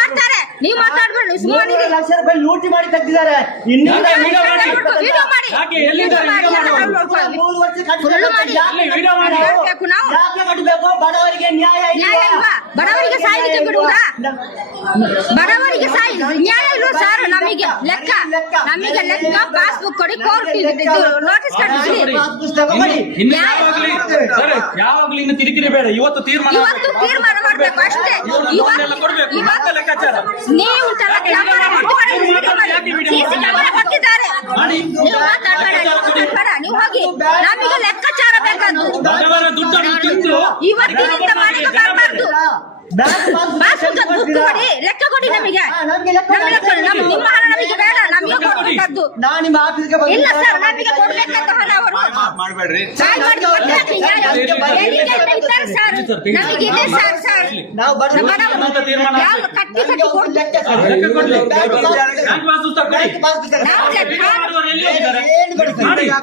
ಮಾಡ್ತಾರೆ. ನೀವು ಮಾತಾಡ್ಬೇಡಿ, ಸುಮ್ಮನೆ ಲಕ್ಷ ರೂಪಾಯಿ ಲೂಟಿ ಮಾಡಿ ತೆಗೆದಿದ್ದಾರೆ. ಇನ್ನು 3 ವರ್ಷ ಯಾಕೆ ಕಟ್ಟಬೇಕು? ಬಡವರಿಗೆ ನ್ಯಾಯ ಇಲ್ವಾ? ಬಡವರಿಗೆ ಸಾಯಲಿಕ್ಕೆ ಬಿಡುವುದಾ? ಬಡವರಿಗೆ ನ್ಯಾಯ ಇಲ್ವಾ ಸರ್? ನಮಗೆ ಲೆಕ್ಕ ಪಾಸ್ಬುಕ್ ಕೊಡಿ, ಕೋರ್ಟ್ ನೋಟಿಸ್ ಕಳಿಸಿ. ಯಾವಾಗ್ಲೂ ಇನ್ನು ಕಿರಿಕಿರಿ ಬೇಡ. ಇವತ್ತು ತೀರ್ಮಾನ ಮಾಡ್ಬೇಕು ಅಷ್ಟೇ. ನೀವು ಕೊಟ್ಟಿದ್ದಾರೆ, ನೀವು ಮಾತಾಡಬೇಡ. ನೀವು ಹೋಗಿ, ನಮಗೆ ಲೆಕ್ಕಾಚಾರ ಬೇಕಾದ್ರು ಇವತ್ತಿನಿಂದ ಮನೆಗೆ ಬರಬಾರ್ದು. ಲೆಕ್ಕ ಕೊಡಿ ನಮಗೆ. ನಿಮ್ಮ ಹಣ ನಮಗೆ ಬೇಡ, ನಮಗೆ ಕೊಡ್ಬೇಕದ್ದು. ಇಲ್ಲ ಸರ್, ನಮಗೆ ಕೊಡ್ಬೇಕಂತ ಹಣ ಅವರು ನಮಗಿದೆ ಸರ್.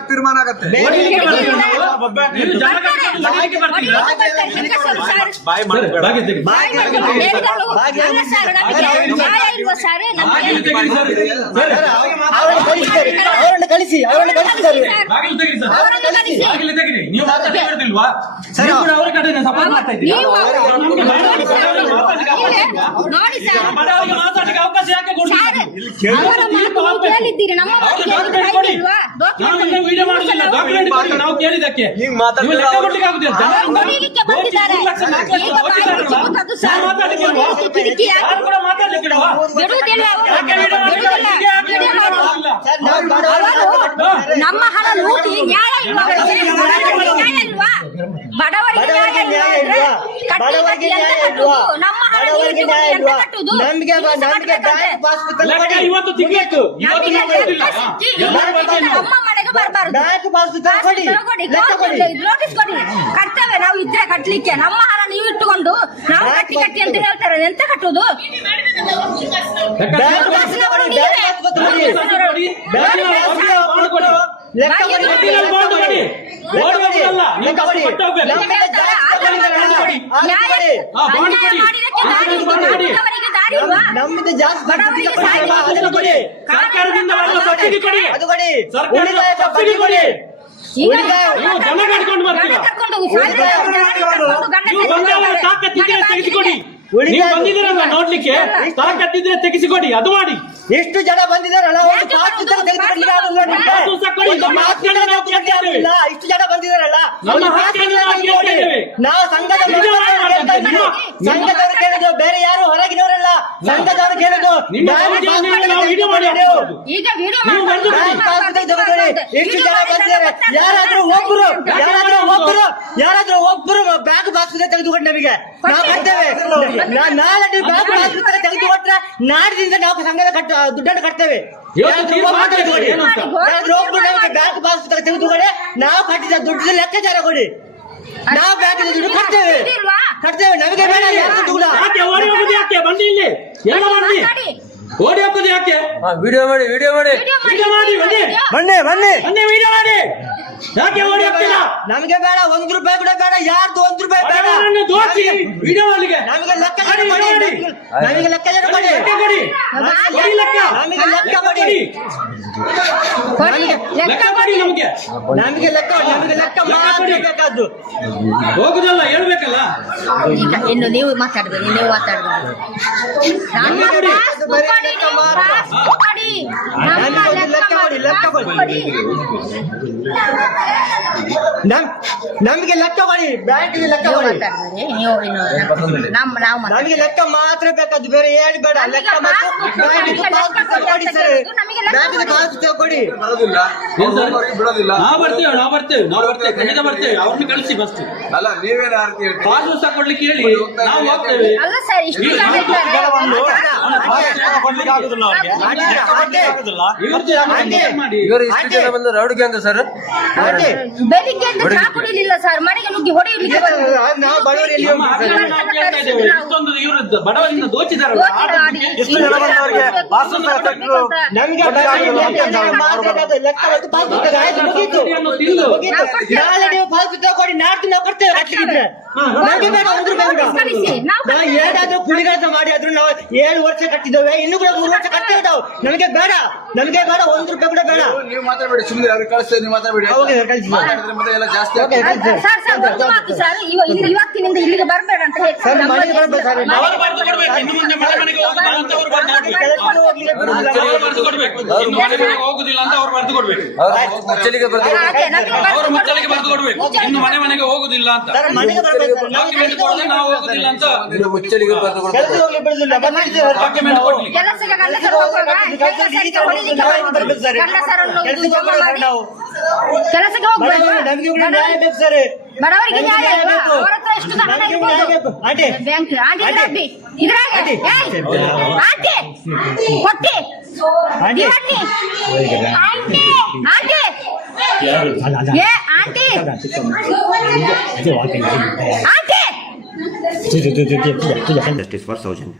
ತೀರ್ಮಾನ ಆಗತ್ತೆ. ಅವರನ್ನು ಕಳಿಸಿ ನೀವು ಮಾತಾಡ್ತಿಲ್ವಾ? ಸಪೋರ್ಟ್ ಮಾಡ್ತಾ ಇದ್ದೀರಾ? ಮಾತಾಡಲಿಕ್ಕೆ ಅವಕಾಶ ಯಾಕೆ ಕೇಳಿದ್ದೀರಿ? ನಮ್ಮ ವಿಡಿಯೋ ಮಾಡುದಿಲ್ಲ, ಡಾಕ್ಯುಮೆಂಟ್ ಕೊಡಿ. ನಾವು ಕೇಳಿದಕ್ಕೆ ಲೆಕ್ಕ ಕೊಡ್ಲಿಕ್ಕೆ ಆಗುದಿಲ್ಲ. ನಮ್ಮ ಹಣ ಲೂಟಿ ನ್ಯಾಯ ಇಲ್ವಾ? ಬಡವರಿಗೆ ನ್ಯಾಯ ಇಲ್ವಾ? ಬಡವರಿಗೆ ನ್ಯಾಯ ಇಲ್ವಾ? ನಮ್ಮ ಹಣ ನೀವು ಇಟ್ಟುಕೊಂಡು ಎಂತ ಕಟ್ಟುದು? ನಮ್ಗೆ ಬ್ಯಾಂಕ್ ಪಾಸ್ಬುಕ್ ಲೆಕ್ಕ ಇವತ್ತು ತಿಂಗಳಿತ್ತು, ಇವತ್ತು ನೀವು ಕೊಟ್ಟಿಲ್ಲ. ನಮ್ಮ ಮನೆಗೆ ಬರಬಾರದು. ಬ್ಯಾಂಕ್ ಪಾಸ್ಬುಕ್ ಕೊಡಿ, ಲೆಕ್ಕ ಕೊಡಿ. ನೋಟಿಸ್ ಕೊಡಿ, ಕಟ್ತೇವೆ ನಾವು ಇದ್ರೆ ಕಟ್ಲಿಕ್ಕೆ. ನಮ್ಮ ಹಣ ನೀವು ಇಟ್ಟುಕೊಂಡು ನಾವು ಕಟ್ಟಿ ಅಂತ ಹೇಳ್ತಾರೆ, ಎಂತ ಕಟ್ಟುದು? ಬ್ಯಾಂಕ್ ಪಾಸ್ಬುಕ್ ಕೊಡಿ, ಬ್ಯಾಂಕ್ ಪಾಸ್ಬುಕ್ ಕೊಡಿ. ಬ್ಯಾಂಕ್ ಪಾಸ್ಬುಕ್ ಕೊಡಿ, ಲೆಕ್ಕ ಕೊಡಿ. ಬಾಂಡ್ ಕೊಡಿ. ಬಾಂಡ್ ಕೊಡಲ್ಲ, ನೀವು ಕಷ್ಟ ಪಟ್ಟು ಹೋಗ್ಬೇಕು. ನಮ್ದು ಜಾಸ್ತಿ ಬಡವರಿಗೆ ಸರ್ಕಾರದಿಂದ ಬರುವ ಸಬ್ಸಿಡಿ ಕೊಡಿ. ಅದು ಕೊಡಿ. ಸರ್ಕಾರದ ಸಬ್ಸಿಡಿ ಕೊಡಿ. ನೀವು ಜನ ಕಟ್ಕೊಂಡು ಬರ್ತೀರಾ? ನೀವು ಬಂದಾಗ ತಾಕತ್ತಿದ್ರೆ ತೆಗೆಸಿಕೊಡಿ. ನೀವು ಬಂದಿದ್ದೀರಲ್ಲ ನೋಡ್ಲಿಕ್ಕೆ, ತಾಕತ್ತಿದ್ರೆ ತೆಗೆಸಿಕೊಡಿ, ಅದು ಮಾಡಿ. ಎಷ್ಟು ಜನ ಬಂದಿದ್ದಾರಲ್ಲ, ಒಂದು ಪಾಸ್ಬುಕ್ ತೆಗೆದುಕೊಡ್ಲಿಕ್ಕೆ ಆಗುದಿಲ್ಲ ನಿಮ್ಗೆ? ಒಂದು ಮಾತನ್ನ ನಾವು ಕೇಳ್ತಿಲ್ಲ. ಇಷ್ಟು ಜನ ಬಂದಿದ್ದಾರಲ್ಲ, ಒಂದು ಪಾಸ್ಬುಕ್ ತೆಗೆದುಕೊಡಿ. ನಾವು ಸಂಘದವರು ಕೇಳಿದ್ರು, ಬೇರೆ ಯಾರು ಹೊರಗಿನವರಲ್ಲ, ಸಂಘದವರು ಕೇಳಿದ್ರು. ಈಗ ವಿಡಿಯೋ ಎಷ್ಟು ಜನ ಬಂದಿದ್ದಾರೆ? ಯಾರಾದ್ರೂ ಒಬ್ಬರು ಬ್ಯಾಂಕ್ ಪಾಸ್ಬುಕ್ ತೆಗೆದುಕೊಂಡು ನಮಗೆ ನಾವು ಕಟ್ತೇವೆ. ನಾಳೆ ನೀವು ಬ್ಯಾಂಕ್ ಪಾಸ್ಬುಕ್ ತೆಗೆದುಕೊಟ್ರೆ ನಾಡಿದಿಂದ ನಾವು ಸಂಘದ ದುಡ್ಡನ್ನು ಕಟ್ತೇವೆ. ಒಬ್ರು ನಮಗೆ ಬ್ಯಾಂಕ್ ಪಾಸ್ಬುಕ್ ತೆಗೆದುಕೊಡಿ, ನಾವು ಕಟ್ಟಿದ ದುಡ್ಡು ಲೆಕ್ಕಾಚಾರ ಕೊಡಿ. ನಾವು ಬ್ಯಾಂಕ್ ದುಡ್ಡು ಕಟ್ತೇವೆ. ನಮಗೆ ಬೇಡ ದುಡ್ಡು. ಯಾಕೆ ಓಡಿ ಹೋಗುದು? ಯಾಕೆ ಬಂದಿ ಇಲ್ಲಿ? ಎಲ್ಲ ಬಂದಿ ಓಡಿ ಹೋಗುದು ಯಾಕೆ? ವಿಡಿಯೋ ಮಾಡಿ ವಿಡಿಯೋ ಮಾಡಿ, ಬನ್ನಿ ವಿಡಿಯೋ ಮಾಡಿ. ಯಾಕೆ ಓಡಿ ಹೋಗ್ತೀರಾ? ನಮಗೆ ಬೇಡ, 1 ರೂಪಾಯಿ ಕೂಡ ಬೇಡ, ಯಾರ್ದು 1 ರೂಪಾಯಿ ಬೇಡ. ದೋಚಿ ವಿಡಿಯೋ ಮಾಡ್ಲಿಕ್ಕೆ ನಮಗೆ ಲೆಕ್ಕಾಚಾರ ಕೊಡಿ. ನಮಗೆ ಲೆಕ್ಕಾಚಾರ ಕೊಡಿ. ಕೊಡಿ ಲೆಕ್ಕ. ನಮಗೆ ಲೆಕ್ಕ ಕೊಡಿ. ಲೆಕ್ಕ ಕೊಡಿ ನಮಗೆ. ನಮಗೆ ಲೆಕ್ಕ ಮಾತ್ರ ಬೇಕಾದ್ದು. ಹೋಗುದಲ್ಲ, ಹೇಳ್ಬೇಕಲ್ಲ. ಈಗ ಇನ್ನು ನೀವು ಮಾತಾಡ್ಬೇಕು, ನೀವು ಮಾತಾಡ್ಬೇಕು. ನಮಗೆ ಲೆಕ್ಕ ಕೊಡಿ, ಬ್ಯಾಂಕ್ ಲೆಕ್ಕ ಕೊಡಿ. ನಮಗೆ ಲೆಕ್ಕ ಮಾತ್ರ ಬೇಕಾದ್ದು, ಬೇರೆ ಏನು ಬೇಡ. ಲೆಕ್ಕ ಕೊಡಿ ಸರ್, ಬ್ಯಾಂಕ್ ಪಾಸ್ಬುಕ್ ಕೊಡಿ. ನಾವು ಬರ್ತೇವೆ, ಖಂಡಿತ ಬರ್ತೇವೆ. ಅವ್ರನ್ನ ಕಳಿಸಿ ಫಸ್ಟ್. ಅಲ್ಲ, ನೀವೇನು ಆರ್ತಿ ಹೇಳ್ತೀರಿ? ಪಾಸ್ಬುಕ್ ತಗೊಳ್ಳಿಕ್ಕೆ ಹೇಳಿ, ನಾವು ಹೋಗ್ತೇವೆ. ಅಲ್ಲ ಸರ್, ಇಷ್ಟು ಜನ ಇದ್ದಾರೆ. ಇವರು ಇಷ್ಟು ಜನ ಬಂದು ರೌಡಿ ಗ್ಯಾಂಗ್ ಸರ್. ಬೆಳಿಗ್ಗೆ ಚಾ ಕುಡಿಲಿಲ್ಲ ಸರ್, ಮನೆಗೆ ನುಗ್ಗಿ ಹೊಡೆಯಲಿಕ್ಕೆ ನಾವು ಬಡವರಲ್ಲಿ ಇಷ್ಟೊಂದು ಇವರು ಬಡವರಿಂದ ದೋಚಿದಾರಲ್ಲ. ನಾಳೆ ನೀವು ಪಾಸ್ಬುಕ್ ತಗೊಳ್ಳಿ, ನಾಡ್ದು ನಾವು ಕೊಡ್ತೇವೆ ಕಟ್ಲಿಕ್ಕೆ. ನಮಗೆ ಬೇಡ 1 ರೂಪಾಯಿ ಕೂಡ. ನಾವು ಏನಾದ್ರೂ ಪುಳಿಗಾಟ ಮಾಡಿ ಆದ್ರೂ ನಾವು 7 ವರ್ಷ ಕಟ್ಟಿದ್ದೇವೆ, ಇನ್ನು ಕೂಡ 3 ವರ್ಷ ಕಟ್ಟಿದ್ದೇವೆ ನಾವು. ನಮಗೆ ಬೇಡ 1 ರೂಪಾಯಿ ಕೂಡ ಬೇಡ. ನೀವು ಮಾತಾಡಬೇಡಿ, ಸುಮ್ಮನೆ ಅವ್ರಿಗೆ ಕಳಿಸ್ತೇವೆ, ನೀವು ಮಾತಾಡಬೇಡಿ. ಮಾತಾಡಿದ್ರೆ ಮತ್ತೆ ಎಲ್ಲ ಜಾಸ್ತಿ ಆಗ್ತದೆ. ಸರ್ ಇವತ್ತಿನಿಂದ ಇಲ್ಲಿಗೆ ಬರಬೇಡ ಅಂತ ಹೇಳ್ತಾರೆ. ಅವರು ಬರೆದು ಕೊಡ್ಬೇಕು. ಇನ್ನು ಮುಂದೆ ಮನೆಗೆ ಹೋಗುದಿಲ್ಲ ಅಂತ ಅವ್ರು ಬರೆದು ಕೊಡ್ಬೇಕು. ಇನ್ನು ಮನೆಗೆ ಹೋಗುದಿಲ್ಲ ಅಂತ ಅವ್ರು ಬರೆದು ಕೊಡ್ಬೇಕು. ಮುಚ್ಚಲಿಗೆ ಬರ್ತಾರೆ. ಅವರು ಮುಚ್ಚಲಿಗೆ ಬರೆದು ಕೊಡ್ಬೇಕು. ಇನ್ನು ಮನೆಗೆ ಹೋಗುದಿಲ್ಲ ಅಂತ ಡಾಕ್ಯುಮೆಂಟ್ ಕೊಡದೆ ನಾವು ಹೋಗುದಿಲ್ಲ ಅಂತ ಮುಚ್ಚಲಿಗೆ ಬರ್ದು ಡಾಕ್ಯುಮೆಂಟ್ ಕೊಡ್ಲಿ. ಕೆಲಸಕ್ಕೆ ಗಂಡಸರು ಹೋಗುವಾಗ ಕೆಲಸಕ್ಕೆ ಹೋಗ್ಬೇಕು. ಬಡವರಿಗೆ ನ್ಯಾಯ ಅಲ್ವಾ? ಅವ್ರ ಹತ್ರ ಎಷ್ಟು ಹಣ ಇರ್ಬೋದು? ಬ್ಯಾಂಕ್ ಆಂಟಿ ಇದ್ರಾಗ ಆಂಟಿ ಕೊಟ್ಟಿ ಆಂಟಿ ಆಂಟಿ ಏ aunty aunty Justice for Saujanya.